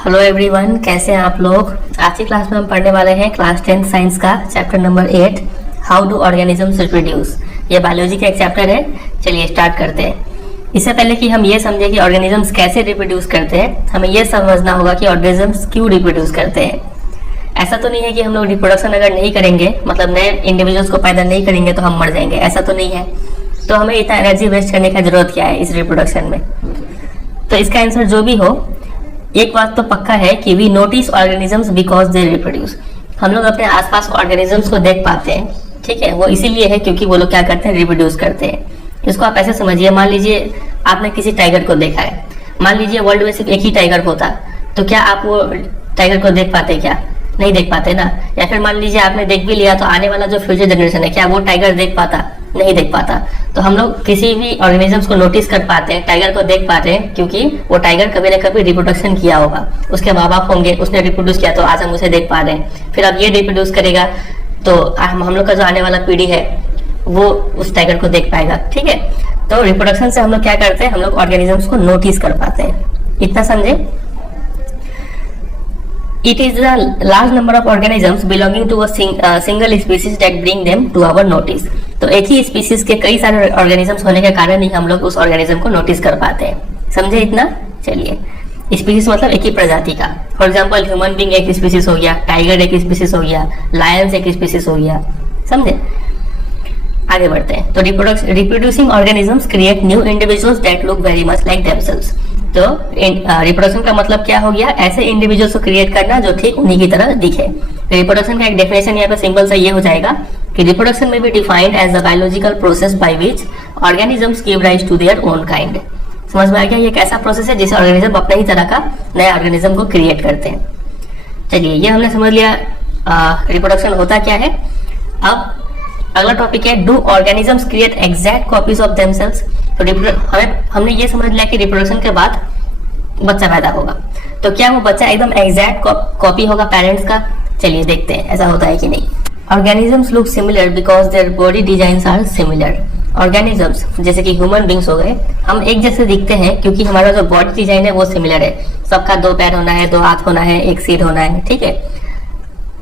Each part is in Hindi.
हेलो एवरीवन, कैसे हैं आप लोग। आज की क्लास में हम पढ़ने वाले हैं क्लास 10 साइंस का chapter number 8, how do organisms reproduce. ये बायोलॉजी का एक चैप्टर है। चलिए स्टार्ट करते हैं। इससे पहले कि हम ये समझे कि ऑर्गेनिजम्स कैसे रिप्रोड्यूस करते हैं, हमें ये समझना होगा कि ऑर्गेनिजम्स क्यों रिप्रोड्यूस करते हैं। ऐसा तो नहीं है कि हम लोग रिप्रोडक्शन अगर नहीं करेंगे, मतलब नए इंडिविजुअल्स को पैदा नहीं करेंगे तो हम मर जाएंगे, ऐसा तो नहीं है। तो हमें इतना एनर्जी वेस्ट करने की जरूरत क्या है इस रिप्रोडक्शन में। तो इसका आंसर जो भी हो, एक बात तो पक्का है कि we notice organisms because they reproduce. हम लोग अपने आसपास ऑर्गेनिजम्स को देख पाते हैं, ठीक है। वो इसीलिए है क्योंकि वो लोग क्या करते हैं, रिप्रोड्यूस करते हैं। इसको आप ऐसे समझिए, मान लीजिए आपने किसी टाइगर को देखा है। मान लीजिए वर्ल्ड में सिर्फ एक ही टाइगर होता, तो क्या आप वो टाइगर को देख पाते क्या? नहीं देख पाते ना। या फिर मान लीजिए आपने देख भी लिया, तो आने वाला जो फ्यूचर जनरेशन है, क्या वो टाइगर देख पाता? नहीं देख पाता। तो हम लोग किसी भी ऑर्गेनिजम्स को नोटिस कर पाते हैं, टाइगर को देख पाते हैं, क्योंकि वो टाइगर कभी ना कभी रिप्रोडक्शन किया होगा। उसके माँ बाप होंगे, उसने रिप्रोड्यूस किया, तो आज हम उसे देख पा रहे हैं। फिर अब ये रिप्रोड्यूस करेगा तो हम लोग का जो आने वाला पीढ़ी है वो उस टाइगर को देख पाएगा, ठीक है। तो रिप्रोडक्शन से हम लोग क्या करते हैं, हम लोग ऑर्गेनिजम्स को नोटिस कर पाते हैं। इतना समझे। It is the large number of organisms belonging to a single species that bring them to our notice। तो एक ही स्पीसीज के कई सारे ऑर्गेनिजम्स होने के कारण ही हम लोग उस ऑर्गेनिज्म को नोटिस कर पाते हैं। समझे इतना। चलिए, स्पीसीज मतलब एक ही प्रजाति का। फॉर एग्जांपल ह्यूमन बीइंग एक स्पीसीज हो गया, टाइगर एक स्पीसीज हो गया, लायंस एक स्पीसीज हो गया। समझे। आगे बढ़ते हैं। तो reproducing organisms create new individuals that look very much like themselves. तो रिप्रोडक्शन का मतलब क्या हो गया, ऐसे इंडिविजुअल्स को क्रिएट करना जो ठीक उन्हीं की तरह दिखे। रिप्रोडक्शन का एक डेफिनेशन यहाँ पे सिंपल सा ये हो जाएगा कि रिप्रोडक्शन में be defined as the biological process by which organisms give rise to their own kind. समझ में आ गया। ये एक ऐसा प्रोसेस है जिससे ऑर्गेनिज्म अपने ही तरह का नया ऑर्गेनिज्म को क्रिएट करते हैं। चलिए, ये हमने समझ लिया रिप्रोडक्शन होता क्या है। अब अगला टॉपिक है, do organisms create exact copies of themselves. तो हमने ये समझ लिया कि रिप्रोडक्शन के बाद बच्चा पैदा होगा, तो क्या वो बच्चा एकदम एग्जैक्ट कॉपी होगा पेरेंट्स का? चलिए देखते हैं ऐसा होता है कि नहीं। Organisms look similar because their body designs are similar. Organisms जैसे कि ह्यूमन बींग्स हो गए, हम एक जैसे दिखते हैं क्योंकि हमारा जो बॉडी डिजाइन है वो सिमिलर है। सबका 2 पैर होना है, 2 हाथ होना है, 1 सिर होना है, ठीक है।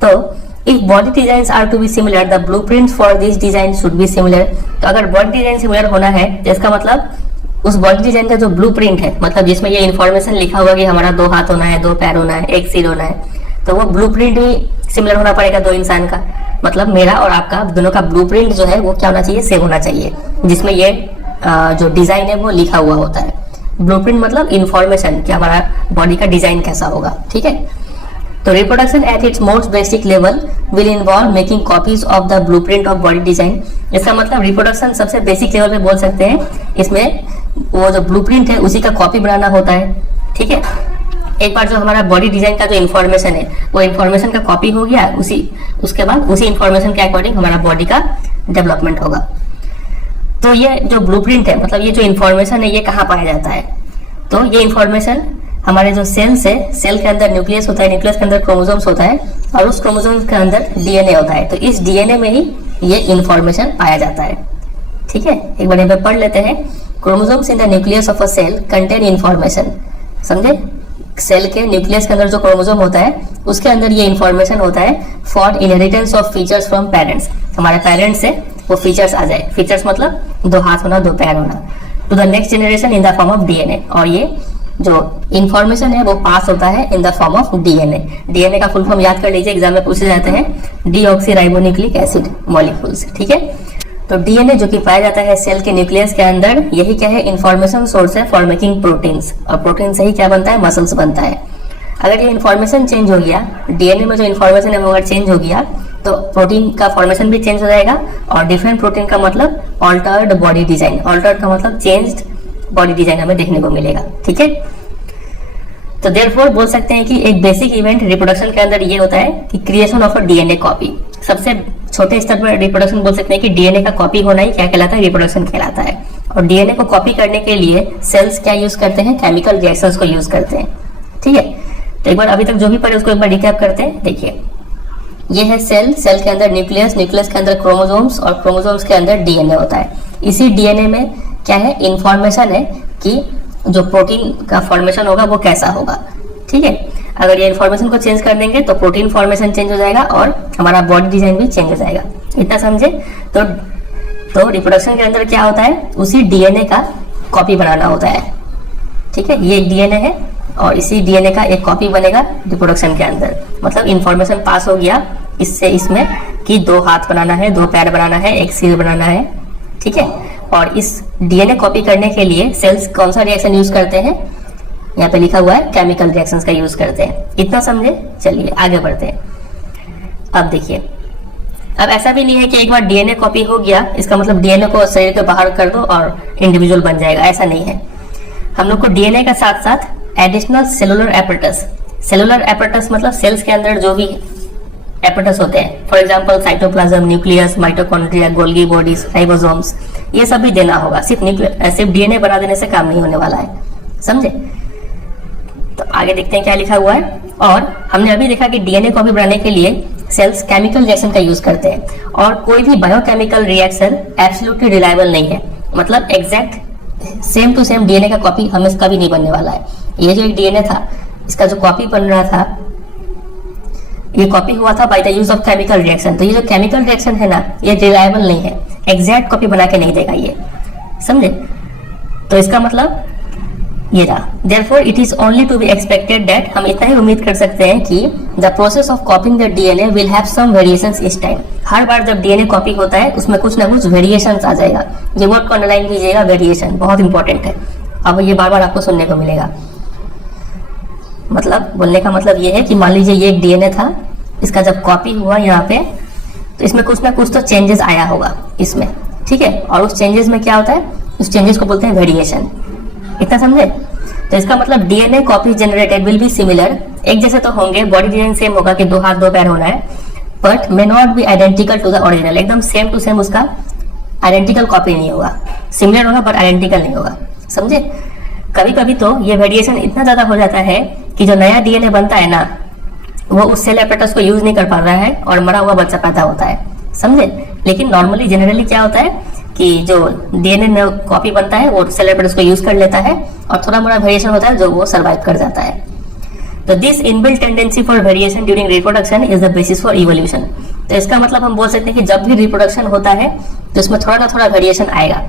तो if body designs are to be similar, the blueprints for this design should be similar। तो अगर बॉडी डिजाइन सिमिलर होना है तो इसका मतलब उस बॉडी डिजाइन का जो ब्लूप्रिंट है, मतलब जिसमें ये इन्फॉर्मेशन लिखा हुआ कि हमारा 2 हाथ होना है, 2 पैर होना है, 1 सिर होना है, तो वो ब्लूप्रिंट भी सिमिलर होना पड़ेगा 2 इंसान का। मतलब मेरा और आपका दोनों का ब्लूप्रिंट जो है वो क्या होना चाहिए, सेम होना चाहिए, जिसमें ये जो डिजाइन है वो लिखा हुआ होता है। ब्लूप्रिंट मतलब इन्फॉर्मेशन कि हमारा बॉडी का डिजाइन कैसा होगा, ठीक है। तो reproduction at its most basic level will involve making copies of the blueprint of body design. इसका मतलब रिप्रोडक्शन सबसे बेसिक लेवल पे बोल सकते हैं, इसमें वो जो ब्लूप्रिंट है उसी का कॉपी बनाना होता है, ठीक है। एक बार जो हमारा बॉडी डिजाइन का जो इन्फॉर्मेशन है वो इन्फॉर्मेशन का कॉपी हो गया, उसके बाद उसी इन्फॉर्मेशन के अकॉर्डिंग हमारा बॉडी का डेवलपमेंट होगा। तो ये जो ब्लूप्रिंट है, मतलब ये जो इन्फॉर्मेशन है, ये कहाँ पाया जाता है? तो ये इन्फॉर्मेशन हमारे जो सेल्स है, सेल के अंदर न्यूक्लियस होता है, न्यूक्लियस के अंदर क्रोमोसोम्स होता है, और उस क्रोमोसोम्स के अंदर डीएनए होता है। तो इस डीएनए में ही ये इन्फॉर्मेशन पाया जाता है, ठीक है। एक बार यहाँ पे पढ़ लेते हैं। Chromosomes in the nucleus of a cell contain information. समझे। सेल के न्यूक्लियस के अंदर जो क्रोमोसोम होता है उसके अंदर ये इन्फॉर्मेशन होता है for inheritance of features from parents. हमारे पेरेंट्स से वो फीचर्स आ जाए। फीचर्स मतलब 2 हाथ होना, 2 पैर होना, to the next generation in the form of DNA. और ये जो इंफॉर्मेशन है वो पास होता है in the form of DNA. DNA का फुल फॉर्म याद कर लीजिए, एग्जाम में पूछे जाते हैं, डीऑक्सीराइबोन्यूक्लिक एसिड मॉलिक्यूल्स, ठीक है। तो डीएनए जो कि पाया जाता है सेल के न्यूक्लियस के अंदर, यही क्या है, इंफॉर्मेशन सोर्स है फॉर मेकिंग प्रोटीन्स। और प्रोटीन से ही क्या बनता है, मसल्स बनता है। अगर ये इन्फॉर्मेशन चेंज हो गया, डीएनए में जो इन्फॉर्मेशन है वो अगर चेंज हो गया, तो प्रोटीन का फॉर्मेशन भी चेंज हो जाएगा। और डिफरेंट प्रोटीन का मतलब ऑल्टर्ड बॉडी डिजाइन। ऑल्टर्ड का मतलब चेंज्ड बॉडी डिजाइन हमें देखने को मिलेगा, ठीक है। तो देयरफॉर बोल सकते हैं कि एक बेसिक इवेंट रिप्रोडक्शन के अंदर ये होता है कि creation of a DNA copy. सबसे छोटे स्तर पर रिप्रोडक्शन बोल सकते हैं कि डीएनए का कॉपी होना ही क्या कहलाता है, रिप्रोडक्शन कहलाता है। और डीएनए को कॉपी करने के लिए सेल्स क्या यूज करते हैं, केमिकल रिएक्शंस को यूज करते हैं, ठीक है। तो एक बार अभी तक जो भी पढ़े उसको एक बार रिकैप करते हैं। देखिए, ये है सेल, सेल के अंदर न्यूक्लियस, न्यूक्लियस के अंदर क्रोमोसोम्स, और क्रोमोसोम्स के अंदर डीएनए होता है। इसी डीएनए में क्या है, इंफॉर्मेशन है कि जो प्रोटीन का फॉर्मेशन होगा वो कैसा होगा, ठीक है। अगर ये इन्फॉर्मेशन को चेंज कर देंगे तो प्रोटीन फॉर्मेशन चेंज हो जाएगा और हमारा बॉडी डिजाइन भी चेंज हो जाएगा। इतना समझे? तो रिप्रोडक्शन के अंदर क्या होता है, उसी डीएनए का कॉपी बनाना होता है। ठीक है, ये डीएनए है और इसी डीएनए का एक कॉपी बनेगा रिप्रोडक्शन के अंदर। मतलब इंफॉर्मेशन पास हो गया इससे इसमें कि 2 हाथ बनाना है, 2 पैर बनाना है, 1 सिर बनाना है। ठीक है, और इस डीएनए कॉपी करने के लिए सेल्स कौन सा रिएक्शन यूज करते हैं, यहाँ पे लिखा हुआ है केमिकल रिएक्शंस का यूज करते हैं। इतना समझे? चलिए आगे बढ़ते हैं। अब देखिए, अब ऐसा भी नहीं है कि एक बार डीएनए कॉपी हो गया इसका मतलब डीएनए को शरीर के बाहर कर दो और इंडिविजुअल बन जाएगा, ऐसा नहीं है। हम लोग को डीएनए का साथ साथ additional cellular apparatus, cellular apparatus मतलब सेल्स के अंदर जो भी एपरेटस होते हैं, for example cytoplasm, nucleus, mitochondria, Golgi bodies, ribosomes, ये सब भी देना होगा। सिर्फ डीएनए बना देने से काम नहीं होने वाला है, समझे? तो आगे देखते हैं क्या लिखा हुआ है। और हमने अभी देखा कि डीएनए कॉपी बनाने के लिए सेल्स केमिकल रिएक्शन का यूज करते हैं और कोई भी बायोकेमिकल रिएक्शन एब्सोल्युटली रिलायबल नहीं है। मतलब exact same to same DNA का कॉपी हमें कभी नहीं बनने वाला है। ये जो एक डीएनए था इसका जो कॉपी बन रहा था, ये कॉपी हुआ था by the use of chemical reaction. तो ये जो केमिकल रिएक्शन है ना, ये रिलायबल नहीं है, एग्जैक्ट कॉपी बना के नहीं देगा ये, समझे? तो इसका मतलब ये रहा। Therefore, it is only to be expected that हम इतना ही उम्मीद कर सकते हैं कि the process of copying the DNA will have some variations each time। हर बार जब डीएनए कॉपी होता है उसमें कुछ ना कुछ वेरिएशंस आ जाएगा। ये वर्ड को अंडरलाइन कीजिएगा, वेरिएशन बहुत इंपॉर्टेंट है। अब ये बार बार आपको सुनने को मिलेगा। मतलब बोलने का मतलब ये है कि मान लीजिए ये एक डीएनए था, इसका जब कॉपी हुआ यहाँ पे तो इसमें कुछ ना कुछ तो चेंजेस आया होगा इसमें, ठीक है? और उस चेंजेस में क्या होता है, उस चेंजेस को बोलते हैं वेरिएशन। इतना समझे? तो इसका मतलब DNA copy generated will be similar, एक जैसे तो होंगे, बॉडी डिजाइन सेम होगा कि 2 हाथ 2 पैर होना है, but may not be identical to the original. एकदम सेम टू सेम उसका आइडेंटिकल कॉपी नहीं होगा, सिमिलर होगा बट आइडेंटिकल नहीं होगा, समझे? कभी कभी तो ये वेरिएशन इतना ज्यादा हो जाता है कि जो नया डीएनए बनता है ना, वो उस सेल एपरेटस को यूज नहीं कर पा रहा है और मरा हुआ बच्चा पैदा होता है, समझे? लेकिन नॉर्मली जनरली क्या होता है कि जो डीएनए कॉपी बनता है वो सेल एपरेटस को यूज कर लेता है और थोड़ा मोड़ा वेरिएशन होता है जो वो सर्वाइव कर जाता है। तो this inbuilt tendency for variation during reproduction is the basis for evolution. तो इसका मतलब हम बोल सकते हैं कि जब भी रिप्रोडक्शन होता है तो इसमें थोड़ा ना थोड़ा वेरिएशन आएगा।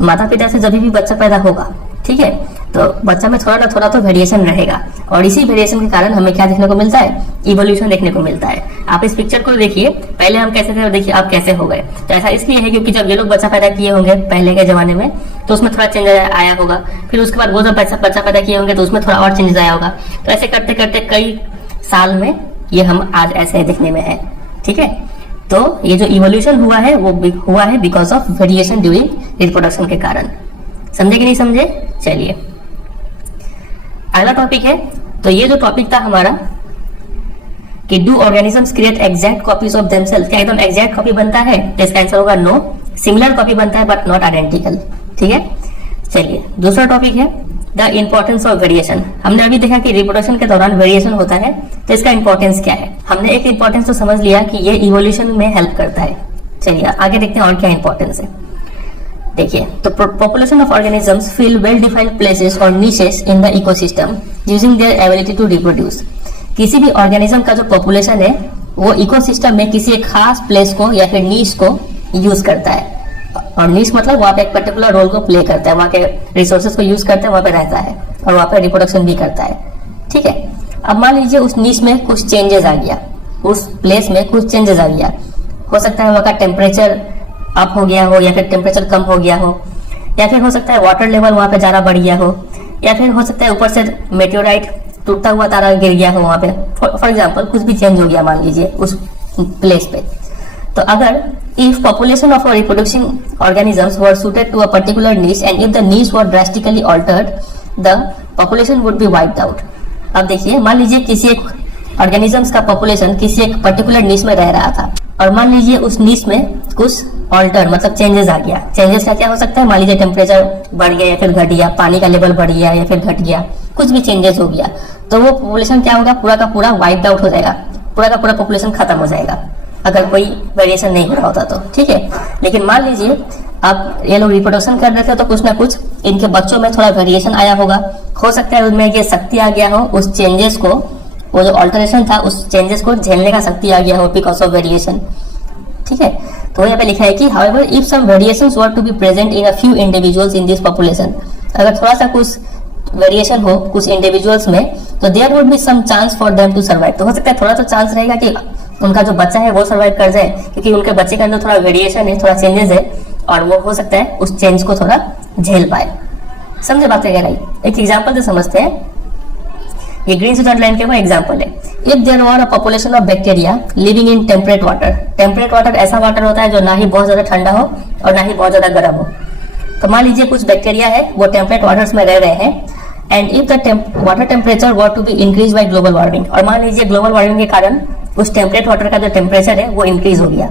माता पिता से जब भी बच्चा पैदा होगा, ठीक है, तो बच्चा में थोड़ा ना थोड़ा तो वेरिएशन रहेगा और इसी वेरिएशन के कारण हमें क्या देखने को मिलता है, इवोल्यूशन देखने को मिलता है। आप इस पिक्चर को देखिए, पहले हम कैसे थे और देखिए आप कैसे हो गए। तो ऐसा इसलिए है क्योंकि जब ये लोग बच्चा पैदा किए होंगे पहले के जमाने में तो उसमें थोड़ा चेंज आया होगा, फिर उसके बाद वो जब बच्चा पैदा किए होंगे तो उसमें थोड़ा और चेंजेस आया होगा। तो ऐसे करते करते कई साल में ये हम आज ऐसे देखने में है, ठीक है? तो ये जो इवोल्यूशन हुआ है वो हुआ है because of variation during reproduction के कारण। समझे कि नहीं समझे? चलिए अगला टॉपिक है। तो ये जो टॉपिक था हमारा कि do organisms create exact copies of themselves, क्या एकदम एग्जैक्ट कॉपी बनता है? तो इसका आंसर होगा नो, सिमिलर कॉपी बनता है बट नॉट आइडेंटिकल, ठीक है? चलिए दूसरा टॉपिक है द इंपॉर्टेंस ऑफ वेरिएशन। हमने अभी देखा कि रिप्रोडक्शन के दौरान वेरिएशन होता है, तो इसका इंपॉर्टेंस क्या है? हमने एक इंपॉर्टेंस तो समझ लिया कि ये इवोल्यूशन में हेल्प करता है। चलिए आगे देखते हैं और क्या इंपॉर्टेंस है। देखिए, तो population of organisms fill well defined places और niches in the ecosystem using their ability to reproduce. किसी भी ऑर्गेनिज्म का जो पॉपुलेशन है वो इकोसिस्टम में किसी एक खास प्लेस को या फिर नीश को यूज करता है, और नीश मतलब वहाँ पे एक पर्टिकुलर रोल को प्ले करता है, वहाँ के रिसोर्सेज को यूज करता है, वहाँ पे रहता है और वहाँ पे रिप्रोडक्शन भी करता है, ठीक है? अब मान लीजिए उस नीश में कुछ चेंजेस आ गया, उस प्लेस में कुछ चेंजेस आ गया। हो सकता है वहाँ का टेम्परेचर अप हो गया हो या फिर टेम्परेचर कम हो गया हो, या फिर हो सकता है वाटर लेवल वहाँ पे ज़्यादा बढ़ गया हो, या फिर हो सकता है ऊपर से मेटेओराइट टूटता हुआ तारा गिर गया हो वहाँ पे। फॉर एग्जाम्पल कुछ भी चेंज हो गया मान लीजिए उस प्लेस पे। तो अगर if population of reproducing organisms were suited to a particular niche and if the niche were drastically altered, the population would be wiped out। अब देखिए, मान लीजिए किसी एक ऑर्गेनिजम्स का पॉपुलेशन किसी एक पर्टिकुलर नीश में रह रहा था और मान लीजिए उस नीश में कुछ ऑल्टर मतलब चेंजेस आ गया। चेंजेस का क्या हो सकता है? मान लीजिए टेम्परेचर बढ़ गया या फिर घट गया, पानी का लेवल बढ़ गया या फिर घट गया, कुछ भी चेंजेस हो गया, तो वो पॉपुलेशन क्या होगा, पूरा का पूरा वाइप्ड आउट हो जाएगा, पूरा का पूरा पॉपुलेशन खत्म हो जाएगा अगर कोई वेरिएशन नहीं हो रहा होता तो, ठीक है? लेकिन मान लीजिए अब ये लोग रिप्रोडक्शन कर रहे थे तो कुछ ना कुछ इनके बच्चों में थोड़ा वेरिएशन आया होगा, हो सकता है उनमें ये शक्ति आ गया हो उस चेंजेस को वो जो ऑल्टरेशन था उस चेंजेस को झेलने का शक्ति आ गया हो बिकॉज ऑफ वेरिएशन। ठीक है, तो यहाँ पे लिखा है कि however if some variations were to be present in a few individuals in this population, अगर थोड़ा सा कुछ वेरिएशन हो कुछ इंडिविजुअल्स में तो there would be some chance for them to survive, तो हो सकता है थोड़ा तो चांस रहेगा कि उनका जो बच्चा है वो सर्वाइव कर जाए, क्योंकि उनके बच्चे के अंदर थोड़ा वेरिएशन है, थोड़ा चेंजेस है, और वो हो सकता है उस चेंज को थोड़ा झेल पाए। समझे बात क्या नहीं? एक एग्जाम्पल से समझते हैं। ये ग्रीन स्विट्जरलैंड के वो एग्जाम्पल है। If there were a population of bacteria living in temperate water, temperate water ऐसा वाटर होता है जो ना ही बहुत ज्यादा ठंडा हो और ना ही बहुत ज्यादा गर्म हो। तो मान लीजिए कुछ बैक्टीरिया है वो टेम्परेट वाटर्स में रह रहे हैं, and if the water temperature were to be increase by global warming, और मान लीजिए ग्लोबल वार्मिंग के कारण उस टेम्परेट वाटर का जो टेम्परेचर है वो इंक्रीज हो गया,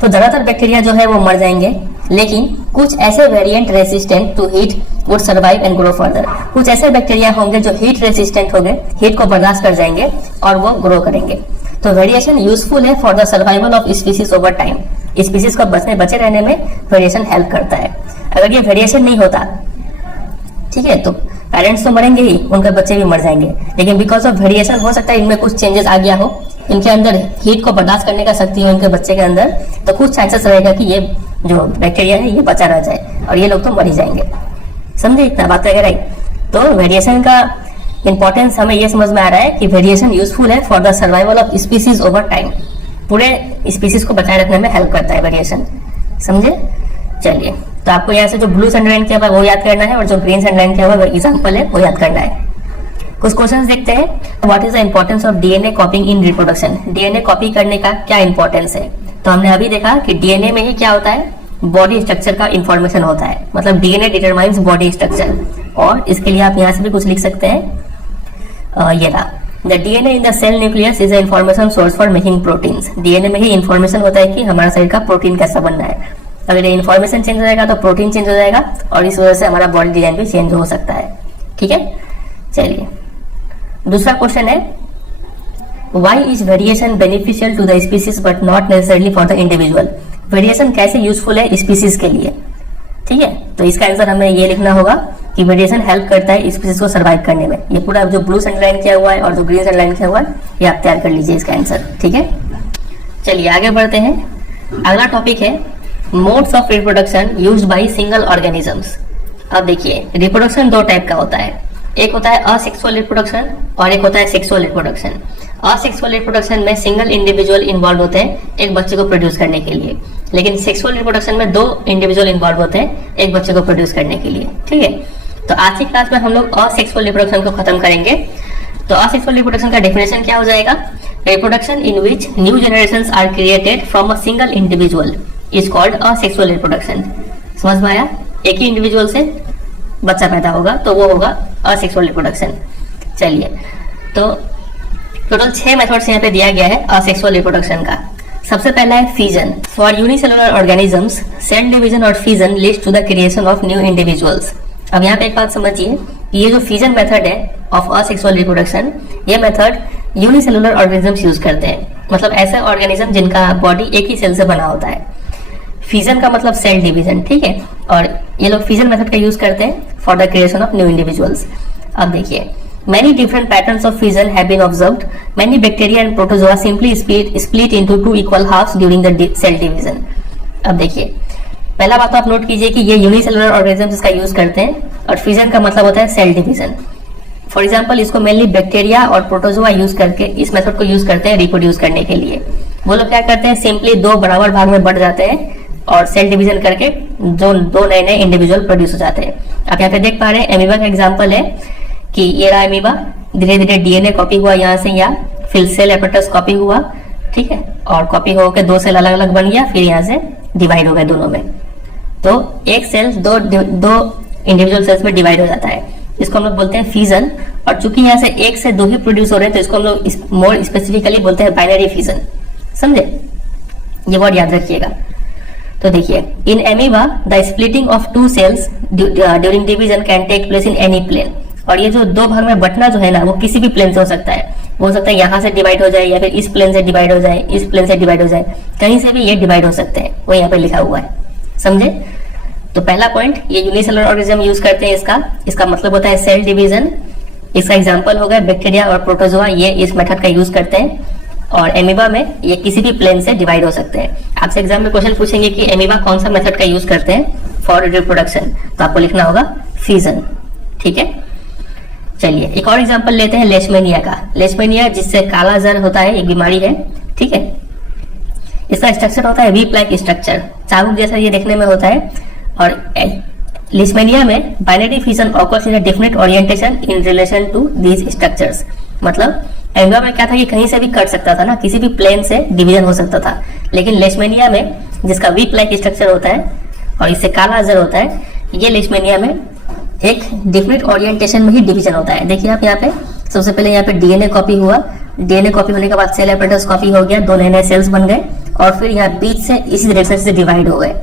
तो ज्यादातर बैक्टीरिया जो है वो मर जाएंगे, लेकिन कुछ ऐसे variant resistant to heat would survive and grow further, कुछ ऐसे बैक्टीरिया होंगे जो हीट रेसिस्टेंट होंगे, हीट को बर्दाश्त कर जाएंगे और वो ग्रो करेंगे। तो वेरिएशन यूजफुल है for the survival of species over time, species को बचे रहने में वेरिएशन हेल्प करता है। अगर ये वेरिएशन नहीं होता, ठीक है, तो पेरेंट्स तो मरेंगे ही, उनके बच्चे भी मर जाएंगे, लेकिन बिकॉज ऑफ वेरिएशन हो सकता है इनमें कुछ चेंजेस आ गया हो, इनके अंदर हीट को बर्दाश्त करने का शक्ति हो इनके बच्चे के अंदर, तो कुछ चांसेस रहेगा कि ये जो बैक्टीरिया है ये बचा रह जाए और ये लोग तो मर ही जाएंगे। समझे इतना बात वगैरह? तो वेरिएशन का इंपॉर्टेंस हमें ये समझ में आ रहा है कि वेरिएशन यूजफुल है for the survival of species over time, पूरे स्पीसीज को बचाए रखने में हेल्प करता है वेरिएशन। समझे? चलिए, तो आपको यहाँ से जो ब्लू सनलाइन किया हुआ वो याद करना है और जो ग्रीन सनलाइन किया हुआ एग्जाम्पल है वो याद करना है। कुछ क्वेश्चंस देखते हैं। What is the importance of DNA कॉपिंग in reproduction, DNA copy करने का क्या इंपॉर्टेंस है? तो हमने अभी देखा कि डीएनए में ही क्या होता है, बॉडी स्ट्रक्चर का इंफॉर्मेशन होता है, मतलब डीएनए डिटरमाइंस बॉडी स्ट्रक्चर। और इसके लिए आप यहाँ से भी कुछ लिख सकते हैं, ये रहा, the DNA in the cell nucleus is a information source for making proteins. DNA में ही इंफॉर्मेशन होता है कि हमारा शरीर का प्रोटीन कैसा बनना है। अगर ये इंफॉर्मेशन चेंज हो जाएगा तो प्रोटीन चेंज हो जाएगा और इस वजह से हमारा बॉडी डिजाइन भी चेंज हो सकता है। ठीक है, चलिए दूसरा क्वेश्चन है, why is variation beneficial to the species but not necessarily for the individual. Variation कैसे यूजफुल है स्पीसीज के लिए? ठीक है, तो इसका आंसर हमें ये लिखना होगा कि वेरिएशन हेल्प करता है स्पीसीज को सर्वाइव करने में। ये पूरा जो ब्लू अंडरलाइन किया हुआ है और जो ग्रीन अंडरलाइन किया हुआ है ये आप तैयार कर लीजिए इसका आंसर। ठीक है, चलिए आगे बढ़ते हैं। अगला टॉपिक है modes of reproduction used by single organisms. अब देखिए, रिप्रोडक्शन दो टाइप का होता है, एक होता है असेक्सुअल रिप्रोडक्शन और एक होता है सेक्सुअल रिप्रोडक्शन। असेक्सुअल रिप्रोडक्शन में सिंगल इंडिविजुअल इन्वॉल्व होते हैं एक बच्चे को प्रोड्यूस करने के लिए, लेकिन सेक्सुअल रिप्रोडक्शन में दो इंडिविजुअल इन्वॉल्व होते हैं एक बच्चे को प्रोड्यूस करने के लिए। ठीक है, तो आज की क्लास में हम लोग असेक्सुअल रिप्रोडक्शन को खत्म करेंगे। तो असेक्सुअल रिप्रोडक्शन का डेफिनेशन क्या हो जाएगा, reproduction in which new generations are created from a single individual is called asexual reproduction. समझ में आया? एक ही इंडिविजुअल से बच्चा पैदा होगा तो वो होगा असेक्सुअल रिप्रोडक्शन। चलिए, तो टोटल 6 मेथड्स यहाँ पे दिया गया है असेक्सुअल रिप्रोडक्शन का। सबसे पहला है fission. For unicellular organisms cell division और fission leads to the creation of new individuals. अब यहाँ पे एक बात समझिए, ये जो फिजन मेथड है ऑफ असेक्सुअल रिप्रोडक्शन, ये मेथड यूनिसेलुलर ऑर्गेनिजम्स यूज करते हैं, मतलब ऐसे ऑर्गेनिज्म जिनका बॉडी एक ही सेल से बना होता है। फिजन का मतलब सेल डिवीजन, ठीक है, और ये लोग फिजन मेथड का यूज करते हैं for the creation of new individuals. अब देखिए, many different patterns of fission have been observed. Many bacteria and protozoa simply split into two equal halves during the cell division. अब देखिए, पहला बात तो आप नोट कीजिए कि ये यूनिसेलुलर ऑर्गेनिजम्स इसका यूज करते हैं और फिजन का मतलब होता है सेल डिवीजन। फॉर एग्जाम्पल, इसको मेनली बैक्टीरिया और प्रोटोजोआ यूज करके इस मेथड को यूज करते हैं रिप्रोड्यूस करने के लिए। वो लोग क्या करते हैं, सिंपली दो बराबर भाग में बढ़ जाते हैं और सेल डिवीजन करके जो दो नए नए इंडिविजुअल प्रोड्यूस हो जाते हैं। आप यहाँ पे देख पा रहे हैं एमीबा का एग्जाम्पल है कि ये रहा एमीबा, धीरे धीरे डीएनए कॉपी हुआ यहाँ से यहाँ, फिर सेल एपरेटस कॉपी हुआ, ठीक है, और कॉपी होकर दो सेल अलग अलग बन गया, फिर यहाँ से डिवाइड हो गए दोनों में। तो एक सेल दो इंडिविजुअल सेल्स में डिवाइड हो जाता है, इसको हम लोग बोलते हैं फिजन। और चूंकि यहाँ से एक से दो ही प्रोड्यूस हो रहे हैं तो इसको हम लोग मोर स्पेसिफिकली बोलते हैं बाइनरी फिजन। समझे? ये वर्ड याद रखिएगा। तो देखिए, in amoeba the splitting of two cells during division can take place in any plane. और ये जो दो भाग में बंटना जो है ना, वो किसी भी प्लेन से हो सकता है। वो हो सकता है यहाँ से डिवाइड हो जाए या फिर इस प्लेन से डिवाइड हो जाए, इस प्लेन से डिवाइड हो जाए, कहीं से भी ये डिवाइड हो सकते हैं, वो यहाँ पे लिखा हुआ है। समझे? तो पहला पॉइंट, ये यूनिसेलुलर ऑर्गेनिज्म यूज करते हैं इसका मतलब होता है सेल डिवीजन। इसका एग्जाम्पल हो गया बैक्टीरिया और प्रोटोजोआ, ये इस मेथड का यूज करते हैं। और एमीबा में ये किसी भी प्लेन से डिवाइड हो सकते हैं। आपसे एग्जाम में क्वेश्चन पूछेंगे कि एमीबा कौन सा मेथड का यूज करते हैं फॉर रिप्रोडक्शन, तो आपको लिखना होगा फिजन। ठीक है, चलिए एक और एग्जांपल लेते हैं लेशमेनिया का। लेशमेनिया जिससे काला जर होता है, एक बीमारी है। ठीक है, इसका स्ट्रक्चर होता है वीप लाइक स्ट्रक्चर, चाबुक जैसा ये देखने में होता है। और लेशमेनिया में binary fission occurs in a definite orientation in relation to these structures. मतलब एंगा में क्या था कि कहीं से भी कट सकता था ना, किसी भी प्लेन से डिवीजन हो सकता था। लेकिन लेशमेनिया में जिसका वीप लाइक स्ट्रक्चर होता है और इससे काला अजर होता है, ये लेशमेनिया में एक डिफरेंट ओरिएंटेशन में ही डिवीजन होता है। देखिए आप यहाँ पे सबसे पहले यहाँ पे डीएनए कॉपी हुआ, डीएनए कॉपी होने के बाद सेल एपेटस कॉपी हो गया, 2 नए सेल्स बन गए और फिर यहाँ बीच से इसी डायरेक्शन से डिवाइड हो गए।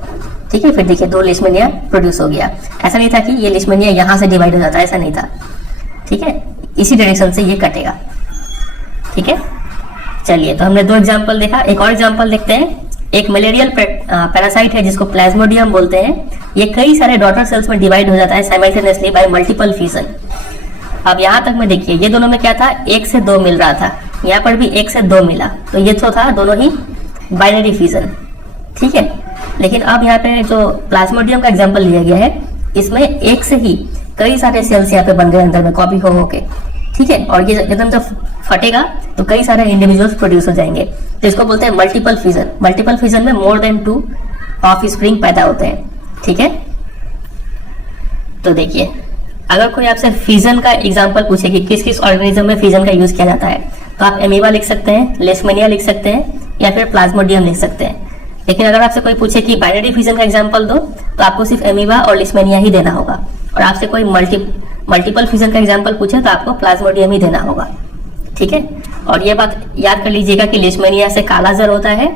ठीक है, फिर देखिए 2 लेशमेनिया प्रोड्यूस हो गया। ऐसा नहीं था कि ये लेशमेनिया यहाँ से डिवाइड हो जाता है, ऐसा नहीं था। ठीक है, इसी डायरेक्शन से ये कटेगा। ठीक है, चलिए तो हमने 2 एग्जाम्पल देखा, एक और एग्जाम्पल देखते हैं। एक मलेरियल पैरासाइट है जिसको प्लाज्मोडियम बोलते हैं। ये कई सारे डॉटर सेल्स में डिवाइड हो जाता है साइमल्टेनियसली बाय मल्टीपल फिजन। अब यहाँ तक में देखिए ये दोनों में क्या था, 1 से 2 मिल रहा था, यहाँ पर भी 1 से 2 मिला, तो ये तो था दोनों ही बाइनरी फिजन। ठीक है, लेकिन अब यहाँ पे जो प्लाज्मोडियम का एग्जाम्पल लिया गया है, इसमें 1 से ही कई सारे सेल्स यहाँ पे बन गए अंदर में कॉपी हो के। ठीक है, और ये एकदम जब फटेगा तो कई सारे इंडिविजुअल्स प्रोड्यूस हो जाएंगे, तो इसको बोलते हैं मल्टीपल फिजन। मल्टीपल फिजन में मोर देन 2 ऑफस्प्रिंग पैदा होते हैं। ठीक है, तो देखिए अगर कोई आपसे फिजन का एग्जांपल पूछे कि किस किस ऑर्गेनिज्म में फिजन का यूज किया जाता है, तो आप एमीबा लिख सकते हैं, लेशमेनिया लिख सकते हैं या फिर प्लाज्मोडियम लिख सकते हैं। लेकिन अगर आपसे कोई पूछे कि बाइनरी फिजन का एग्जांपल दो, तो आपको सिर्फ एमीबा और लेशमेनिया ही देना होगा। और आपसे कोई मल्टीपल फिजन का एग्जांपल पूछे तो आपको प्लाज्मोडियम ही देना होगा। ठीक है, और ये बात याद कर लीजिएगा कि लेशमेनिया से काला जर होता है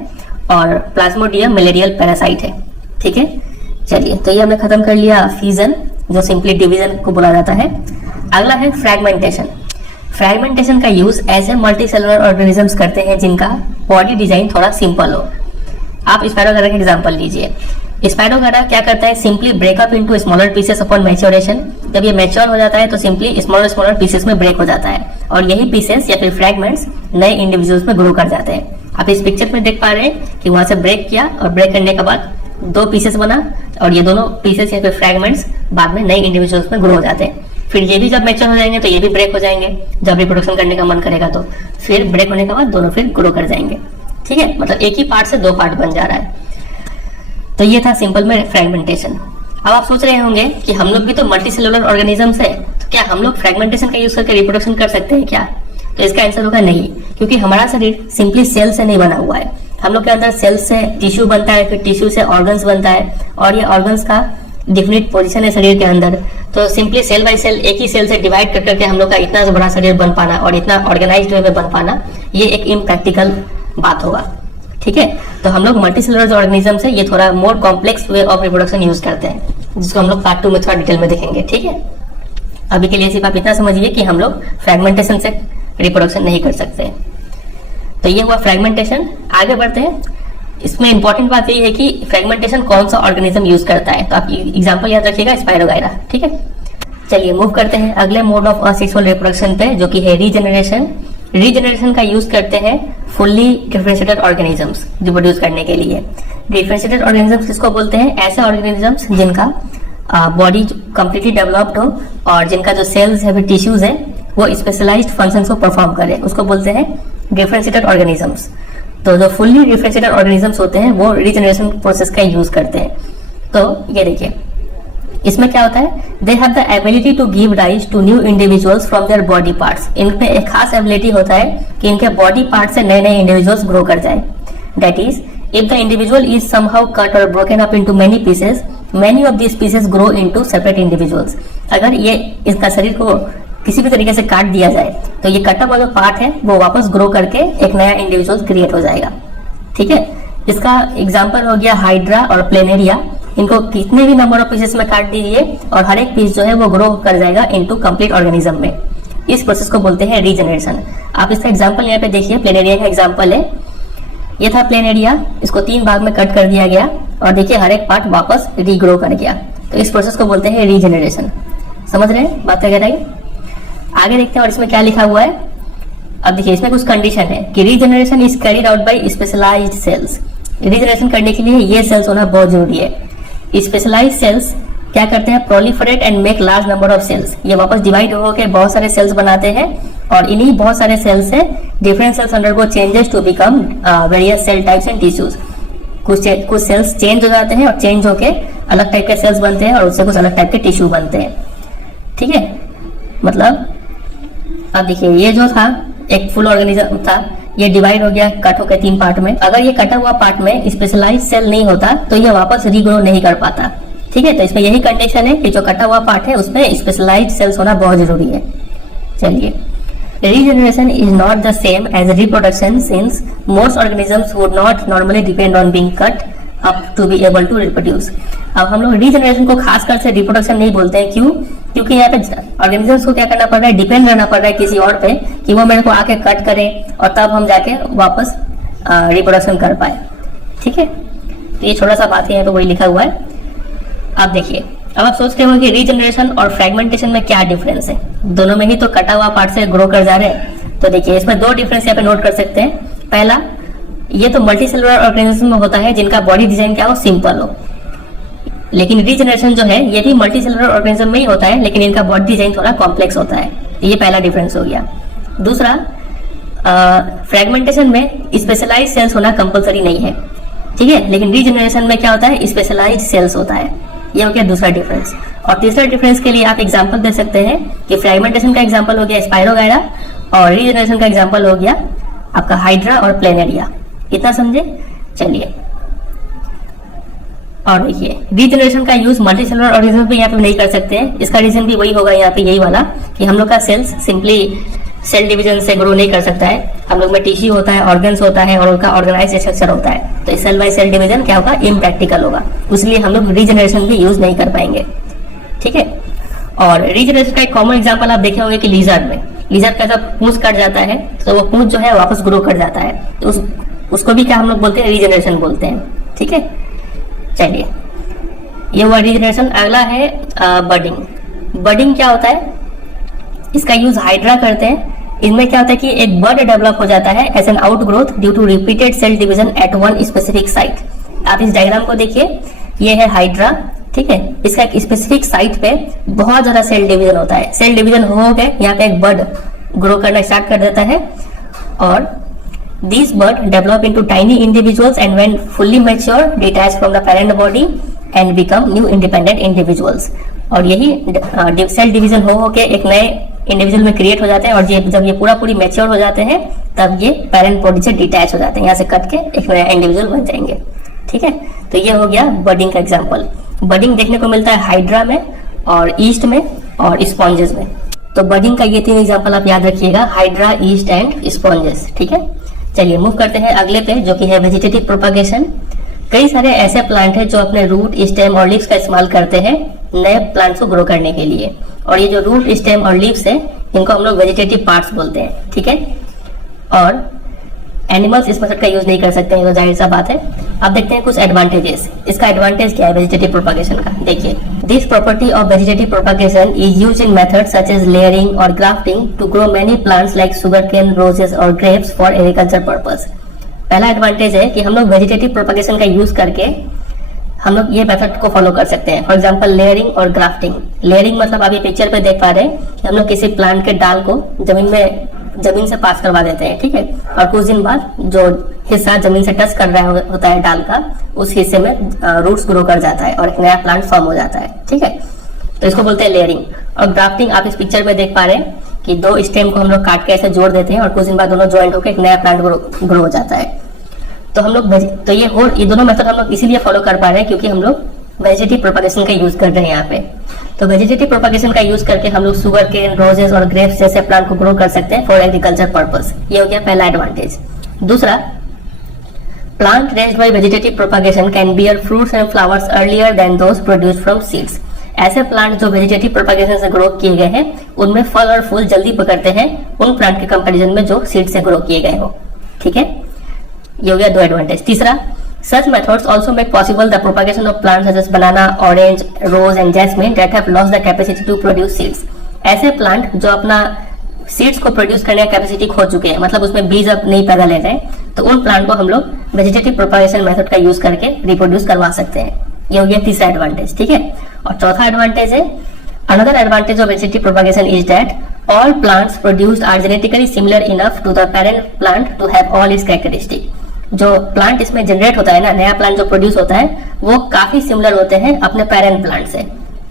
और प्लाज्मोडियम मलेरियल पैरासाइट है। ठीक है, चलिए तो ये हमने खत्म कर लिया फिजन, जो सिंपली डिवीजन को बोला जाता है। अगला है फ्रैगमेंटेशन। फ्रैगमेंटेशन का यूज ऐसे मल्टीसेलुलर ऑर्गेनिजम्स करते हैं जिनका बॉडी डिजाइन थोड़ा सिंपल हो। आप स्पाइरोगारा का एग्जांपल लीजिए। स्पाइरोगारा क्या करता है, simply breakup into smaller pieces upon maturation. जब ये मैच्योर हो जाता है तो सिंपली स्मॉलर पीसेस में ब्रेक हो जाता है और यही पीसेस या फिर फ्रैगमेंट्स नए इंडिविजुअल्स में ग्रो कर जाते हैं। आप इस पिक्चर में देख पा रहे हैं कि वहां से ब्रेक किया और ब्रेक करने के बाद 2 पीसेस बना और ये दोनों पीसेस या फिर फ्रैगमेंट्स बाद में नए इंडिविजुअल्स में ग्रो हो जाते हैं। फिर ये भी जब मैच्योर हो जाएंगे तो ये भी ब्रेक हो जाएंगे, जब रिप्रोडक्शन करने का मन करेगा तो फिर ब्रेक होने के बाद दोनों फिर ग्रो कर जाएंगे। ठीक है, मतलब एक ही पार्ट से 2 पार्ट बन जा रहा है। तो ये था सिंपल में फ्रैगमेंटेशन। अब आप सोच रहे होंगे कि हम लोग भी तो मल्टीसेलुलर ऑर्गेनिजम्स है, तो क्या हम लोग फ्रैगमेंटेशन का यूज करके रिप्रोडक्शन कर सकते हैं क्या? तो इसका आंसर होगा नहीं, क्योंकि हमारा शरीर सिंपली सेल से नहीं बना हुआ है। हम लोग के अंदर सेल से टिश्यू बनता है, फिर टिश्यू से ऑर्गन्स बनता है और ये ऑर्गन्स का डिफिनिट पोजीशन है शरीर के अंदर। तो सिंपली सेल बाय सेल, एक ही सेल से डिवाइड कर करके हम लोग का इतना बड़ा शरीर बन पाना और इतना ऑर्गेनाइज्ड वे में बन पाना, ये एक इम्प्रैक्टिकल बात होगा। ठीक है, तो हम लोग मल्टीसेलुलर ऑर्गेनिज्म से ये थोड़ा more complex way of reproduction use करते हैं, जिसको हम लोग पार्ट 2 में थोड़ा डिटेल में देखेंगे। ठीक है, अभी के लिए सिर्फ आप इतना समझिए कि हम लोग फ्रैगमेंटेशन से रिप्रोडक्शन नहीं कर सकते। तो ये हुआ फ्रैगमेंटेशन। आगे बढ़ते हैं। इसमें इंपॉर्टेंट बात ये है कि फ्रैगमेंटेशन कौन सा ऑर्गेनिज्म यूज करता है, तो आप एग्जांपल याद रखिएगा, स्पाइरोगायरा। ठीक है, चलिए मूव करते हैं अगले मोड ऑफ असेक्सुअल रिप्रोडक्शन पे, जो कि है रीजनरेशन। रीजनरेशन का यूज करते हैं फुल्ली डिफरेंशिएटेड ऑर्गेनिजम्स रिप्रोड्यूस करने के लिए। डिफरेंशिएटेड ऑर्गेनिजम्स किसको बोलते हैं? ऐसे ऑर्गेनिजम्स जिनका बॉडी कंप्लीटली डेवलप्ड हो और जिनका जो सेल्स है, टिश्यूज है, वो स्पेशलाइज्ड फंक्शंस को परफॉर्म करे, उसको बोलते हैं डिफरेंशिएटेड ऑर्गेनिजम्स। तो जो फुल्ली डिफरेंशिएटेड ऑर्गेनिजम्स होते हैं वो रीजनरेशन प्रोसेस का यूज करते हैं। तो ये देखिए, इसमें क्या होता है, they have the ability to give rise to new individuals from their body parts. इनमें एक खास एबिलिटी होता है कि इनके बॉडी पार्ट से नए नए इंडिविजुअल्स ग्रो कर जाए। That is, if the individual is somehow cut और broken up into many pieces, many of these pieces grow into separate individuals. अगर ये इसका शरीर को किसी भी तरीके से काट दिया जाए तो ये कटा हुआ जो पार्ट है वो वापस ग्रो करके एक नया इंडिविजुअल क्रिएट हो जाएगा। ठीक है, इसका एग्जांपल हो गया हाइड्रा और प्लेनेरिया। इनको कितने भी नंबर ऑफ पीसेस में काट दीजिए और हर एक पीस जो है वो ग्रो कर जाएगा इनटू कंप्लीट ऑर्गेनिज्म में। इस प्रोसेस को बोलते हैं रीजनरेशन। आप इसका एग्जांपल यहाँ पे देखिए, प्लेनेरिया का एग्जांपल है। ये था प्लेनेरिया, इसको 3 भाग में कट कर दिया गया और देखिए हर एक पार्ट वापस रीग्रो कर गया। तो इस प्रोसेस को बोलते हैं रीजनरेशन। समझ रहे हैं बात वगैरह? आगे देखते हैं और इसमें क्या लिखा हुआ है। अब देखिए इसमें कुछ कंडीशन है कि regeneration is carried out by specialised cells. Regeneration करने के लिए ये सेल्स होना बहुत जरूरी है। स्पेशलाइज्ड सेल्स क्या करते हैं, proliferate and make large number of cells. ये वापस डिवाइड होकर बहुत सारे सेल्स बनाते हैं और इन्हीं बहुत सारे सेल्स से different cells undergo changes to become various cell types and tissues. कुछ सेल्स चेंज हो जाते हैं और चेंज होके अलग टाइप के सेल्स बनते हैं और उससे कुछ अलग टाइप के टिश्यू बनते हैं। ठीक है, मतलब अब देखिए ये जो था एक फुल ऑर्गेनिज्म था, ये डिवाइड हो गया, कट हो गया 3 पार्ट में। अगर ये कटा हुआ पार्ट में स्पेशलाइज्ड सेल नहीं होता तो ये वापस रीग्रो नहीं कर पाता। ठीक है, तो इसमें यही कंडीशन है कि जो कटा हुआ पार्ट है उसमें स्पेशलाइज्ड सेल्स होना बहुत जरूरी है। चलिए, regeneration is not the same as reproduction since most organisms would not normally depend on being cut up to be able to reproduce। अब हम लोग रीजनरेशन को खासकर से रिप्रोडक्शन नहीं बोलते हैं, क्यों? क्योंकि यहाँ पे ऑर्गेनिजम्स को क्या करना पड़ रहा है, डिपेंड रहना पड़ रहा है किसी और पे कि वो मेरे को आके कट करे और तब हम जाके वापस रिप्रोडक्शन कर पाए। ठीक है, तो ये छोटा सा बात है, यहाँ पे वही लिखा हुआ है। आप देखिए, अब आप सोचते हो कि रीजनरेशन और फ्रेगमेंटेशन में क्या डिफरेंस है, दोनों में ही तो कटा हुआ पार्ट से ग्रो कर जा रहे हैं। तो देखिए इसमें 2 डिफरेंस यहाँ पे नोट कर सकते हैं। पहला, ये तो मल्टीसेलुलर ऑर्गेनिज्म में होता है जिनका बॉडी डिजाइन क्या हो, सिंपल हो। लेकिन रीजनरेशन जो है ये भी मल्टीसेलुलर ऑर्गेनिज्म में ही होता है लेकिन इनका बॉडी डिजाइन थोड़ा कॉम्प्लेक्स होता है। ये पहला डिफरेंस हो गया। दूसरा, फ्रेगमेंटेशन में स्पेशलाइज्ड सेल्स होना कंपलसरी नहीं है। ठीक है, लेकिन रीजनरेशन में क्या होता है, स्पेशलाइज्ड सेल्स होता है। ये हो गया दूसरा डिफरेंस। और तीसरा डिफरेंस के लिए आप एग्जांपल दे सकते हैं कि फ्रेगमेंटेशन का एग्जांपल हो गया स्पाइरोगायरा और रीजनरेशन का एग्जांपल हो गया आपका हाइड्रा और प्लेनेरिया। इतना समझे? चलिए, और देखिए रीजनरेशन का यूज मल्टीसेलुलर ऑर्गेनिज्म पे यहाँ पे नहीं कर सकते हैं। इसका रीजन भी वही होगा यहाँ पे, यही वाला कि हम लोग का सेल्स सिंपली सेल डिवीजन से ग्रो नहीं कर सकता है। हम लोग में टिश्यू होता है, ऑर्गन्स होता है और उनका ऑर्गेनाइज स्ट्रक्चर होता है। तो सेल बाय सेल डिवीजन क्या होगा, इम्प्रैक्टिकल होगा, इसलिए हम लोग रीजनरेशन भी यूज नहीं कर पाएंगे। ठीक है, और रीजनरेशन का एक कॉमन एग्जांपल आप देखे होंगे कि लिजर्ड में, लिजर्ड का जब पूंछ कट जाता है तो वो पूंछ जो है वापस ग्रो कर जाता है, तो उसको भी क्या हम लोग बोलते हैं, रीजनरेशन बोलते हैं। ठीक है, चलिए ये हुआ रीजनरेशन। अगला है बडिंग। बडिंग क्या होता है, इसका यूज हाइड्रा करते हैं। इनमें क्या होता है कि एक बड डेवलप हो जाता है as an outgrowth due to repeated cell division at one specific site. आप इस डायग्राम को देखिए, ये है हाइड्रा। ठीक है, इसका एक स्पेसिफिक साइट पे बहुत ज्यादा सेल डिवीजन होता है। सेल डिवीजन हो गए, यहाँ पे एक बड ग्रो करना स्टार्ट कर देता है और these bud develop into tiny individuals and when fully mature detach from the parent body and become new independent individuals। और यही सेल डिवीजन हो के एक नए इंडिविजुअल में क्रिएट हो जाते हैं और जब ये पूरी मैच्योर हो जाते हैं तब ये पेरेंट बॉडी से डिटैच हो जाते हैं, यहाँ से कट के एक नया इंडिविजुअल बन जाएंगे। ठीक है, तो ये हो गया बडिंग का एग्जांपल। बडिंग देखने को मिलता है हाइड्रा में और ईस्ट में और स्पॉन्जेस में। तो बडिंग का ये 3 एग्जांपल आप याद रखिएगा, हाइड्रा, ईस्ट एंड स्पॉन्जेस। ठीक है, चलिए मूव करते हैं अगले पे जो कि है वेजिटेटिव प्रोपागेशन। कई सारे ऐसे प्लांट हैं जो अपने रूट, स्टेम और लीव्स का इस्तेमाल करते हैं नए प्लांट्स को ग्रो करने के लिए, और ये जो रूट, स्टेम और लीव्स है इनको हम लोग वेजिटेटिव पार्ट्स बोलते हैं। ठीक है, और एनिमल्स इस मेथड का यूज नहीं कर सकते हैं, तो जाहिर सा बात है। अब देखते हैं कुछ एडवांटेजेस। इसका एडवांटेज क्या है वेजिटेटिव प्रोपागेशन का, देखिए this property of vegetative propagation is used in methods such as layering और grafting to grow many plants like sugarcane, roses और ग्रेप्स फॉर एग्रीकल्चर पर्पस। पहला एडवांटेज है कि हम लोग वेजिटेटिव प्रोपागेशन का यूज करके हम लोग ये मेथड को फॉलो कर सकते हैं। फॉर एग्जांपल लेयरिंग और ग्राफ्टिंग। लेयरिंग मतलब आप ये पिक्चर पे देख पा रहे हैं कि हम लोग किसी प्लांट के डाल को जमीन से पास करवा देते हैं। ठीक है, और कुछ दिन बाद जो हिस्सा जमीन से टच कर रहा होता है डाल का, उस हिस्से में रूट्स ग्रो कर जाता है और एक नया प्लांट फॉर्म हो जाता है। ठीक है, तो इसको बोलते हैं लेयरिंग। और ग्राफ्टिंग आप इस पिक्चर में देख पा रहे हैं कि 2 स्टेम को हम लोग काट के ऐसे जोड़ देते हैं और कुछ दिन बाद दोनों ज्वाइंट होकर एक नया प्लांट ग्रो हो जाता है। तो हम लोग तो ये दोनों मेथड हम लोग इसीलिए फॉलो कर पा रहे हैं क्योंकि हम लोग वेजिटेटिव प्रोपागेशन का यूज कर रहे हैं यहाँ पे। तो वेजिटेटिव प्रोपागेशन का यूज करके हम लोग शुगर केन, रोजेस और ग्रेप्स जैसे प्लांट को ग्रो कर सकते हैं फॉर एग्रीकल्चर पर्पस। ये हो गया पहला एडवांटेज। दूसरा, plant raised by vegetative propagation can bear fruits and flowers earlier than those produced from seeds. ऐसे प्लांट जो वेजिटेटिव प्रोपागेशन से ग्रो किए गए हैं उनमें फल और फूल जल्दी पकड़ते हैं उन प्लांट के कंपैरिजन में जो सीड से ग्रो किए गए हो। ठीक है, ये हो गया 2 एडवांटेज। तीसरा, such methods also make possible the propagation of plants such as banana, orange, rose and jasmine that have lost the capacity to produce seeds। ऐसे प्लांट जो अपना सीड्स को प्रोड्यूस करने का कैपेसिटी खो चुके हैं, मतलब उसमें बीज अब नहीं पैदा ले रहे, तो उन प्लांट को हम लोग वेजिटेटिव प्रोपागेशन मेथड का यूज करके रिप्रोड्यूस करवा सकते हैं। ये हो गया तीसरा एडवांटेज, ठीक है। और चौथा एडवांटेज है, another advantage of vegetative propagation is that all plants produced are genetically similar enough to the parent plant to have all its characteristic। जो प्लांट इसमें जनरेट होता है ना, नया प्लांट जो प्रोड्यूस होता है, वो काफी सिमिलर होते हैं अपने पेरेंट प्लांट से।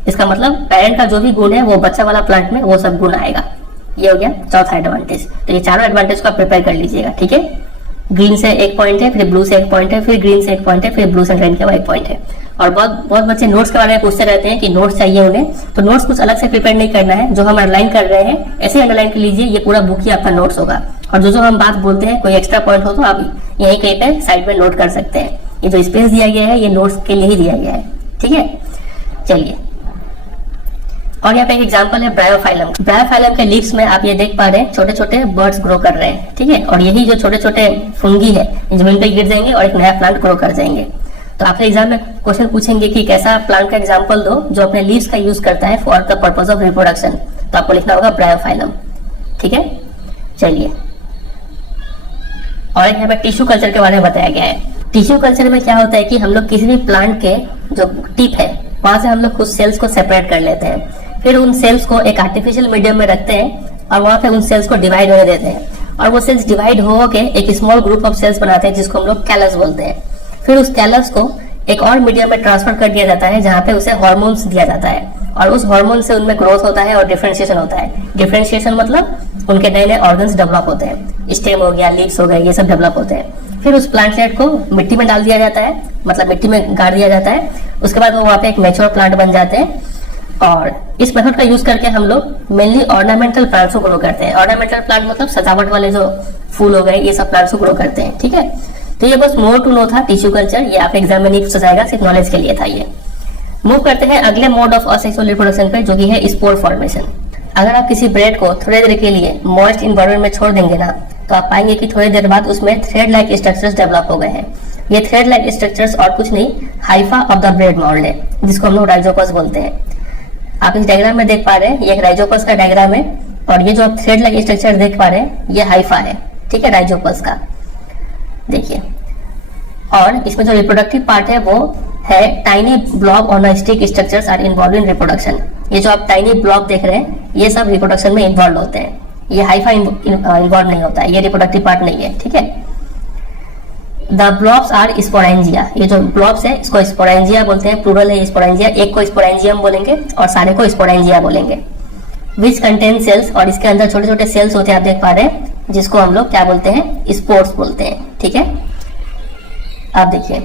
इसका मतलब पेरेंट का जो भी गुण है वो बच्चा वाला प्लांट में वो सब गुण आएगा। ये हो गया चौथा एडवांटेज। तो ये चारों एडवांटेज को आप प्रिपेयर कर लीजिएगा, ठीक है। ग्रीन से एक पॉइंट है, फिर ब्लू से एक पॉइंट है, फिर ग्रीन से एक पॉइंट है, फिर ब्लू से ग्रीन का एक पॉइंट है। और बहुत बच्चे नोट्स के बारे में पूछते रहते हैं कि नोट्स चाहिए उन्हें, तो नोट्स कुछ अलग से प्रिपेयर नहीं करना है। जो हम अंडरलाइन कर रहे हैं ऐसे अंडरलाइन कर लीजिए, ये पूरा बुक ही आपका नोट्स होगा। और जो हम बात बोलते हैं, कोई एक्स्ट्रा पॉइंट हो तो आप यहीं कहीं पे साइड में नोट कर सकते हैं। ये जो स्पेस दिया गया है ये नोट्स के लिए ही दिया गया है, ठीक है। चलिए, और यहाँ पे एक एग्जांपल है ब्रायोफाइलम। ब्रायोफाइलम के लीव्स में आप ये देख पा रहे हैं छोटे छोटे बर्ड्स ग्रो कर रहे हैं, ठीक है। और यही जो छोटे छोटे फंगी है जमीन पे गिर जाएंगे और एक नया प्लांट ग्रो कर जाएंगे। तो आपसे एग्जाम में क्वेश्चन पूछेंगे कि कैसा प्लांट का एग्जांपल दो जो अपने लीव्स का यूज करता है for the purpose of reproduction. तो आपको लिखना होगा ब्रायोफाइलम, ठीक है। चलिए, और यहाँ पे टिश्यू कल्चर के बारे में बताया गया है। टिश्यू कल्चर में क्या होता है कि हम लोग किसी भी प्लांट के जो टिप है वहां से हम लोग कुछ सेल्स को सेपरेट कर लेते हैं, फिर उन सेल्स को एक आर्टिफिशियल मीडियम में रखते हैं और वहां पे उन सेल्स को डिवाइड होने देते हैं। और वो सेल्स डिवाइड हो के एक स्मॉल ग्रुप ऑफ सेल्स बनाते हैं जिसको हम लोग कैलस बोलते हैं। फिर उस कैलस को एक और मीडियम में ट्रांसफर कर दिया जाता है जहाँ पे उसे हार्मोन्स दिया जाता है और उस हार्मोन से उनमें ग्रोथ होता है और डिफरेंशिएशन होता है। डिफरेंशिएशन मतलब उनके नए नए ऑर्गन्स डेवलप होते हैं, स्टेम हो गया, लीव्स हो गए, ये सब डेवलप होते हैं। फिर उस प्लांटलेट को मिट्टी में डाल दिया जाता है, मतलब मिट्टी में गाड़ दिया जाता है। उसके बाद वो वहाँ पे एक मैच्योर प्लांट बन जाते हैं। और इस मेथड का यूज करके हम लोग मेनली ऑर्नामेंटल प्लांट्स को ग्रो करते हैं। ऑर्नामेंटल प्लांट मतलब सजावट वाले जो फूल हो गए, ये सब प्लांट्स को ग्रो करते हैं, ठीक है। तो ये बस मोर टू नो था टिश्यू कल्चर, ये आप एग्जाम में नहीं पूछा जाएगा, सिर्फ नॉलेज के लिए था ये। मूव करते हैं अगले मोड ऑफ असेक्सुअल रिप्रोडक्शन पे, जो कि है स्पोर फॉर्मेशन। अगर आप किसी ब्रेड को थोड़ी देर के लिए मॉइस्ट इन्वायरमेंट में छोड़ देंगे ना, तो आप पाएंगे कि थोड़ी देर बाद उसमें थ्रेड लाइक स्ट्रक्चर्स डेवलप हो गए हैं। ये थ्रेड लाइक स्ट्रक्चर्स और कुछ नहीं, Haifa of the bread mould है, जिसको हम लोग राइजोपस बोलते हैं। आप इस डायग्राम में देख पा रहे हैं, ये एक राइजोपस का डायग्राम है और ये जो आप थ्रेड लाइक स्ट्रक्चर देख पा रहे हैं ये हाइफा है, ठीक है, राइजोपस का। देखिए, और इसमें जो रिप्रोडक्टिव पार्ट है वो है tiny blob on stick structures are involve in reproduction. ये जो आप टाइनी ब्लॉब देख रहे हैं ये सब रिप्रोडक्शन में इन्वॉल्व होते हैं। ये हाइफा इन्वॉल्व नहीं होता है, ये रिप्रोडक्टिव पार्ट नहीं है, ठीक है। The blobs are sporangia. ये जो ब्लॉब्स है इसको स्पोरेंजिया बोलते हैं, प्लूरल है स्पोरेंजिया। एक को स्पोरेंजियम बोलेंगे और सारे को स्पोरेंजिया बोलेंगे। विच कंटेन सेल्स, और इसके अंदर छोटे छोटे सेल्स होते हैं, आप देख पा रहे हैं, जिसको हम लोग क्या बोलते हैं, स्पोर्स बोलते हैं, ठीक है। आप देखिए,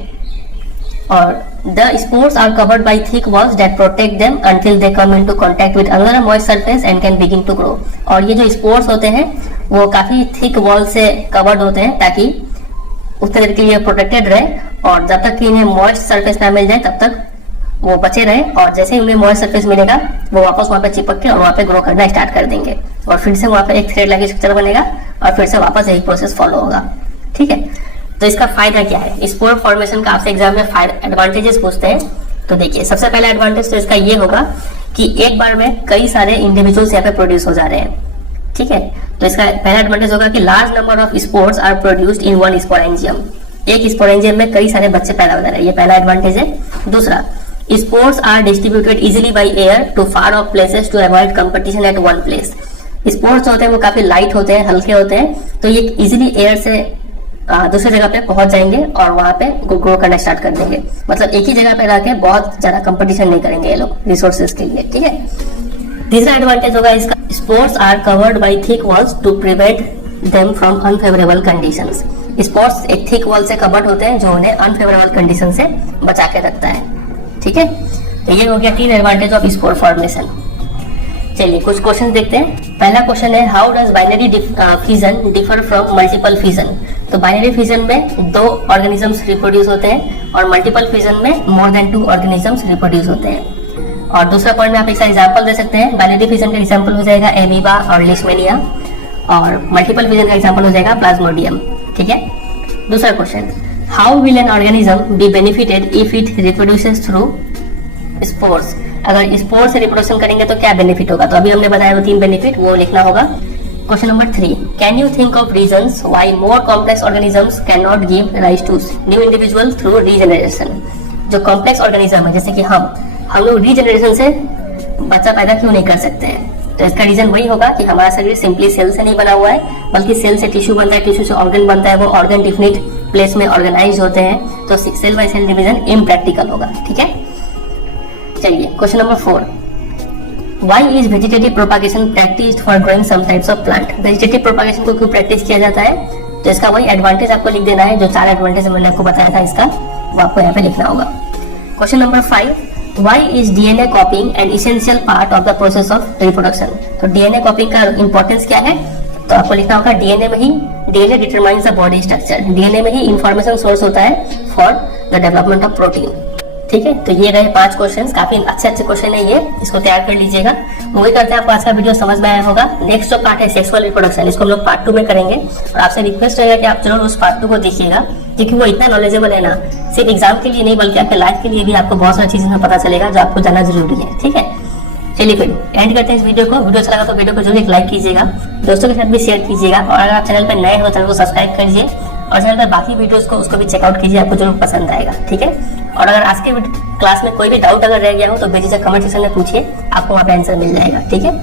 और the spores are covered by thick walls that protect them until they come into contact with another moist surface and can begin to grow. और ये जो स्पोर्स होते हैं वो काफी थिक वॉल से कवर्ड होते हैं ताकि उस तरह के लिए प्रोटेक्टेड रहे, और जब तक कि इन्हें मॉइस्ट सरफेस ना मिल जाए तब तक वो बचे रहे। और जैसे ही उन्हें मॉइस्ट सरफेस मिलेगा वो वापस वहां पे चिपक के और वहां पे ग्रो करना स्टार्ट कर देंगे, और फिर से वहां पे एक थ्रेड लाइक स्ट्रक्चर बनेगा और फिर से वापस यही प्रोसेस फॉलो होगा, ठीक है। तो इसका फायदा क्या है, स्पोर फॉर्मेशन का आपसे एग्जाम में एडवांटेजेस पूछते हैं। तो देखिए, सबसे पहला एडवांटेज तो इसका ये होगा कि एक बार में कई सारे इंडिविजुअल्स यहाँ पे प्रोड्यूस हो जा रहे हैं, ठीक है। तो इसका पहला एडवांटेज होगा कि large number of spores are produced in one sporangium. एक स्पोरेंजियम में कई सारे बच्चे पैदा हो जा रहे हैं, ये पहला एडवांटेज है। दूसरा, spores are distributed easily by air to far off places to avoid competition at one place. Spores होते हैं वो काफी लाइट होते हैं, हल्के होते हैं, तो ये इजिली एयर से दूसरी जगह पे पहुंच जाएंगे और वहां पे ग्रो करना स्टार्ट कर देंगे। मतलब एक ही जगह पे रह के बहुत ज्यादा कंपटीशन नहीं करेंगे ये लोग रिसोर्सेज के लिए, ठीक है। तीसरा एडवांटेज होगा इसका, spores are covered by thick walls to prevent them from unfavourable conditions. Spores एक थिक वॉल से कवर्ड होते हैं जो उन्हें अनफेवरेबल कंडीशन से बचा के रखता है, ठीक है। तो ये हो गया 3 एडवांटेज ऑफ स्पोर फॉर्मेशन। चलिए कुछ क्वेश्चन देखते हैं। पहला क्वेश्चन है, how does binary fission differ from multiple fission. तो बाइनरी फिजन में 2 ऑर्गेनिजम्स रिप्रोड्यूस होते हैं और मल्टीपल फिजन में मोर देन 2 ऑर्गेनिजम्स रिप्रोड्यूस होते हैं। और दूसरा पॉइंट में आप एक एग्जाम्पल दे सकते हैं। बाइनरी फिजन का एग्जाम्पल हो जाएगा एमीबा और लिशमेनिया, और मल्टीपल फिजन का एग्जाम्पल हो जाएगा प्लाज्मोडियम, ठीक है। दूसरा question, how will an organism be benefited if it reproduces through spores. अगर स्पोर से रिप्रोडक्शन करेंगे तो क्या बेनिफिट होगा, तो अभी हमने बताया वो 3 बेनिफिट, वो लिखना होगा। Question number 3, can you think of reasons why more complex organisms can not give rise to new individual through regeneration. जो कॉम्प्लेक्स ऑर्गेनिज्म है, जैसे कि हम लोग रीजनरेशन से बच्चा पैदा क्यों नहीं कर सकते हैं, तो इसका रीजन वही होगा कि हमारा शरीर सिंपली सेल से नहीं बना हुआ है, बल्कि सेल से टिश्यू बनता है, टिश्यू से ऑर्गन बनता है, वो ऑर्गन डिफिनिट प्लेस में ऑर्गेनाइज होते हैं, तो cell by cell division impractical होगा। ठीक है, चलिए question number 4, Why is vegetative propagation practiced for growing some types of plant? Vegetative propagation को क्यों प्रैक्टिस किया जाता है, तो इसका वही एडवांटेज आपको लिख देना है, जो 4 एडवांटेज मैंने आपको बताया था इसका, वो आपको यहाँ पे लिखना होगा। Question number 5, Why is DNA copying an essential part of the process of reproduction? तो DNA copying का इंपॉर्टेंस क्या है, तो आपको लिखना होगा डीएनए में ही, DNA determines the body structure, DNA में ही इंफॉर्मेशन सोर्स होता है for the development of protein. ठीक है, तो ये रहे 5 क्वेश्चंस, काफी अच्छे क्वेश्चन है ये, इसको तैयार कर लीजिएगा। वही करते हैं, आपको आज का वीडियो समझ में आया होगा। नेक्स्ट जो पार्ट है सेक्सुअल रिप्रोडक्शन, इसको हम लोग पार्ट 2 में करेंगे, और आपसे रिक्वेस्ट रहेगा कि आप जरूर उस पार्ट 2 को देखिएगा, क्योंकि वो इतना नॉलेजेबल है ना, सिर्फ एग्जाम के लिए नहीं बल्कि आपके लाइफ के लिए भी आपको बहुत सारी चीजें पता चलेगा जो आपको जानना जरूरी है। ठीक है, चलिए फिर एंड करते हैं इस वीडियो को। वीडियो अच्छा लगा तो वीडियो को जरूर एक लाइक कीजिएगा, दोस्तों के साथ भी शेयर कीजिएगा, और अगर आप चैनल पर नए हो तो चैनल को सब्सक्राइब करिए, और चैनल पर बाकी वीडियोस को उसको भी चेकआउट कीजिए, आपको जरूर पसंद आएगा। ठीक है, और अगर आज के क्लास में कोई भी डाउट अगर रह गया हो तो बेझिझक कमेंट सेक्शन में पूछिए, आपको वहाँ पे आंसर मिल जाएगा। ठीक है,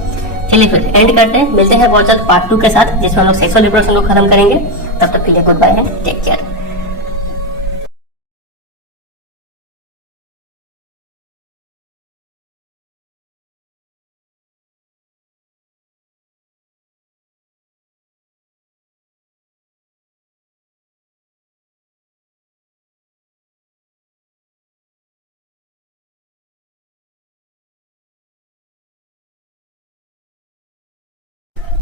चलिए फिर एंड करते हैं, मिलते हैं बहुत जल्द पार्ट 2 के साथ, जिसमें हम लोग सेक्सुअल रिप्रोडक्शन को खत्म करेंगे। तब तक के लिए good bye and take care.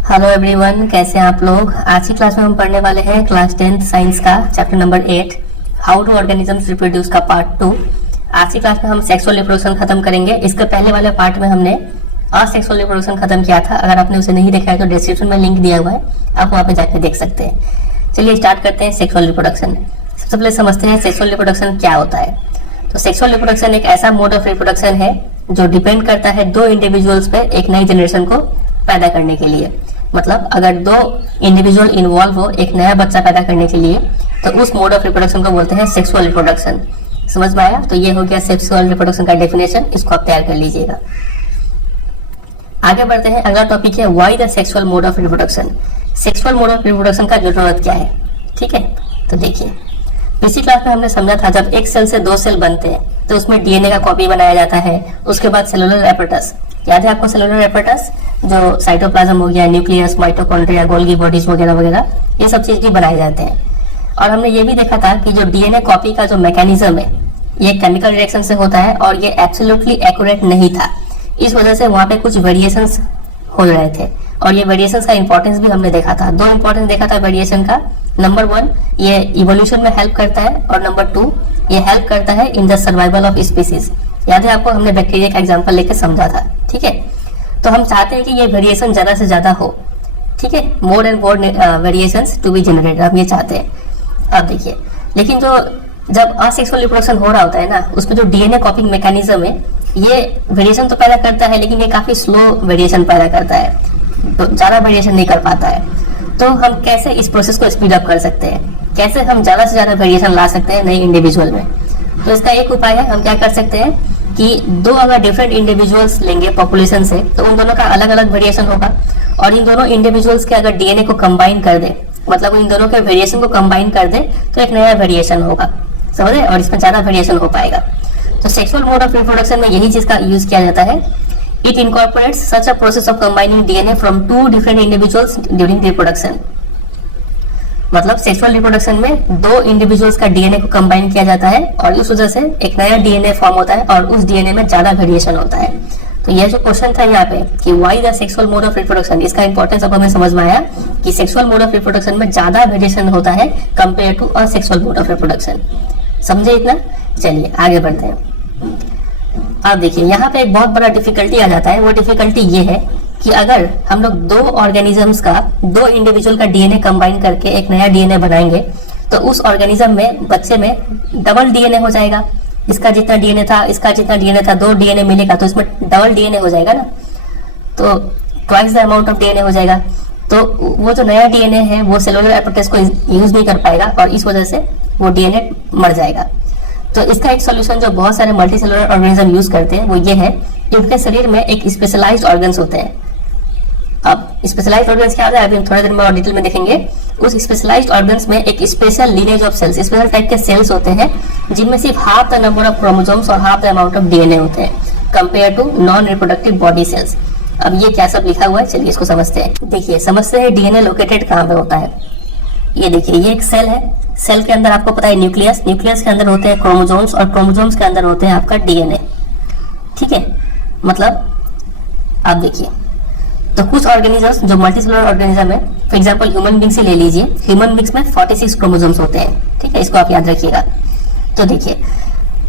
Hello everyone, कैसे हैं आप लोग। आज की क्लास में हम पढ़ने वाले हैं क्लास 10th साइंस का chapter number 8 how to organisms reproduce का पार्ट 2। आज की क्लास में हम सेक्सुअल रिप्रोडक्शन खत्म करेंगे। इसके पहले वाले पार्ट में हमने असेक्सुअल रिप्रोडक्शन खत्म किया था। अगर आपने उसे नहीं देखा है तो डिस्क्रिप्शन में लिंक दिया हुआ है, आप वहाँ पे जाकर देख सकते हैं। चलिए स्टार्ट करते हैं सेक्सुअल रिप्रोडक्शन। सबसे पहले समझते हैं सेक्सुअल रिप्रोडक्शन क्या होता है। तो सेक्सुअल रिप्रोडक्शन एक ऐसा मोड ऑफ रिप्रोडक्शन है जो डिपेंड करता है 2 इंडिविजुअल्स पे एक नई जनरेशन को पैदा करने के लिए। मतलब अगर 2 इंडिविजुअल इन्वॉल्व हो एक नया बच्चा पैदा करने के लिए, तो उस मोड ऑफ रिप्रोडक्शन को बोलते हैं सेक्सुअल रिप्रोडक्शन। समझ में आया? तो ये हो गया सेक्सुअल रिप्रोडक्शन का डेफिनेशन, इसको आप तैयार कर लीजिएगा। आगे बढ़ते हैं, अगला टॉपिक है why the sexual mode of reproduction. Sexual mode of reproduction का जरूरत क्या है। ठीक है, तो देखिए पिछली क्लास में हमने समझा था जब एक सेल से 2 सेल बनते हैं तो उसमें डीएनए का कॉपी बनाया जाता है। उसके बाद सेलुलर एपरेटस, याद है आपको सेलुलर एपरेटस, जो साइटोप्लाज्म हो गया, न्यूक्लियस, माइटोकॉन्ड्रिया, गोल्गी बॉडीज वगैरह वगैरह, ये सब चीज भी बनाए जाते हैं। और हमने ये भी देखा था कि जो डीएनए कॉपी का जो मैकेनिज्म है ये केमिकल रिएक्शन से होता है और ये एब्सोल्युटली एक्यूरेट नहीं था। इस वजह से वहां पे कुछ वेरिएशंस हो रहे थे, और ये वेरिएशंस का इंपॉर्टेंस भी हमने देखा था। 2 इंपॉर्टेंस देखा था वेरिएशन का। नंबर 1 ये इवोल्यूशन में हेल्प करता है, और नंबर 2 ये हेल्प करता है in the survival of species. याद है आपको, हमने बैक्टीरिया का एग्जांपल लेके समझा था। ठीक है, तो हम चाहते हैं कि ये वेरिएशन ज्यादा से ज्यादा हो। ठीक है, more and more variations to be generated, हम ये चाहते हैं। अब देखिए, लेकिन जो जब असेक्सुअल रिप्रोडक्शन हो रहा होता है ना, उसमें जो डीएनए कॉपिंग मैकेनिज्म है ये वेरिएशन तो पैदा करता है, लेकिन ये काफी स्लो वेरिएशन पैदा करता है, तो ज्यादा वेरिएशन नहीं कर पाता है। तो हम कैसे इस प्रोसेस को स्पीड अप कर सकते हैं, कैसे हम ज्यादा से ज्यादा वेरिएशन ला सकते हैं नई इंडिविजुअल में। तो इसका एक उपाय है, हम क्या कर सकते हैं कि 2 अगर डिफरेंट इंडिविजुअल्स लेंगे पॉपुलेशन से, तो उन दोनों का अलग अलग वेरिएशन होगा, और इन दोनों इंडिविजुअल्स के अगर डीएनए को कंबाइन कर दे, मतलब इन दोनों के वेरिएशन को कंबाइन कर दे, तो एक नया वेरिएशन होगा, समझे, और इसमें ज्यादा वेरिएशन हो पाएगा। तो सेक्सुअल मोड ऑफ रिप्रोडक्शन में यही चीज का यूज किया जाता है। It incorporates such a process of combining DNA from 2 different individuals during reproduction. मतलब सेक्सुअल रिप्रोडक्शन में 2 इंडिविजुअल्स का डीएनए को कंबाइन किया जाता है, और उस वजह से एक नया डीएनए फॉर्म होता है, और उस डीएनए में ज्यादा वेरिएशन होता है। तो यह जो क्वेश्चन था यहाँ पे कि why the sexual mode of reproduction, इसका इंपॉर्टेंस अब हमें समझ में आया कि सेक्सुअल मोड ऑफ रिप्रोडक्शन में ज्यादा वेरिएशन होता है compare to asexual mode of reproduction. समझे इतना? चलिए आगे बढ़ते हैं। अब देखिए यहाँ पे एक बहुत बड़ा डिफिकल्टी आ जाता है। वो डिफिकल्टी ये है कि अगर हम लोग 2 ऑर्गेनिजम्स का, 2 इंडिविजुअल का डीएनए कंबाइन करके एक नया डीएनए बनाएंगे, तो उस ऑर्गेनिज्म में, बच्चे में डबल डीएनए हो जाएगा। इसका जितना डीएनए था, इसका जितना डीएनए था, 2 डीएनए मिलेगा तो इसमें डबल डीएनए हो जाएगा ना, तो twice the amount of DNA हो जाएगा। तो वो जो नया डीएनए है वो सेलुलर एपैरेटस को यूज नहीं कर पाएगा और इस वजह से वो डीएनए मर जाएगा। तो इसका एक सॉल्यूशन जो बहुत सारे मल्टी सेलुलर ऑर्गेनिज्म यूज करते हैं वो ये है कि उनके शरीर में एक स्पेशलाइज्ड ऑर्गन्स होते हैं। अब स्पेशलाइज्ड ऑर्गन्स क्या होता है अभी हम थोड़ी देर में और डिटेल में देखेंगे। उस स्पेशलाइज्ड ऑर्गन्स में एक special lineage of cells, special type के सेल्स होते हैं जिनमें सिर्फ half the number of chromosomes और half the amount of DNA होते हैं compare to non reproductive body cells. अब ये क्या सब लिखा हुआ है, चलिए इसको समझते हैं। देखिए समझते हैं डीएनए लोकेटेड कहाँ पे होता है। ये देखिए ये एक सेल है, सेल के अंदर आपको पता है न्यूक्लियस, न्यूक्लियस के अंदर होते हैं क्रोमोसोम्स और क्रोमोसोम्स के अंदर होते हैं आपका डीएनए। ठीक है, मतलब आप देखिए तो कुछ ऑर्गेनिजम्स जो मल्टीसेलुलर ऑर्गेनिज्म है, फॉर एग्जांपल ह्यूमन बींग से ले लीजिए, ह्यूमन बींग्स में 46 क्रोमोसोम्स होते हैं। ठीक है, इसको आप याद रखिएगा। तो देखिए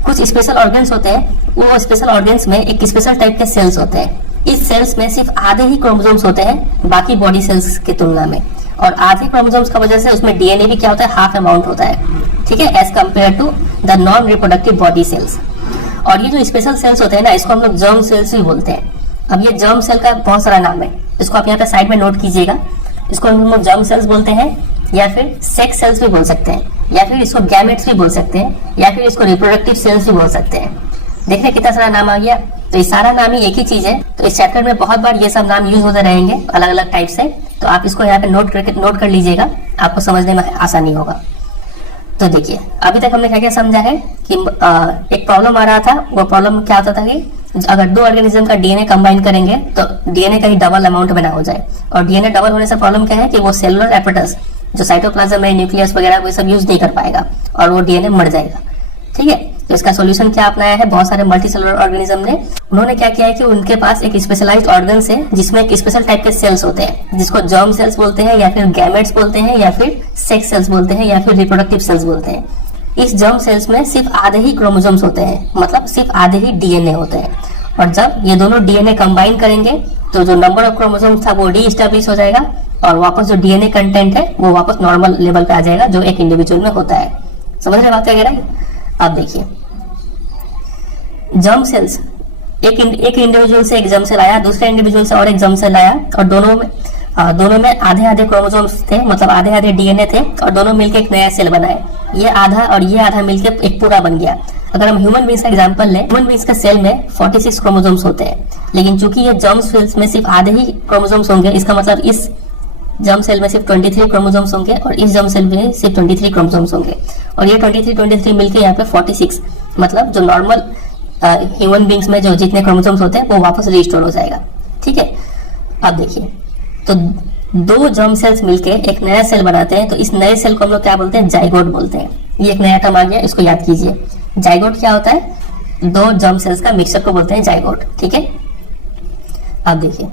कुछ स्पेशल ऑर्गन्स होते हैं, वो स्पेशल ऑर्गन्स में एक स्पेशल टाइप के सेल्स होते हैं। इस सेल्स में सिर्फ आधे ही क्रोमोसोम्स होते हैं बाकी बॉडी सेल्स की तुलना में, और आधे क्रोमोसोम्स की वजह से उसमें डीएनए भी क्या होता है, हाफ अमाउंट होता है। ठीक है, as compare to the non reproductive body cells. और ये जो स्पेशल सेल्स होते हैं ना, इसको हम लोग जर्म सेल्स भी बोलते हैं। अब ये जर्म सेल का बहुत सारा नाम है, इसको आप यहाँ पे साइड में नोट कीजिएगा। इसको हम लोग जर्म सेल्स बोलते हैं, या फिर सेक्स सेल्स भी बोल सकते हैं, या फिर इसको गैमेट्स भी बोल सकते हैं, या फिर इसको रिप्रोडक्टिव सेल्स भी बोल सकते हैं। देख रहे कितना सारा नाम आ गया। तो ये सारा नाम ही एक ही चीज है। तो इस चैप्टर में बहुत बार ये सब नाम यूज होते रहेंगे अलग अलग टाइप से, तो आप इसको यहाँ पे नोट कर लीजिएगा, आपको समझने में आसानी होगा। तो देखिए अभी तक हमने क्या क्या समझा है कि एक प्रॉब्लम आ रहा था। वो प्रॉब्लम क्या होता था कि अगर 2 ऑर्गेनिज्म का डीएनए कंबाइन करेंगे तो डीएनए का ही डबल अमाउंट बना हो जाए। और डीएनए डबल होने से प्रॉब्लम क्या है कि वो सेलुलर एपैरेटस जो साइटोप्लाज्म है, न्यूक्लियस वगैरह वो सब यूज नहीं कर पाएगा और वो डीएनए मर जाएगा। ठीक है, तो इसका सॉल्यूशन क्या अपनाया है बहुत सारे मल्टी सेलुलर ऑर्गेनिज्म ने। उन्होंने क्या किया है कि उनके पास एक स्पेशलाइज्ड ऑर्गन्स है जिसमें एक स्पेशल टाइप के सेल्स होते हैं, जिसको जर्म सेल्स बोलते हैं, या फिर गैमेट्स बोलते हैं, या फिर सेक्स सेल्स बोलते हैं, या फिर रिप्रोडक्टिव सेल्स बोलते हैं। इस जर्म सेल्स में सिर्फ आधे ही क्रोमोसोम्स होते हैं, मतलब सिर्फ आधे ही डीएनए होते हैं। और जब ये दोनों डीएनए कंबाइन करेंगे तो जो नंबर ऑफ क्रोमोसोम्स था वो रीएस्टैब्लिश हो जाएगा, और वापस जो डीएनए कंटेंट है वो वापस नॉर्मल लेवल पे आ जाएगा जो एक इंडिविजुअल में होता है। समझ रहे बात वगैरह। अब देखिए जर्म सेल्स, एक इंडिविजुअल से एक जर्म सेल आया, दूसरे इंडिविजुअल से और एक जर्म सेल आया, और दोनों में आधे आधे क्रोमोसोम्स थे, मतलब आधे आधे डीएनए थे, और दोनों मिलकर एक नया सेल बनाए। ये आधा और ये आधा मिलकर एक पूरा बन गया। अगर हम ह्यूमन बींग्स का एग्जांपल लें, ह्यूमन बींग्स का सेल में 46 क्रोमोसोम्स होते हैं, लेकिन चूंकि ये जर्म सेल्स में सिर्फ आधे ही क्रोमोसोम्स होंगे, इसका मतलब इस जर्म सेल में सिर्फ 23 क्रोमोसोम्स होंगे और इस जर्म सेल में सिर्फ 23 क्रोमोसोम्स होंगे, और ये 23 मिलकर यहाँ पे 46, मतलब जो नॉर्मल ह्यूमन बींग्स में जो जितने क्रोमोसोम्स होते हैं वो वापस रिस्टोर हो जाएगा। ठीक है, अब देखिए तो 2 जर्म सेल्स मिलके एक नया सेल बनाते हैं, तो इस नए सेल को हम लोग क्या बोलते हैं, जाइगोट बोलते हैं। ये एक नया टर्म आ गया, इसको याद कीजिए। जाइगोट क्या होता है, 2 जर्म सेल्स का मिक्सचर को बोलते हैं जाइगोट। ठीक है, अब देखिए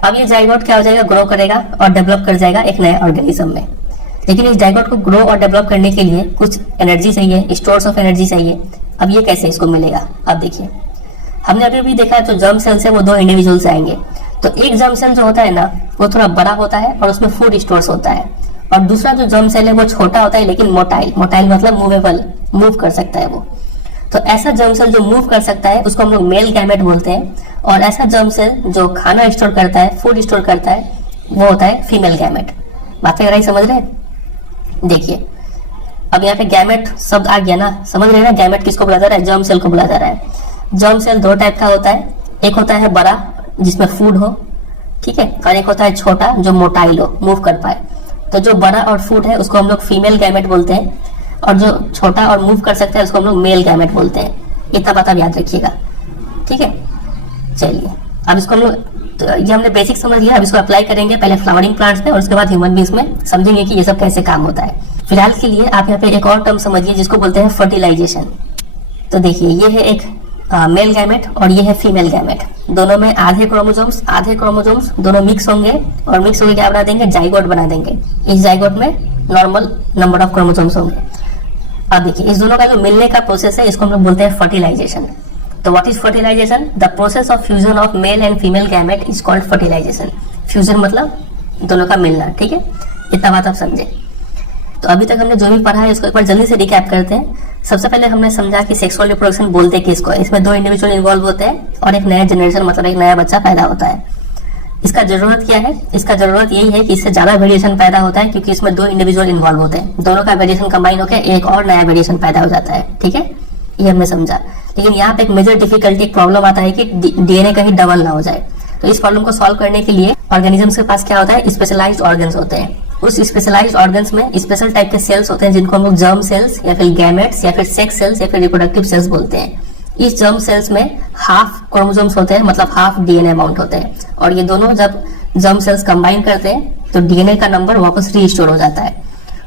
अब ये जाइगोट क्या हो जाएगा, ग्रो करेगा और डेवलप कर जाएगा एक नए ऑर्गेनिज्म में। लेकिन इस जाइगोट को ग्रो और डेवलप करने के लिए कुछ एनर्जी चाहिए, स्टोर्स ऑफ एनर्जी चाहिए। अब ये कैसे इसको मिलेगा, अब देखिए हमने अभी भी देखा जो जर्म सेल्स है वो 2 इंडिविजुअल से आएंगे। तो एक जर्म सेल जो होता है ना वो थोड़ा बड़ा होता है और उसमें फूड स्टोर्स होता है, और दूसरा जो जर्म सेल है वो छोटा होता है लेकिन मोटाइल मतलब मूवेबल, मूव कर सकता है वो। तो ऐसा जर्म सेल जो मूव कर सकता है उसको हम लोग मेल गैमेट बोलते हैं, और ऐसा जर्म सेल जो खाना स्टोर करता है, फूड स्टोर करता है, वो होता है फीमेल गैमेट। बात वगैरह समझ रहे हैं। देखिए अब यहाँ पे गैमेट शब्द आ गया ना, समझ रहे हैं ना, गैमेट किसको बुला जा रहा है, जर्म सेल को बुला जा रहा है। जर्म सेल 2 टाइप का होता है, एक होता है बड़ा जिसमें फूड हो, ठीक है, और एक होता है छोटा जो मोटाइल हो, मूव कर पाए। तो जो बड़ा और फूड है उसको हम लोग फीमेल गैमेट बोलते हैं, और जो छोटा और मूव कर सकता है उसको हम लोग मेल गैमेट बोलते हैं। इतना बात आप याद रखिएगा। ठीक है, चलिए अब इसको हम लोग, तो ये हमने बेसिक समझ लिया, अब इसको अप्लाई करेंगे पहले फ्लावरिंग प्लांट्स में और उसके बाद ह्यूमन बींग्स में, समझेंगे कि ये सब कैसे काम होता है। फिलहाल के लिए आप यहाँ पे एक और टर्म समझिए जिसको बोलते हैं फर्टिलाइजेशन। तो देखिए ये है एक मेल गैमेट और ये है फीमेल गैमेट, दोनों में आधे क्रोमोसोम्स दोनों मिक्स होंगे, और मिक्स होकर क्या बना देंगे, जाइगोट बना देंगे। इस जाइगोट में नॉर्मल नंबर ऑफ क्रोमोसोम्स होंगे। अब देखिए इस दोनों का जो मिलने का प्रोसेस है इसको हम लोग बोलते हैं फर्टिलाइजेशन। तो what is fertilisation, the process of fusion of male and female gamete is called fertilisation. Fusion मतलब दोनों का मिलना। ठीक है, इतना बात आप समझे। तो अभी तक हमने जो भी पढ़ा है उसको एक बार जल्दी से रिकैप करते हैं। सबसे पहले हमने समझा कि सेक्सुअल रिप्रोडक्शन बोलते किसको है। इसमें 2 इंडिविजुअल इन्वॉल्व होते हैं और एक नया जनरेशन मतलब एक नया बच्चा पैदा होता है। इसका जरूरत क्या है? इसका जरूरत यही है कि इससे ज्यादा वेरिएशन पैदा होता है क्योंकि इसमें 2 इंडिविजुअल इन्वॉल्व होते हैं। दोनों का वेरिएशन कंबाइन होकर एक और नया वेरिएशन पैदा हो जाता है। ठीक है, ये हमने समझा। लेकिन यहाँ पे एक मेजर डिफिकल्टी प्रॉब्लम आता है कि डीएनए कहीं डबल ना हो जाए। तो इस प्रॉब्लम को सॉल्व करने के लिए ऑर्गेनिजम्स के पास क्या होता है? स्पेशलाइज्ड ऑर्गन्स होते हैं। उस स्पेशलाइज्ड ऑर्गन्स में स्पेशल टाइप के सेल्स होते हैं जिनको हम लोग जर्म सेल्स या फिर गैमेट्स या फिर सेक्स सेल्स या फिर रिप्रोडक्टिव सेल्स बोलते हैं। इस जर्म सेल्स में हाफ क्रोमोसोम्स होते हैं, मतलब हाफ डीएनए अमाउंट होते हैं, और ये दोनों जब जर्म सेल्स कंबाइन करते हैं तो डीएनए का नंबर वापस रीस्टोर हो जाता है।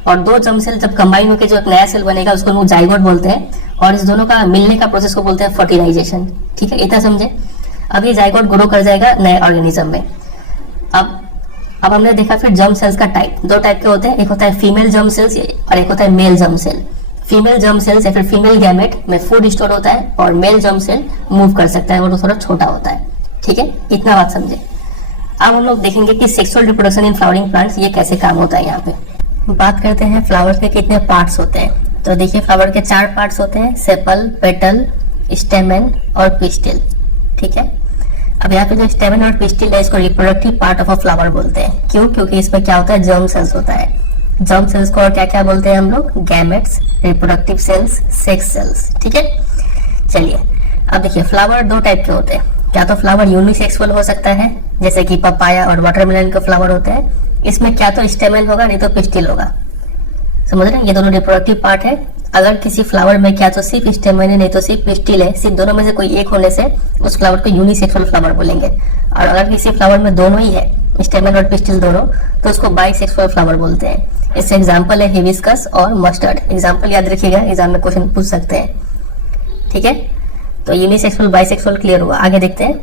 और 2 जर्म सेल जब कंबाइन होकर जो एक नया सेल बनेगा उसको हम लोग जाइगोट बोलते हैं, और इस दोनों का मिलने का प्रोसेस को बोलते हैं फर्टिलाइजेशन। ठीक है, इतना समझे। अब ये जाइगोट ग्रो कर जाएगा नए ऑर्गेनिज्म में। अब हमने देखा फिर जर्म सेल्स का टाइप। 2 टाइप के होते हैं, एक होता है फीमेल जर्म सेल्स और एक होता है male germ cell. Female germ cells या फिर फीमेल गैमेट में फूड स्टोर होता है और मेल जर्म सेल मूव कर सकता है, वो थोड़ा छोटा होता है। ठीक है, इतना बात समझे। अब हम लोग देखेंगे कि sexual reproduction in flowering plants ये कैसे काम होता है। यहाँ पे बात करते हैं फ्लावर के कितने पार्ट्स होते हैं। तो देखिए, फ्लावर के 4 पार्ट्स होते हैं, सेपल, पेटल, स्टेमन और पिस्टिल। ठीक है, अब यहाँ पे जो स्टेमन और पिस्टिल है इसको reproductive part of a flower बोलते हैं। क्यों? क्योंकि इसमें क्या होता है? जर्म सेल्स होता है। जर्म सेल्स को और क्या क्या बोलते हैं हम लोग? Gametes, reproductive cells, sex cells. ठीक है, चलिए अब देखिए, फ्लावर 2 टाइप के होते हैं। क्या तो फ्लावर यूनिसेक्सुअल हो सकता है, जैसे कि पपाया और वाटरमेलन के फ्लावर होते हैं। इसमें क्या तो स्टेमन होगा नहीं तो पिस्टिल होगा। समझ रहे हैं? ये दोनों रिप्रोडक्टिव पार्ट है। अगर किसी फ्लावर में क्या तो सिर्फ स्टेमन है नहीं तो सिर्फ पिस्टिल है, सिर्फ दोनों में से कोई एक होने से उस फ्लावर को यूनिसेक्सुअल फ्लावर बोलेंगे। और अगर किसी फ्लावर में दोनों ही है, स्टेमन और पिस्टिल दोनों, तो उसको बाइसेक्सुअल फ्लावर बोलते हैं। इससे एग्जाम्पल है हिबिस्कस और मस्टर्ड। एग्जाम्पल याद रखिएगा, एग्जाम में क्वेश्चन पूछ सकते हैं। ठीक है, तो यूनिसेक्सुअल बाइसेक्सुअल क्लियर हुआ। आगे देखते हैं।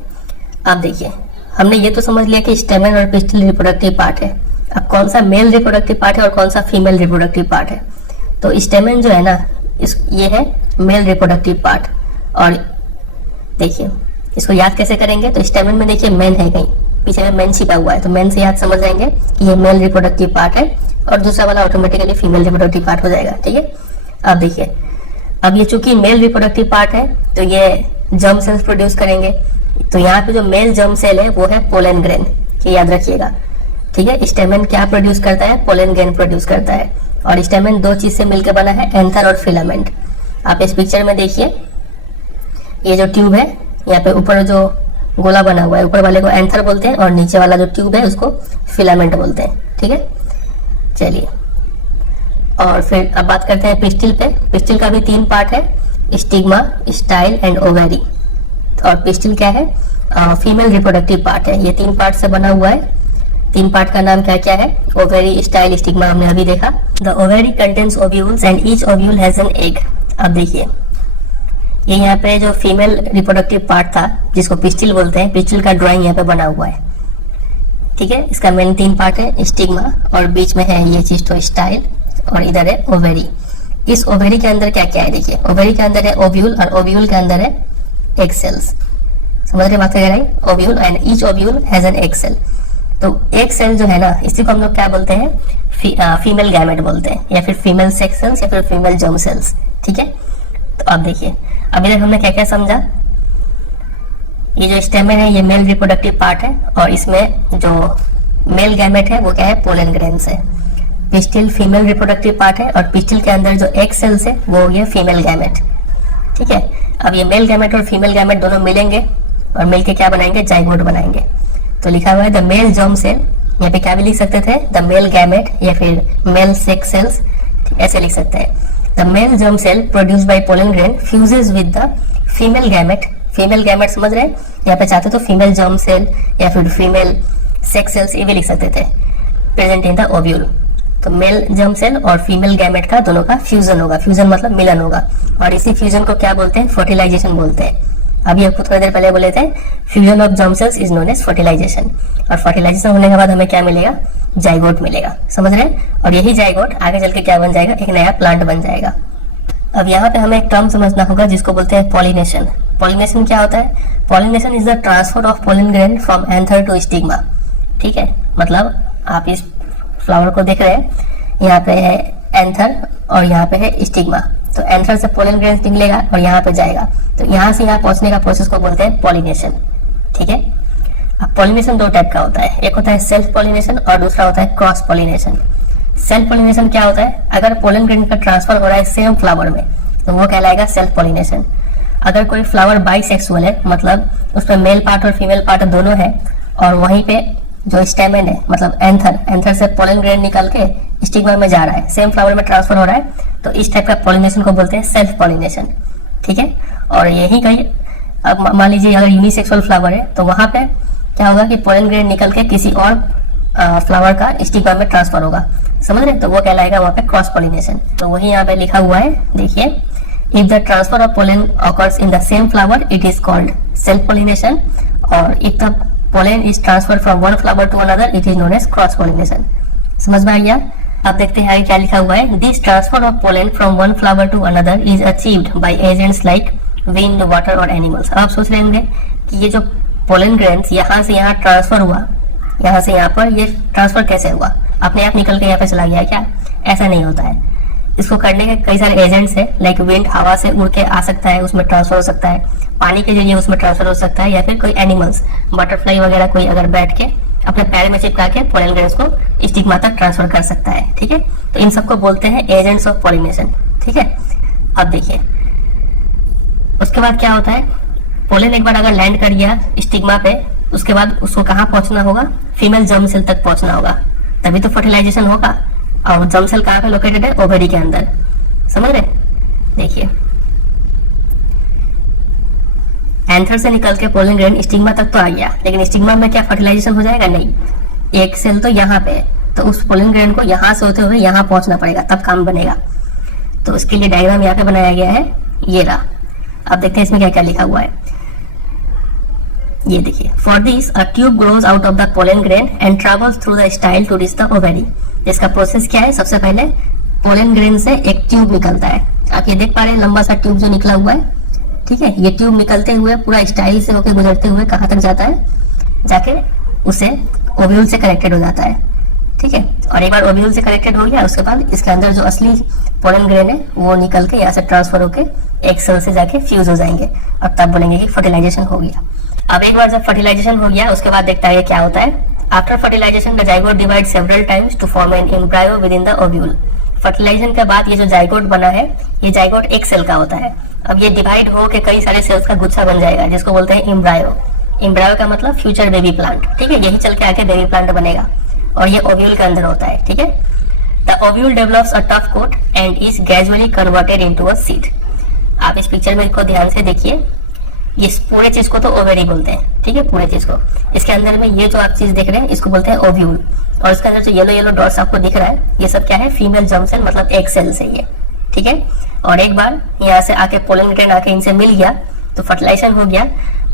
अब देखिए, हमने ये तो समझ लिया कि स्टेमन और पिस्टिल रिप्रोडक्टिव पार्ट है। अब कौन सा मेल रिप्रोडक्टिव पार्ट है और कौन सा फीमेल रिप्रोडक्टिव पार्ट है? तो स्टेमन जो है ना, ये है मेल रिप्रोडक्टिव पार्ट। और देखिए, इसको याद कैसे करेंगे? तो स्टेमन में देखिए मेन है, कहीं पीछे में मेन छिपा हुआ है, तो मेन से याद समझ जाएंगे कि ये मेल रिप्रोडक्टिव पार्ट है, और दूसरा वाला ऑटोमेटिकली फीमेल रिप्रोडक्टिव पार्ट हो जाएगा। ठीक है, अब देखिए, अब ये चूंकि मेल रिप्रोडक्टिव पार्ट है तो ये जर्म सेल्स प्रोड्यूस करेंगे। तो यहाँ पे जो मेल जर्म सेल है वो है पोलन ग्रेन, ये याद रखिएगा। ठीक है, स्टेमन क्या प्रोड्यूस करता है? पोलन ग्रेन प्रोड्यूस करता है। और स्टेमन 2 चीज से मिलकर बना है, एंथर और फिलामेंट। आप इस पिक्चर में देखिए, ये जो ट्यूब है, यहाँ पे ऊपर जो गोला बना हुआ है, ऊपर वाले को एंथर बोलते हैं और नीचे वाला जो ट्यूब है उसको फिलामेंट बोलते हैं। ठीक है, चलिए और फिर अब बात करते हैं पिस्टिल पे। पिस्टिल का भी 3 पार्ट है, स्टिग्मा, स्टाइल एंड ओवेरी। और पिस्टिल क्या है? फीमेल रिप्रोडक्टिव पार्ट है। ये 3 पार्ट से बना हुआ है। 3 पार्ट का नाम क्या क्या है? ओवेरी, स्टाइल, स्टिग्मा हमने अभी देखा। The ovary contains ovules and each ovule has an egg. अब देखिए, ये यहाँ पे जो फीमेल रिप्रोडक्टिव पार्ट था जिसको पिस्टिल बोलते हैं, पिस्टिल का ड्राइंग यहाँ पे बना हुआ है। ठीक है, इसका मेन 3 पार्ट है, स्टिग्मा, और बीच में है ये चीज तो स्टाइल, और इधर है ओवेरी। इस ओवेरी के अंदर क्या क्या है? देखिए, ओवेरी के अंदर है ओव्यूल और ओव्यूल के अंदर है एग सेल्स। समझ रहे बात कर? Ovule and each ovule has an egg cell. तो एग सेल जो है ना, इसी को हम लोग क्या बोलते हैं? फीमेल गैमेट बोलते हैं, या फिर फीमेल सेक्स सेल्स या फिर फीमेल जर्म सेल्स। ठीक है, तो अब देखिए, अभी तक हमने क्या क्या समझा? ये जो स्टेमन है ये मेल रिप्रोडक्टिव पार्ट है, और इसमें जो मेल गैमेट है वो क्या है? पोलन ग्रेन्स है। पिस्टिल फीमेल रिप्रोडक्टिव पार्ट है, और पिस्टिल के अंदर जो एग सेल्स है वो हो गया फीमेल गैमेट। ठीक है, अब ये मेल गैमेट और फीमेल गैमेट दोनों मिलेंगे और मिलके क्या बनाएंगे? जाइगोट बनाएंगे। तो लिखा हुआ है द मेल जर्म सेल, यहाँ पे क्या भी लिख सकते थे? द मेल गैमेट या फिर मेल सेक्स सेल्स, ऐसे लिख सकते हैं। The male germ cell produced by pollen grain fuses with the female gamete. Female gamete समझ रहे हैं? यहाँ पे चाहते तो फीमेल जर्म सेल या फिर फीमेल सेक्स सेल्स ये भी लिख सकते थे, प्रेजेंट इन द ओव्यूल। तो मेल जर्म सेल और फीमेल गैमेट का दोनों का फ्यूजन होगा। फ्यूजन मतलब मिलन होगा, और इसी फ्यूजन को क्या बोलते हैं? फर्टिलाइजेशन बोलते हैं। अभी आपको थोड़ी देर पहले बोले थे fusion of germ cells is known as fertilisation. और फर्टिलाइजेशन होने के बाद हमें क्या मिलेगा? जाइगोट मिलेगा। समझ रहे हैं? और यही जाइगोट आगे चल के क्या बन जाएगा? एक नया प्लांट बन जाएगा। अब यहाँ पे हमें एक टर्म समझना होगा जिसको बोलते हैं पॉलिनेशन। पॉलिनेशन क्या होता है? Pollination is the transfer of pollen grain from anther to stigma. ठीक है, मतलब आप इस फ्लावर को देख रहे हैं, यहाँ पे है एंथर और यहाँ पे है स्टिग्मा। तो एंथर से पोलन ग्रेन्स निकलेगा और यहाँ पे जाएगा, तो यहाँ से यहाँ पहुंचने का प्रोसेस को बोलते हैं पॉलिनेशन। ठीक है, अब पॉलिनेशन दो टाइप का होता है, एक होता है सेल्फ पॉलिनेशन और दूसरा होता है क्रॉस पॉलिनेशन। सेल्फ पॉलिनेशन क्या होता है, अगर पोलन ग्रेन का ट्रांसफर हो रहा है सेम फ्लावर में तो वो कहलाएगा सेल्फ पॉलिनेशन। अगर कोई फ्लावर बाइसेक्सुअल है, मतलब उसमें मेल पार्ट और फीमेल पार्ट दोनों है, और वहीं पे जो स्टेमेन है मतलब एंथर से पोलन ग्रेन निकल के स्टिग्मा में जा रहा है, सेम फ्लावर में ट्रांसफर हो रहा है, तो इस टाइप का पॉलिनेशन को बोलते हैं सेल्फ पॉलिनेशन। ठीक है, और यही कहीं अब मान लीजिए अगर यूनिसेक्सुअल फ्लावर है तो वहां पे क्या होगा कि पोलन ग्रेन निकल के किसी और फ्लावर का स्टिग्मा में ट्रांसफर होगा, समझ रहे, तो वो कहलाएगा वहां पे क्रॉस पॉलिनेशन। तो वही यहाँ पे लिखा हुआ है, देखिए, if the transfer of pollen occurs in the same flower it is called self pollination, और if the pollen is transfer from one flower to another it is known as cross pollination. समझ में आ गया? अब देखते हैं आगे क्या लिखा हुआ है। This transfer of pollen from one flower to another is achieved by agents like wind, water और एनिमल्स। अब आप सोच रहे होंगे कि ये जो पोलन ग्रेन्स यहाँ से यहाँ ट्रांसफर हुआ, यहाँ से यहाँ पर, ये ट्रांसफर कैसे हुआ, अपने आप निकल के यहाँ पे चला गया क्या? ऐसा नहीं होता है। इसको करने के कई सारे एजेंट्स हैं, लाइक विंड हवा से उड़ के आ सकता है, उसमें ट्रांसफर हो सकता है, पानी के जरिए उसमें ट्रांसफर हो सकता है, या फिर कोई एनिमल्स, बटरफ्लाई वगैरह कोई अगर बैठ के अपने पैर में चिपका के पोलन ग्रेन्स को स्टिग्मा तक ट्रांसफर कर सकता है। ठीक है, तो इन सबको बोलते हैं एजेंट्स ऑफ पॉलिनेशन। ठीक है, अब देखिए उसके बाद क्या होता है, पोलन एक बार अगर लैंड कर गया स्टिग्मा पे, उसके बाद उसको कहाँ पहुंचना होगा, फीमेल जर्म सेल तक पहुंचना होगा, तभी तो फर्टिलाइजेशन होगा। और जर्म सेल कहाँ पे लोकेटेड है, ओवरी के अंदर, समझ रहे? देखिए एंथर से निकल के पोलन ग्रेन स्टिग्मा तक तो आ गया, लेकिन स्टिग्मा में क्या फर्टिलाइजेशन हो जाएगा? नहीं, एक सेल तो यहाँ पे है, तो उस पोलन ग्रेन को यहाँ से होते हुए यहाँ पहुंचना पड़ेगा, तब काम बनेगा। तो उसके लिए डायग्राम यहाँ पे बनाया गया है, ये रहा। अब देखते हैं इसमें क्या क्या लिखा हुआ है। ये देखिए, for this a tube grows out of the pollen grain and travels through the style to reach the ovary. इसका प्रोसेस क्या है, सबसे पहले पोलन ग्रेन से एक ट्यूब निकलता है, आप ये देख पा रहे हैं, लंबा सा ट्यूब जो निकला हुआ है। ठीक है, ये ट्यूब निकलते हुए पूरा स्टाइल से होकर गुजरते हुए कहाँ तक जाता है, जाके उसे ओव्यूल से कनेक्टेड हो जाता है। ठीक है, और एक बार ओव्यूल से कनेक्टेड हो गया, उसके बाद इसके अंदर जो असली पोलन ग्रेन है वो निकल के यहाँ से ट्रांसफर होके एक सेल से जाके फ्यूज हो जाएंगे, और तब बोलेंगे कि फर्टिलाइजेशन हो गया। अब एक बार जब फर्टिलाइजेशन हो गया, उसके बाद देखता है क्या होता है। After fertilisation the zygote divide several times to form an embryo within the ovule. Fertilisation के बाद ये जो जाइगोट बना है, ये जाइगोट एक सेल का होता है। अब ये डिवाइड हो के कई सारे सेल्स का गुच्छा बन जाएगा, जिसको बोलते हैं एम्ब्रायो। एम्ब्रायो का मतलब फ्यूचर बेबी प्लांट। ठीक है, यही चल के आके बेबी प्लांट बनेगा, और ये ओव्यूल के अंदर होता है। ठीक है, the ovule develops a tough coat and is gradually converted into a seed. आप इस पिक्चर में इसको ध्यान से देखिए, ये पूरे चीज को तो ओवेरी बोलते हैं। ठीक है, पूरे चीज को, इसके अंदर में ये जो आप चीज देख रहे हैं इसको बोलते हैं ओव्यूल, और इसके अंदर जो येलो येलो डॉट्स आपको दिख रहा है, ये सब क्या है, फीमेल जर्म सेल, मतलब एक सेल से ये। ठीक है, और एक बार यहाँ से आके पोलन ग्रेन आके इनसे मिल गया तो फर्टिलाइजेशन हो गया।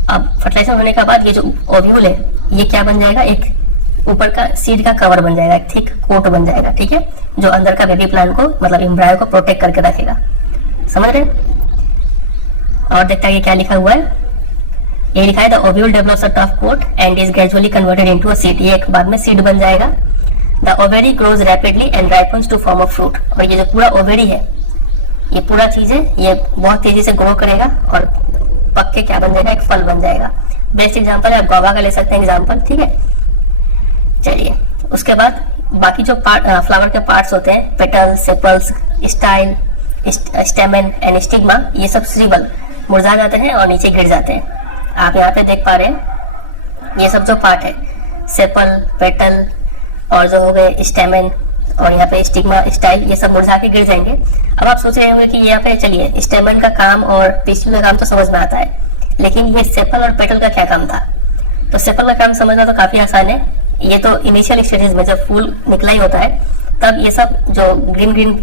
अब फर्टिलाइजेशन होने के बाद ये जो ओव्यूल है ये क्या बन जाएगा, एक ऊपर का सीड का कवर बन जाएगा, एक थिक कोट बन जाएगा। ठीक है, जो अंदर का बेबी प्लांट को मतलब एम्ब्रायो को प्रोटेक्ट करके रखेगा, समझ रहे? और देखता है ये क्या लिखा हुआ है, ये लिखा है the ovule develops a tough coat and is gradually converted into a seed. ये एक बाद में सीड बन जाएगा। The ovary grows rapidly and ripens to form a fruit. और ये जो पूरा ओवेरी है, ये पूरा चीज है, ये बहुत तेजी से ग्रो करेगा और पक के क्या बन जाएगा, एक फल बन जाएगा। बेस्ट एग्जांपल है, आप गुआवा का ले सकते हैं एग्जांपल। ठीक है, चलिए उसके बाद बाकी जो फ्लावर के पार्ट्स होते हैं, petals, sepals, style, stamen and stigma, ये सब श्रीबल मुरझा जाते हैं और नीचे गिर जाते हैं। आप यहाँ पे देख पा रहे हैं ये सब जो पार्ट है, सेपल, पेटल और जो हो गए स्टेमेन और यहाँ पे स्टिग्मा, स्टाइल, ये सब मुरझा के गिर जाएंगे। अब आप सोच रहे होंगे कि यहाँ पे चलिए स्टेमेन का काम और पिस्टिल का काम तो समझ में आता है, लेकिन ये सेपल और पेटल का क्या काम था? तो सेपल का काम समझना तो काफी आसान है। ये तो इनिशियल स्टेजेस में जब फूल निकला ही होता है, तब ये सब जो ग्रीन ग्रीन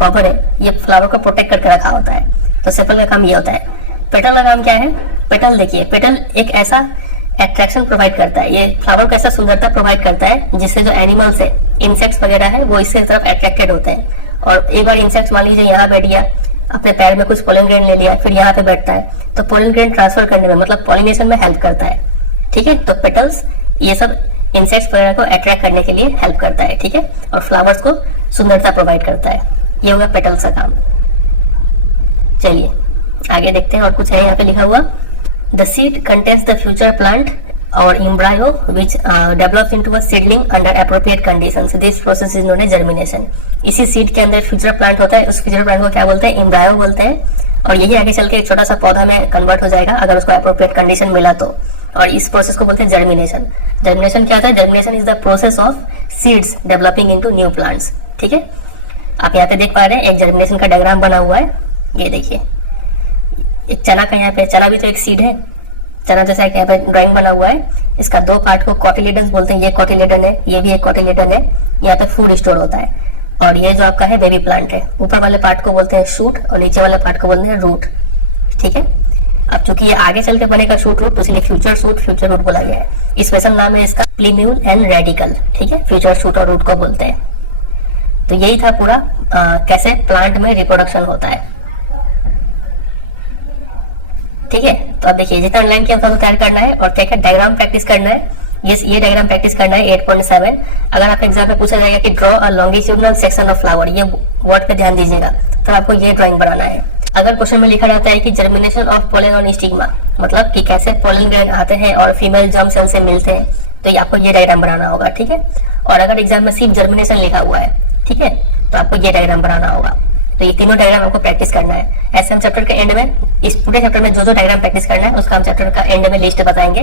कवर है ये फ्लावर को प्रोटेक्ट करके रखा होता है। तो सेपल का काम ये होता है। पेटल का काम क्या है? पेटल देखिए, पेटल एक ऐसा अट्रैक्शन प्रोवाइड करता है, ये फ्लावर को ऐसा सुंदरता प्रोवाइड करता है जिससे जो एनिमल्स है, इंसेक्ट्स वगैरह है, वो इससे तरफ अट्रैक्टेड होते हैं। और एक बार इंसेक्ट्स मान लीजिए यहाँ बैठ गया, अपने पैर में कुछ पोलन ग्रेन ले लिया, फिर यहाँ पे बैठता है, तो पोलन ग्रेन ट्रांसफर करने में मतलब पॉलिनेशन में हेल्प करता है। ठीक है, तो पेटल्स ये सब इंसेक्ट्स वगैरह को अट्रैक्ट करने के लिए हेल्प करता है। ठीक है, और फ्लावर्स को सुंदरता प्रोवाइड करता है। ये होगा पेटल्स का काम। चलिए आगे देखते हैं और कुछ है यहाँ पे लिखा हुआ। The seed contains the future plant और embryo which develops into a seedling under appropriate conditions. This process is known as germination. इसी सीड के अंदर फ्यूचर प्लांट होता है, उस फ्यूचर प्लांट को क्या बोलते हैं? एम्ब्रायो बोलते हैं। और यही आगे चल के एक छोटा सा पौधा में कन्वर्ट हो जाएगा अगर उसको अप्रोप्रिएट कंडीशन मिला तो। और इस प्रोसेस को बोलते हैं जर्मिनेशन। जर्मिनेशन क्या होता है? Germination is the process of seeds developing into new plants. ठीक है, आप यहाँ पे देख पा रहे हैं एक जर्मिनेशन का डायग्राम बना हुआ है। ये देखिए एक चना का, यहाँ पे चना भी तो एक सीड है, चना जैसा यहाँ पे ड्राइंग बना हुआ है। इसका दो पार्ट को कॉटिलेडन्स बोलते हैं। ये कॉटिलेडन है, ये भी एक कॉटिलेडन है। यहाँ पे फूड स्टोर होता है। और ये जो आपका है बेबी प्लांट है। ऊपर वाले पार्ट को बोलते हैं शूट और नीचे वाले पार्ट को बोलते हैं रूट। ठीक है, अब चूंकि ये आगे चल के बनेगा शूट रूट, तो इसलिए फ्यूचर रूट बोला गया है। स्पेशल नाम है इसका प्लीम्यूल एंड रेडिकल। ठीक है, फ्यूचर शूट और रूट को बोलते हैं। तो यही था पूरा कैसे प्लांट में रिप्रोडक्शन होता है। ठीक है, तो अब देखिए जितना ऑनलाइन किया उसका तैयार करना है और क्या क्या डायग्राम प्रैक्टिस करना है। ये डायग्राम प्रैक्टिस करना है 8.7। अगर आप एग्जाम में पूछा जाएगा कि draw a longitudinal section of flower, ये वर्ड पे ध्यान दीजिएगा, तो आपको ये ड्राइंग बनाना है। अगर क्वेश्चन में लिखा रहता है कि germination of pollen on stigma, मतलब कि कैसे पोलन ग्रैन आते हैं और फीमेल जर्म सेल से मिलते हैं, तो आपको ये डायग्राम बनाना होगा। ठीक है, और अगर एग्जाम में सिर्फ जर्मिनेशन लिखा हुआ है, ठीक है, तो आपको ये डायग्राम बनाना होगा। तो ये तीनों डायग्राम आपको प्रैक्टिस करना है। ऐसे हम चैप्टर के एंड में, इस पूरे चैप्टर में जो जो डायग्राम प्रैक्टिस करना है उसका हम चैप्टर का एंड में लिस्ट बताएंगे।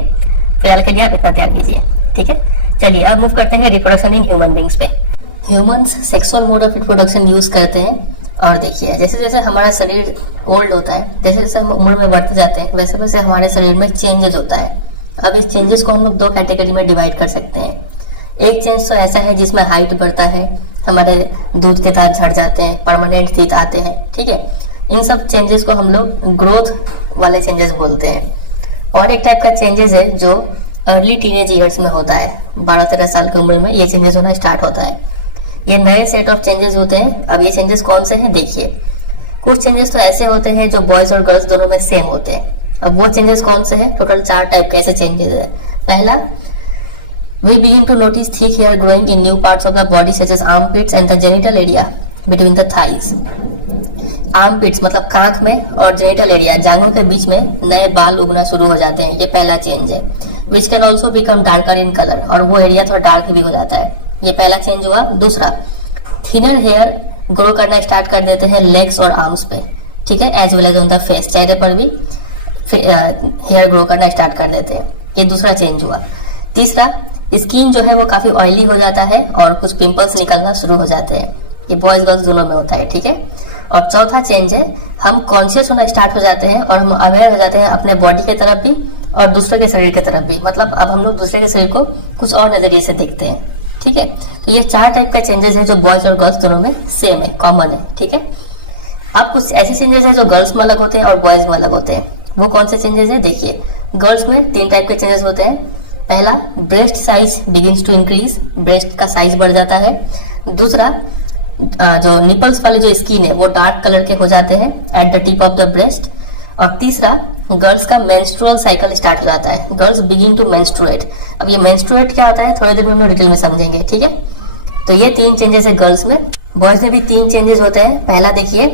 फिलहाल के लिए आप इतना तैयार कीजिए। ठीक है, चलिए अब मूव करते हैं रिप्रोडक्शन इन ह्यूमन बींग्स पे। Humans sexual mode of reproduction use करते हैं। और देखिए जैसे जैसे हमारा शरीर ओल्ड होता है, जैसे जैसे हम उम्र में बढ़ते जाते हैं, वैसे वैसे हमारे शरीर में चेंजेस होता है। अब इस चेंजेस को हम लोग दो कैटेगरी में डिवाइड कर सकते हैं। एक चेंज तो ऐसा है जिसमें हाइट बढ़ता है, हमारे दूध के दांत झड़ जाते हैं, परमानेंट टीथ आते हैं। ठीक है, इन सब चेंजेस को हम लोग ग्रोथ वाले चेंजेस बोलते हैं। और एक टाइप का चेंजेस है जो अर्ली टीनेज ईयर्स में होता है, 12-13 साल की उम्र में ये चेंजेस होना स्टार्ट होता है। ये नए सेट ऑफ चेंजेस होते हैं। अब ये चेंजेस कौन से हैं देखिए। कुछ चेंजेस तो ऐसे होते हैं जो बॉयज और गर्ल्स दोनों में सेम होते हैं। अब वो चेंजेस कौन से हैं? टोटल 4 टाइप के ऐसे चेंजेस है। पहला, we begin to notice thick hair growing in new parts of the body such as armpits and the genital area between the thighs. armpits मतलब कांख में और genital area जांघों के बीच में नए बाल उगना शुरू हो जाते हैं। ये पहला चेंज है। which can also become darker in color, और वो एरिया थोड़ा डार्क भी हो जाता है। ये पहला चेंज हुआ। दूसरा, थिनर हेयर ग्रो करना स्टार्ट कर देते हैं लेग्स और आर्म्स पे। ठीक है, as well as on the face, चेहरे पर भी हेयर ग्रो करना स्टार्ट कर देते हैं। ये दूसरा चेंज हुआ। तीसरा, स्किन जो है वो काफी ऑयली हो जाता है और कुछ पिंपल्स निकलना शुरू हो जाते हैं। ये बॉयज गर्ल्स दोनों में होता है। ठीक है, और चौथा चेंज है हम कॉन्शियस होना स्टार्ट हो जाते हैं और हम अवेयर हो जाते हैं अपने बॉडी के तरफ भी और दूसरे के शरीर की तरफ भी। मतलब अब हम लोग दूसरे के शरीर को कुछ और नजरिए से देखते हैं। ठीक है, तो ये 4 टाइप का चेंजेस है जो बॉयज और गर्ल्स दोनों में सेम है, कॉमन है। ठीक है, अब कुछ ऐसे चेंजेस है जो गर्ल्स में अलग होते हैं और बॉयज में अलग होते हैं। वो कौन से चेंजेस है देखिए। गर्ल्स में 3 टाइप के चेंजेस होते हैं। पहला, breast size begins to increase, breast का साइज बढ़ जाता है। दूसरा, जो निपल्स वाले जो स्किन है वो डार्क कलर के हो जाते हैं at the tip of the breast. और तीसरा, गर्ल्स का मेंस्ट्रुअल साइकिल स्टार्ट हो जाता है। Girls begin to menstruate. अब ये मेंस्ट्रुएट क्या होता है थोड़ी देर में हम डिटेल में समझेंगे। ठीक है, तो ये 3 चेंजेस है गर्ल्स में। बॉयज में भी 3 चेंजेस होते हैं। पहला देखिए,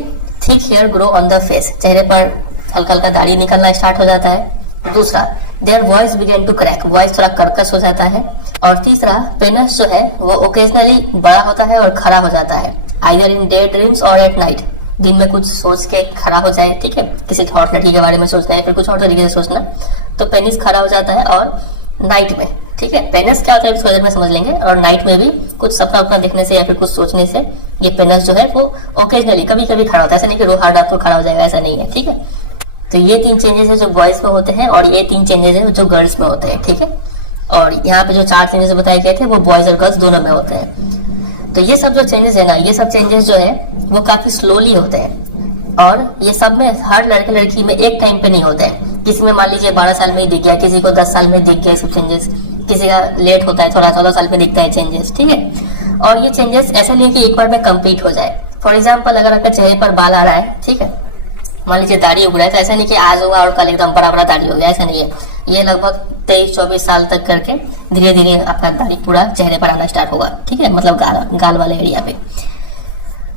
thick hair grow on the face, चेहरे पर हल्का हल्का दाढ़ी निकलना स्टार्ट हो जाता है। दूसरा, their voice began to crack, voice थोड़ा कर्कश हो जाता है। और तीसरा, पेनिस जो है वो ओकेजनली बड़ा होता है और खड़ा हो जाता है, आइदर इन डे ड्रीम्स और एट नाइट। दिन में कुछ सोच के खड़ा हो जाए, ठीक है, किसी हॉट लड़की के बारे में सोचना है फिर कुछ और तरीके से सोचना, तो पेनिस खड़ा हो जाता है। और नाइट में, ठीक है, पेनिस क्या होता है थोड़ी देर में समझ लेंगे। और नाइट में भी कुछ सपना अपना देखने से या फिर कुछ सोचने से ये पेनिस जो है वो ओकेजनली कभी कभी खड़ा होता है। ऐसा नहीं कि रो हर रात को खड़ा हो जाएगा, ऐसा नहीं है। ठीक है, तो ये 3 चेंजेस है जो बॉयज में होते हैं और ये 3 चेंजेस है जो गर्ल्स में होते हैं। ठीक है, और यहाँ पे जो 4 चेंजेस बताए गए थे वो बॉयज और गर्ल्स दोनों में होते हैं। तो ये सब जो चेंजेस है ना, ये सब चेंजेस जो है वो काफी स्लोली होते हैं और ये सब में हर लड़के लड़की में एक टाइम पे नहीं होते हैं। किसी में मान लीजिए 12 साल में ही दिख गया, किसी को 10 साल में दिख गया सब चेंजेस, किसी का लेट होता है थोड़ा, 14 साल में दिखता है चेंजेस। ठीक है, और ये चेंजेस ऐसा नहीं है कि एक बार में कंप्लीट हो जाए। फॉर एग्जाम्पल, अगर आपके चेहरे पर बाल आ रहा है, ठीक है, मान लीजिए दाढ़ी उग रहा है, तो ऐसा नहीं कि आज हुआ और कल एकदम बड़ा बड़ा दाढ़ी हो गया, ऐसा नहीं है। ये लगभग 23-24 साल तक करके धीरे धीरे आपका दाढ़ी पूरा चेहरे पर आना स्टार्ट होगा। ठीक है, मतलब गाल वाले एरिया पे।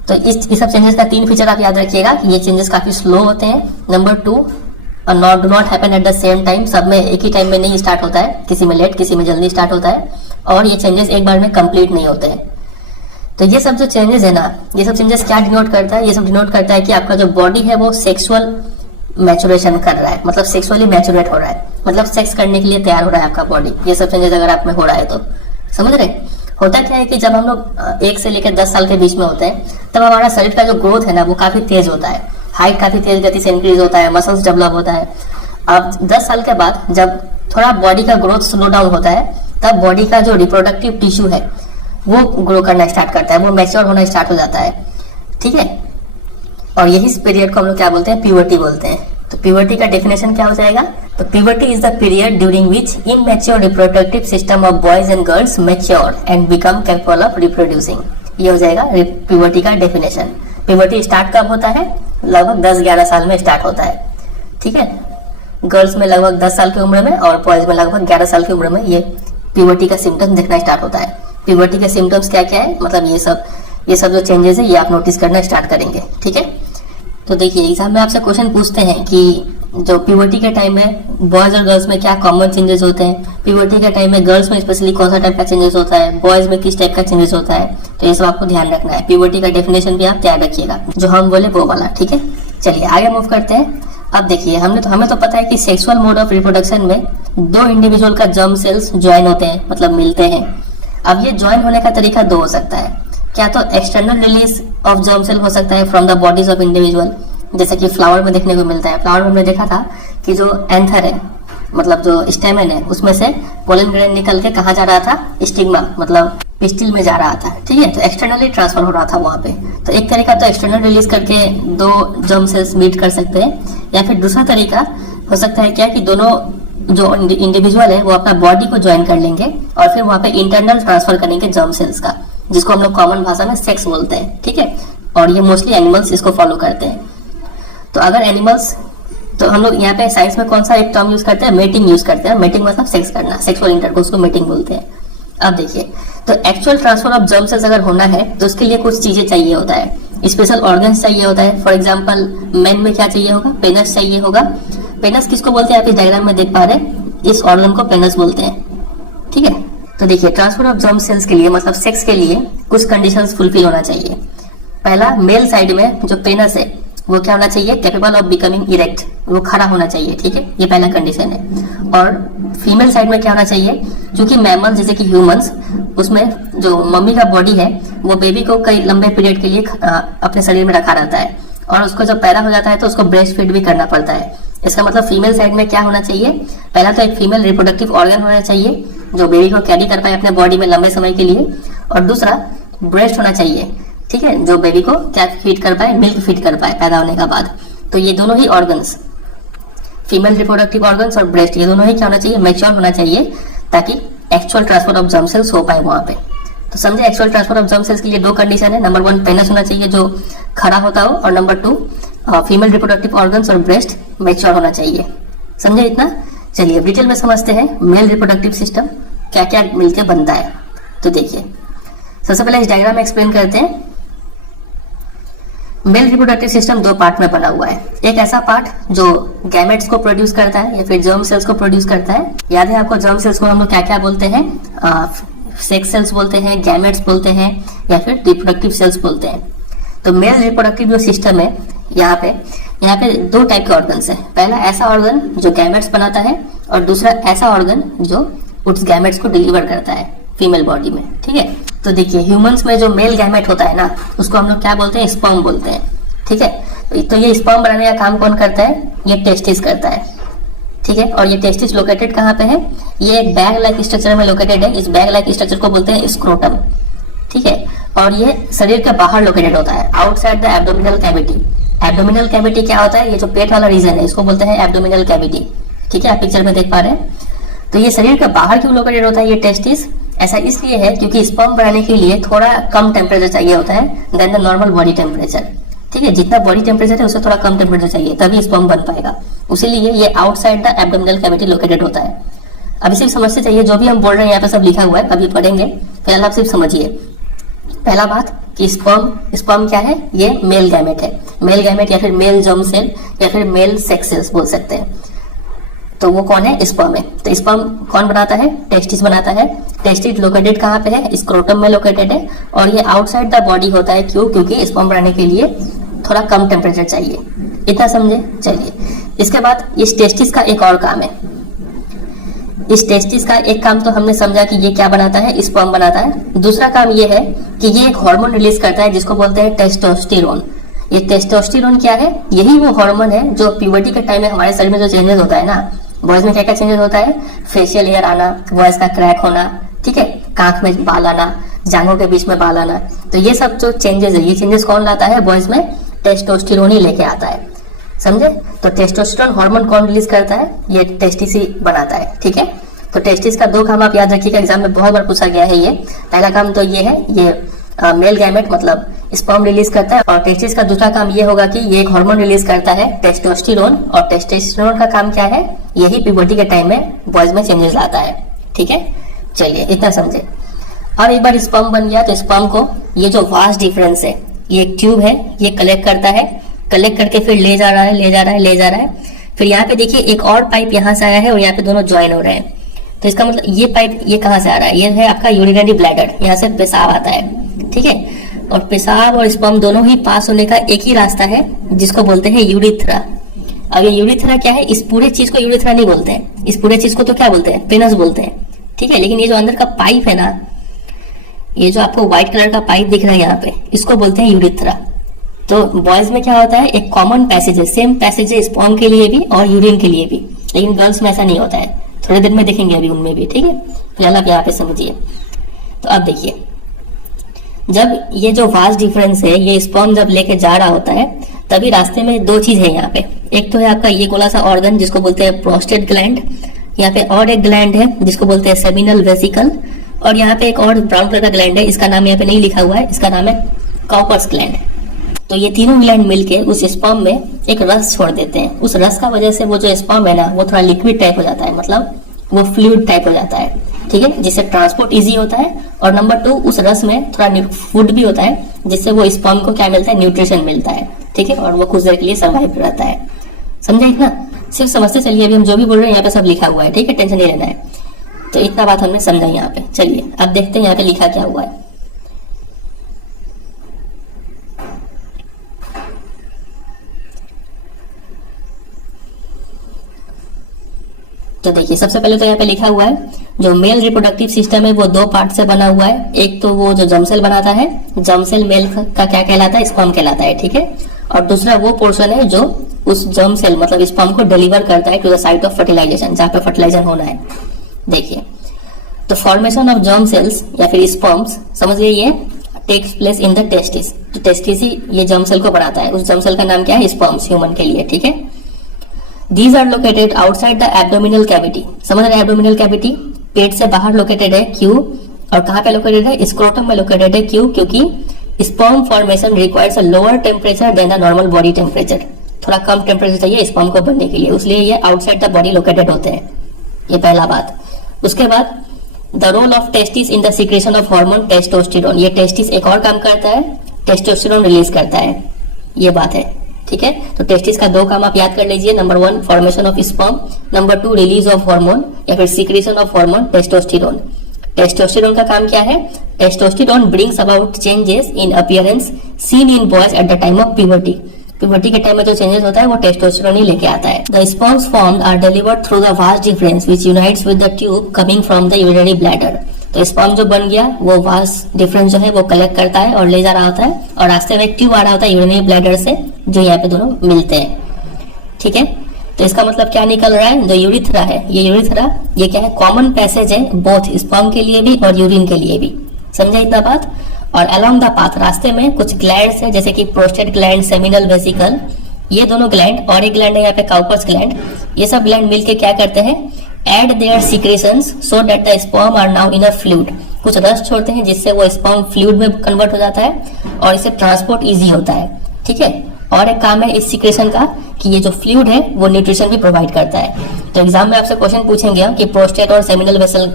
तो इस सब चेंजेस का 3 फीचर आप याद रखिएगा कि ये चेंजेस काफी स्लो होते हैं। Number 2, do not happen at the same time, सब में एक ही टाइम में नहीं स्टार्ट होता है, किसी में लेट किसी में जल्दी स्टार्ट होता है, और ये चेंजेस एक बार में कंप्लीट नहीं होते हैं। तो ये सब जो चेंजेस है ना, ये सब चेंजेस क्या डिनोट करता है? ये सब डिनोट करता है कि आपका जो बॉडी है वो सेक्सुअल मैचुरेशन कर रहा है, मतलब सेक्सुअली मैचुरेट हो रहा है, मतलब सेक्स करने के लिए तैयार हो रहा है आपका बॉडी। ये सब चेंजेस अगर आप में हो रहा है तो समझ रहे। होता क्या है कि जब हम लोग 1 से लेकर 10 साल के बीच में होते हैं, तब हमारा शरीर का जो ग्रोथ है ना वो काफी तेज होता है, हाइट काफी तेज गति से इंक्रीज होता है, मसल्स डेवलप होता है। अब 10 साल के बाद जब थोड़ा बॉडी का ग्रोथ स्लो डाउन होता है, तब बॉडी का जो रिप्रोडक्टिव टिश्यू है वो ग्रो करना स्टार्ट करता है, वो मैच्योर होना स्टार्ट हो जाता है, ठीक है। और यही पीरियड को हम लोग क्या बोलते हैं? प्यूबर्टी बोलते हैं। तो प्यूबर्टी का डेफिनेशन क्या हो जाएगा? तो puberty is the period during which immature reproductive system of boys and girls mature and become capable of reproducing. ये हो जाएगा प्यूबर्टी का डेफिनेशन। प्यूबर्टी स्टार्ट कब होता है? लगभग 10-11 साल में स्टार्ट होता है, ठीक है। गर्ल्स में लगभग 10 साल की उम्र में और बॉयज में लगभग 11 साल की उम्र में ये प्यूबर्टी का सिम्टम्स दिखना स्टार्ट होता है। प्यूबर्टी के सिम्टम्स क्या क्या है? मतलब ये सब जो चेंजेस है ये आप नोटिस करना स्टार्ट करेंगे, ठीक है। तो देखिए एग्जाम में आपसे क्वेश्चन पूछते हैं कि जो प्यूबर्टी के टाइम में बॉयज और गर्ल्स में क्या कॉमन चेंजेस होते हैं, प्यूबर्टी के टाइम में गर्ल्स में स्पेशली कौन सा टाइप का चेंजेस होता है, बॉयज में किस टाइप का चेंजेस होता है। तो ये सब आपको ध्यान रखना है। प्यूबर्टी का डेफिनेशन भी आप ध्यान रखिएगा, जो हम बोले वो वाला, ठीक है। चलिए आगे मूव करते हैं। अब देखिए हमें तो पता है कि सेक्सुअल मोड ऑफ रिप्रोडक्शन में 2 इंडिविजुअल का जर्म सेल्स ज्वाइन होते हैं, मतलब मिलते हैं। अब ये ज्वाइन होने का तरीका 2 हो सकता है। क्या तो external release of germ cell हो सकता है from the bodies of individual, जैसे कि फ्लावर में देखने को मिलता है। फ्लावर में हमने देखा था कि जो एंथर है, मतलब जो स्टेमन है, उसमें से पोलन ग्रेन निकल के कहाँ जा रहा था? स्टिग्मा, मतलब पिस्टिल में जा रहा था, ठीक है। तो एक्सटर्नली ट्रांसफर हो रहा था वहां पे। तो एक तरीका तो एक्सटर्नल रिलीज करके 2 जर्म सेल्स मीट कर सकते हैं, या फिर दूसरा तरीका हो सकता है क्या कि दोनों जो इंडिविजुअल है वो अपना बॉडी को ज्वाइन कर लेंगे और फिर वहां पे इंटरनल ट्रांसफर करेंगे जर्म सेल्स का, जिसको हम लोग कॉमन भाषा में सेक्स बोलते हैं, ठीक है। और ये मोस्टली एनिमल्स इसको फॉलो करते हैं। तो अगर एनिमल्स, तो हम लोग यहाँ पे साइंस में कौन सा एक टर्म यूज करते हैं? मेटिंग यूज करते हैं। मेटिंग मतलब सेक्स करना, सेक्सुअल इंटरकोर्स को मेटिंग बोलते हैं। अब देखिए, तो actual transfer of germ sales अगर होना है तो उसके लिए कुछ चीजें चाहिए होता है, स्पेशल ऑर्गन्स चाहिए होता है। फॉर एग्जाम्पल मेन में क्या चाहिए होगा? पेनस चाहिए होगा। पेनस किसको बोलते हैं? आप इस डायग्राम में देख पा रहे हैं, इस ऑर्गन को पेनस बोलते हैं, ठीक है। तो देखिए ट्रांसफर ऑफ जर्म सेल्स के लिए, मतलब सेक्स के लिए कुछ कंडीशंस फुलफिल होना चाहिए। पहला, मेल साइड में जो पेनस है वो क्या होना चाहिए? कैपेबल ऑफ बिकमिंग इरेक्ट, वो खड़ा होना चाहिए, ठीक है। ये पहला कंडीशन है। और फीमेल साइड में क्या होना चाहिए? क्योंकि मैमल जैसे कि ह्यूमंस, उसमें जो मम्मी का बॉडी है वो बेबी को कई लंबे पीरियड के लिए अपने शरीर में रखा रहता है, और उसको जब पैदा हो जाता है तो उसको ब्रेस्ट फीड भी करना पड़ता है। इसका मतलब फीमेल साइड में क्या होना चाहिए? पहला तो एक फीमेल रिप्रोडक्टिव ऑर्गन होना चाहिए जो बेबी को कैरी कर पाए अपने बॉडी में लंबे समय के लिए, और दूसरा ब्रेस्ट होना चाहिए, ठीक है, जो बेबी को क्या फीड कर पाए? मिल्क फीड कर पाए पैदा होने के बाद। तो ये दोनों ही ऑर्गन्स, फीमेल रिप्रोडक्टिव ऑर्गन्स और ब्रेस्ट, ये दोनों ही क्या होना चाहिए? मैच्योर होना चाहिए, ताकि actual transfer of germ sales हो पाए वहां पे। तो समझे, actual transfer of germ sales के लिए 2 कंडीशन है। नंबर 1 पेनस होना चाहिए जो खड़ा होता हो, और नंबर 2 फीमेल रिप्रोडक्टिव ऑर्गन्स और ब्रेस्ट मैच्योर होना चाहिए। समझे इतना? चलिए डिटेल में समझते हैं मेल रिप्रोडक्टिव सिस्टम क्या क्या मिलकर बनता है। तो देखिए सबसे पहले इस डायग्राम में एक्सप्लेन करते हैं। मेल रिप्रोडक्टिव सिस्टम 2 पार्ट में बना हुआ है। एक ऐसा पार्ट जो गैमेट्स को प्रोड्यूस करता है या फिर जर्म सेल्स को प्रोड्यूस करता है। याद है आपको जर्म सेल्स को हम लोग क्या क्या बोलते हैं? सेक्स सेल्स बोलते हैं, गैमेट्स बोलते हैं, या फिर रिप्रोडक्टिव सेल्स बोलते हैं। तो मेल रिप्रोडक्टिव जो सिस्टम है, यहाँ पे 2 टाइप के ऑर्गन्स है। पहला ऐसा ऑर्गन जो गैमेट्स बनाता है, और दूसरा ऐसा ऑर्गन जो उस गैमेट्स को डिलीवर करता है फीमेल बॉडी में, ठीक है। तो देखिए ह्यूमंस में जो मेल गैमेट होता है ना, उसको हम लोग क्या बोलते हैं? स्पर्म बोलते हैं, ठीक है। तो ये स्पर्म बनाने का काम कौन करता है? ये टेस्टिस करता है, ठीक है। और ये टेस्टिस लोकेटेड कहाँ पे है? ये एक बैग लाइक स्ट्रक्चर में लोकेटेड है। इस बैग लाइक स्ट्रक्चर को बोलते हैं स्क्रोटम, ठीक है। और ये शरीर के बाहर लोकेटेड होता है, outside the abdominal cavity. Abdominal cavity क्या होता है? ये जो पेट वाला रीजन है इसको बोलते हैं एब्डोमिनल कैविटी, ठीक है। आप पिक्चर में देख पा रहे हैं। तो ये शरीर के बाहर क्यों लोकेटेड होता है ये टेस्टिस? ऐसा इसलिए है क्योंकि स्पर्म बनाने के लिए थोड़ा कम टेम्परेचर चाहिए होता है than the normal body temperature, ठीक है। जितना बॉडी टेम्परेचर है उससे थोड़ा कम टेम्परेचर चाहिए, तभी स्पर्म बन पाएगा। उसीलिए ये outside the abdominal cavity located होता है। अभी सिर्फ समझते चाहिए, जो भी हम बोल रहे हैं यहाँ पे सब लिखा हुआ है, अभी पढ़ेंगे, फिलहाल आप सिर्फ समझिए। पहला बात, कि स्पर्म क्या है, ये मेल गैमेट है, मेल गैमेट या फिर मेल जर्म सेल या फिर मेल सेक्स सेल्स बोल सकते हैं। तो वो कौन है, स्पर्म है। तो स्पर्म कौन बनाता है, टेस्टिस बनाता है। टेस्टिस लोकेटेड कहाँ पे है, स्क्रोटम में लोकेटेड है, और ये आउटसाइड द बॉडी होता है। क्यों, क्योंकि स्पर्म बनाने के लिए थोड़ा कम टेम्परेचर चाहिए। इतना समझे। चलिए, इसके बाद इस टेस्टिस का एक और काम है। इस टेस्टिस का एक काम तो हमने समझा कि ये क्या बनाता है, स्पर्म बनाता है। दूसरा काम ये है कि ये एक हार्मोन रिलीज करता है जिसको बोलते हैं टेस्टोस्टेरोन। ये टेस्टोस्टेरोन क्या है, यही वो हार्मोन है जो प्यूबर्टी के टाइम में हमारे शरीर में जो चेंजेस होता है ना, बॉयज में क्या क्या चेंजेस होता है, फेशियल हेयर आना, वॉइस का क्रैक होना, ठीक है, कांख में बाल आना, जांघों के बीच में बाल आना। तो ये सब जो चेंजेस है, ये चेंजेस कौन लाता है, बॉयज में टेस्टोस्टेरोन ही लेके आता है। समझे। तो टेस्टोस्टेरोन हार्मोन कौन रिलीज करता है, ये टेस्टिस ही बनाता है। ठीक है। तो टेस्टिस का दो काम आप याद रखिएगा, एग्जाम में बहुत बार पूछा गया है। ये पहला काम तो ये है, ये मेल गैमेट मतलब स्पर्म रिलीज करता है, और टेस्टिस का दूसरा काम ये होगा कि ये एक हार्मोन रिलीज करता है टेस्टोस्टेरोन, और टेस्टोस्टेरोन का काम क्या है, यही प्यूबर्टी के टाइम में बॉयज में चेंजेस लाता है। ठीक है। चलिए, इतना समझे। और एक बार स्पर्म बन गया तो स्पर्म को ये जो वास्ट डिफरेंस है, ये एक ट्यूब है, ये कलेक्ट करता है, कलेक्ट करके फिर ले जा रहा है, ले जा रहा है, ले जा रहा है। फिर यहाँ पे देखिए एक और पाइप यहाँ से आया है और यहाँ पे दोनों ज्वाइन हो रहे हैं। तो इसका मतलब ये पाइप ये कहाँ से आ रहा है, ये है आपका यूरिनरी ब्लैडर, यहाँ से पेशाब आता है। ठीक है। और पेशाब और स्पर्म दोनों ही पास होने का एक ही रास्ता है जिसको बोलते हैं यूरिथ्रा। अब ये यूरिथ्रा क्या है, इस पूरे चीज को यूरिथ्रा नहीं बोलते हैं, इस पूरे चीज को तो क्या बोलते हैं, पेनस बोलते हैं। ठीक है। लेकिन ये जो अंदर का पाइप है ना, ये जो आपको व्हाइट कलर का पाइप दिख रहा है यहाँ पे, इसको बोलते हैं यूरिथ्रा। तो बॉयज में क्या होता है, एक कॉमन पैसेज है, सेम पैसेज है स्पर्म के लिए भी और यूरिन के लिए भी, लेकिन गर्ल्स में ऐसा नहीं होता है। थोड़ी देर में देखेंगे अभी उनमें भी। ठीक है। फिलहाल आप यहाँ पे समझिए। तो अब देखिए, जब ये जो वास्ट डिफरेंस है, ये स्पर्म जब लेके जा रहा होता है, तभी रास्ते में दो चीज है यहाँ पे। एक तो है आपका ये गोला सा ऑर्गन जिसको बोलते हैं प्रोस्टेट ग्लैंड, यहाँ पे और एक ग्लैंड है जिसको बोलते हैं सेमिनल वेसिकल, और यहाँ पे एक और ब्राउन कलर का ग्लैंड है, इसका नाम यहाँ पे नहीं लिखा हुआ है, इसका नाम है कॉपर्स ग्लैंड। तो ये तीनों ग्लैंड मिलके उस स्पर्म में एक रस छोड़ देते हैं। उस रस का वजह से वो जो स्पर्म है ना, वो थोड़ा लिक्विड टाइप हो जाता है, मतलब वो फ्लूइड टाइप हो जाता है। ठीक है। जिससे ट्रांसपोर्ट इजी होता है, और नंबर 2 उस रस में थोड़ा फूड भी होता है, जिससे वो स्पर्म को क्या मिलता है, न्यूट्रिशन मिलता है। ठीक है। और वो कुछ देर के लिए सर्वाइव रहता है। समझे इतना, सिर्फ समझते चलिए। अभी हम जो भी बोल रहे हैं यहाँ पे सब लिखा हुआ है। ठीक है। टेंशन नहीं लेना है। तो इतना बात हमने समझा यहाँ पे। चलिए अब देखते हैं यहाँ पे लिखा क्या हुआ है। तो देखिए, सबसे पहले तो यहाँ पे लिखा हुआ है, जो मेल रिप्रोडक्टिव सिस्टम है वो दो पार्ट से बना हुआ है। एक तो वो जो जर्म सेल बनाता है, जर्म सेल मेल का क्या कहलाता है, स्पर्म कहलाता है। ठीक है। और दूसरा वो पोर्शन है जो उस जर्म सेल मतलब स्पर्म को डिलीवर करता है to the site of fertilisation, जहाँ पे फर्टिलाइजेशन होना है। देखिए, तो फॉर्मेशन ऑफ जर्म सेल्स या फिर स्पर्म्स, समझ गए, ये takes place in the testis. तो टेस्टिस ही ये जर्म सेल को बनाता है। उस जर्म सेल का नाम क्या है, स्पर्म्स, ह्यूमन के लिए। ठीक है। These are located outside the abdominal cavity. समझ रहे हैं, एब्डोमिनल कैविटी पेट से बाहर लोकेटेड है। क्यों, और कहाँ पे लोकेटेड है, स्क्रोटम में लोकेटेड है। क्यों, क्योंकि sperm formation requires a lower temperature than the normal body temperature. थोड़ा कम टेम्परेचर चाहिए स्पर्म को बनने के लिए, इसलिए ये आउटसाइड द बॉडी लोकेटेड होते हैं। ये पहला बात। उसके बाद the role of testis in the secretion of hormone testosterone. ये टेस्टिस एक और काम करता है, टेस्टोस्टेरोन रिलीज करता है। ये बात है। ठीक है। तो टेस्टिस का दो काम आप याद कर लीजिए। Number 1 formation of sperm, number 2 release of hormone या फिर secretion of hormone testosterone. Testosterone का काम क्या है, testosterone brings about changes in appearance seen in boys eight the time of puberty. Puberty के टाइम में जो चेंजेस होता है वो टेस्टोस्टेरोन ही लेके आता है। The sperms formed are delivered through the vas deferens which unites with the tube coming from the urinary bladder. तो स्पर्म जो बन गया वो वास्ट डिफरेंस जो है वो कलेक्ट करता है और ले जा रहा होता है, और रास्ते में एक ट्यूब आ रहा होता है यूरिनरी ब्लैडर से, जो यहाँ पे दोनों मिलते हैं। ठीक है। तो इसका मतलब क्या निकल रहा है, जो यूरिथ्रा है, ये यूरिथ्रा ये क्या है, कॉमन पैसेज है बोथ स्पर्म के लिए भी और यूरिन के लिए भी। समझा इतना बात। और अलोंग द पाथ, रास्ते में कुछ ग्लैंड्स है, जैसे कि प्रोस्टेट ग्लैंड, सेमिनल वेसिकल, ये दोनों ग्लैंड, और एक ग्लैंड है यहाँ पे काउपर्स ग्लैंड। ये सब ग्लैंड मिलके क्या करते हैं, add their secretions so that the sperm are now in a fluid। कुछ रस छोड़ते हैं जिससे वो स्पर्म फ्लूइड में कन्वर्ट हो जाता है और इससे ट्रांसपोर्ट इजी होता है। ठीक है। और एक काम है इस सिक्रेशन का कि ये जो फ्लूइड है वो न्यूट्रिशन भी प्रोवाइड करता है। तो एग्जाम में आपसे क्वेश्चन पूछेंगे कि प्रोस्टेट और सेमिनल वेसल,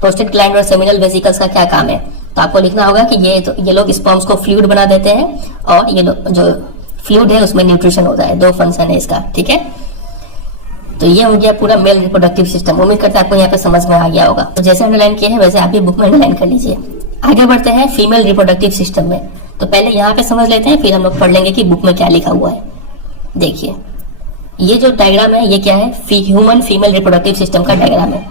प्रोस्टेट ग्लैंड और सेमिनल वेसिकल्स का क्या काम है। तो आपको लिखना होगा कि ये लोग स्पर्म्स को फ्लूइड बना देते हैं और ये जो फ्लूइड है उसमें न्यूट्रिशन होता है। दो फंक्शन है इसका, ठीक है। तो ये हो गया पूरा मेल रिप्रोडक्टिव सिस्टम। उम्मीद करता है आपको यहाँ पे समझ में आ गया होगा। तो जैसे अंडरलाइन किए हैं वैसे आप भी बुक में अंडरलाइन कर लीजिए। आगे बढ़ते हैं फीमेल रिप्रोडक्टिव सिस्टम में। तो पहले यहाँ पे समझ लेते हैं, फिर हम लोग पढ़ लेंगे कि बुक में क्या लिखा हुआ है। देखिए ये जो डायग्राम है ये क्या है, ह्यूमन फीमेल रिप्रोडक्टिव सिस्टम का डायग्राम है।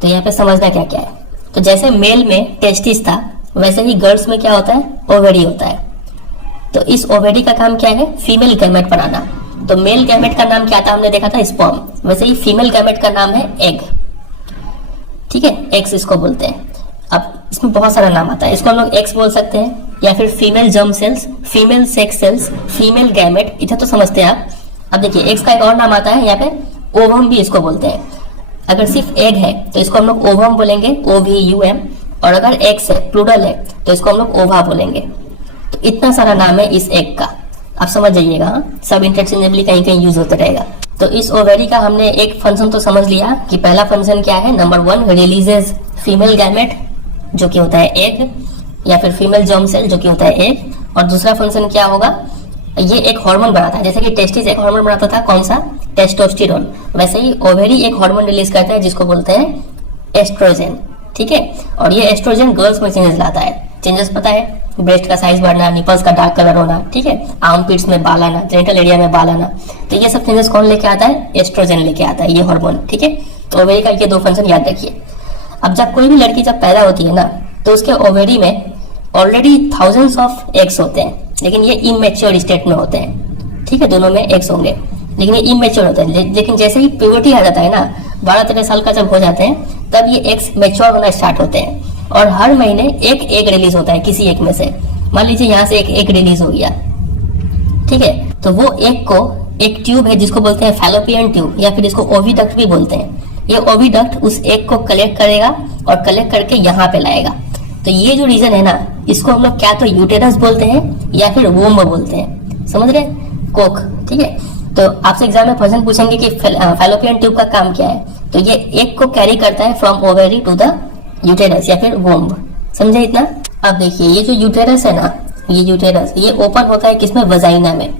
तो यहाँ पे समझना क्या क्या है। तो जैसे मेल में टेस्टिस था वैसे ही गर्ल्स में क्या होता है, ओवेरी होता है। तो इस ओवेरी का काम क्या है, फीमेल गैमेट बनाना। तो मेल गैमेट का नाम क्या था, हमने देखा था स्पर्म, वैसे ही फीमेल गैमेट का नाम है एग, ठीक है, एग्स इसको बोलते हैं। अब इसमें बहुत सारा नाम आता है, इसको हम लोग एक्स बोल सकते हैं या फिर female germ sales, female sex cells, female gamete, इतना तो समझते हैं आप। अब देखिए एक्स का एक और नाम आता है यहाँ पे, ओवम भी इसको बोलते हैं। अगर सिर्फ एग है तो इसको हम लोग ओवम बोलेंगे, OVUM, और अगर एक्स है प्लूरल है तो इसको हम लोग ओवा बोलेंगे। तो इतना सारा नाम है इस एग का, आप समझ जाइएगा। हाँ, सब इंटरचेंजेबली कहीं कहीं यूज होता रहेगा। तो इस ओवेरी का हमने एक फंक्शन तो समझ लिया कि पहला फंक्शन क्या है, नंबर 1 रिलीजेस फीमेल गैमेट जो कि होता है एग, या फिर फीमेल जर्म सेल जो कि होता है एग। और दूसरा फंक्शन क्या होगा, ये एक हार्मोन बनाता है। जैसे कि टेस्टिस एक हार्मोन बनाता था, कौन सा, टेस्टोस्टेरोन, वैसे ही ओवेरी एक हार्मोन रिलीज करता है जिसको बोलते हैं एस्ट्रोजन, ठीक है। और ये एस्ट्रोजन गर्ल्स में चेंजेस लाता है। चेंजेस पता है, ब्रेस्ट का साइज बढ़ना, निपल्स का डार्क कलर होना, ठीक है, आर्मपिट्स में बाल आना, जेनिटल एरिया में बाल आना। तो ये सब चेंजेस कौन लेके आता है, एस्ट्रोजन लेके आता है, ये हार्मोन, ठीक है। तो ओवेरी का ये दो फंक्शन याद रखिए। अब जब कोई भी लड़की जब पैदा होती है ना तो उसके ओवेरी में ऑलरेडी थाउजेंड्स ऑफ एग्स होते हैं, लेकिन ये इमेच्योर स्टेट में होते हैं, ठीक है। दोनों में एग्स होंगे लेकिन ये इमेच्योर होते हैं। लेकिन जैसे ही प्यूबर्टी आ जाता है ना, 12-13 साल का जब हो जाते हैं तब ये एग्स मैच्योर होना स्टार्ट होते हैं और हर महीने एक एग रिलीज होता है किसी एक में से। मान लीजिए यहाँ से एक एग रिलीज हो गया, ठीक है। तो वो एग को एक ट्यूब है जिसको बोलते हैं फैलोपियन ट्यूब, या फिर इसको ओविडक्ट भी बोलते हैं। ये ओविडक्ट उस एग को कलेक्ट करेगा और कलेक्ट करके यहाँ पे लाएगा। तो ये जो रीजन है ना, इसको हम लोग क्या तो यूटेरस बोलते हैं या फिर वोम्ब बोलते हैं, समझ रहे, कोख, ठीक है। तो आपसे एग्जाम में क्वेश्चन पूछेंगे कि फैलोपियन ट्यूब का काम क्या है, तो ये एग को कैरी करता है from ovary to the uterus या फिर वोम्ब, समझे इतना। अब देखिए ये जो यूटेरस है ना, ये यूटेरस ये ओपन होता है किसमें, वजाइना में,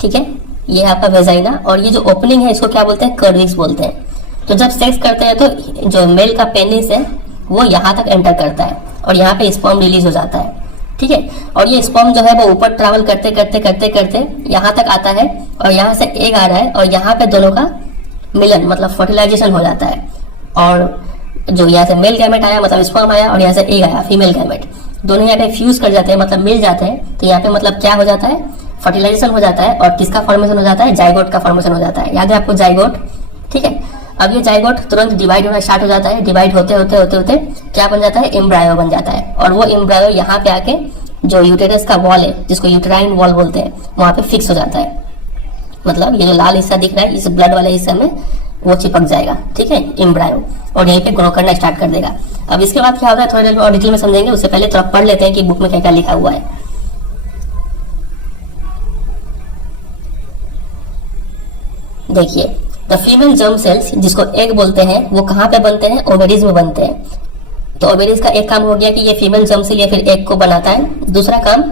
ठीक है। ये आपका वजाइना, और ये जो ओपनिंग है इसको क्या बोलते हैं, कर्विक्स बोलते हैं। तो जब सेक्स करते हैं तो जो मेल का पेनिस है वो यहाँ तक एंटर करता है और यहाँ पे स्पर्म रिलीज हो जाता है, ठीक है। और ये स्पर्म जो है वो ऊपर ट्रैवल करते करते करते करते यहाँ तक आता है और यहाँ से एग आ रहा है और यहाँ पे दोनों का मिलन मतलब फर्टिलाइजेशन हो जाता है। और जो यहाँ से मेल गैमेट आया मतलब स्पर्म आया और यहाँ से एग आया फीमेल गैमेट, दोनों यहाँ पे फ्यूज कर जाते हैं मतलब मिल जाते हैं। तो यहाँ पे मतलब क्या हो जाता है, फर्टिलाइजेशन हो जाता है। और किसका फॉर्मेशन हो जाता है, जाइगोट का फॉर्मेशन हो जाता है। याद है आपको जाइगोट, ठीक है। अब ये जाइगोट तुरंत डिवाइड होना स्टार्ट हो जाता है। डिवाइड होते होते होते होते क्या बन जाता है, एम्ब्रायो बन जाता है। और वो एम्ब्रायो यहाँ पे आके जो यूटेरस का वॉल है जिसको यूटेराइन वॉल बोलते हैं वहां पे फिक्स हो जाता है। मतलब ये जो लाल हिस्सा दिख रहा है इस ब्लड वाले हिस्से में वो चिपक जाएगा, ठीक है, एम्ब्रायो, और यहीं पे ग्रो करना स्टार्ट कर देगा। अब इसके बाद क्या होता है थोड़ी देर और डिटेल में समझेंगे, उससे पहले थोड़ा पढ़ लेते हैं कि बुक में क्या क्या लिखा हुआ है। देखिए द फीमेल जर्म सेल्स जिसको एग बोलते हैं वो कहाँ पे बनते हैं, ओवेरीज में बनते हैं। तो ओवेरीज का एक काम हो गया कि ये फीमेल जर्म सेल या फिर एग को बनाता है। दूसरा काम,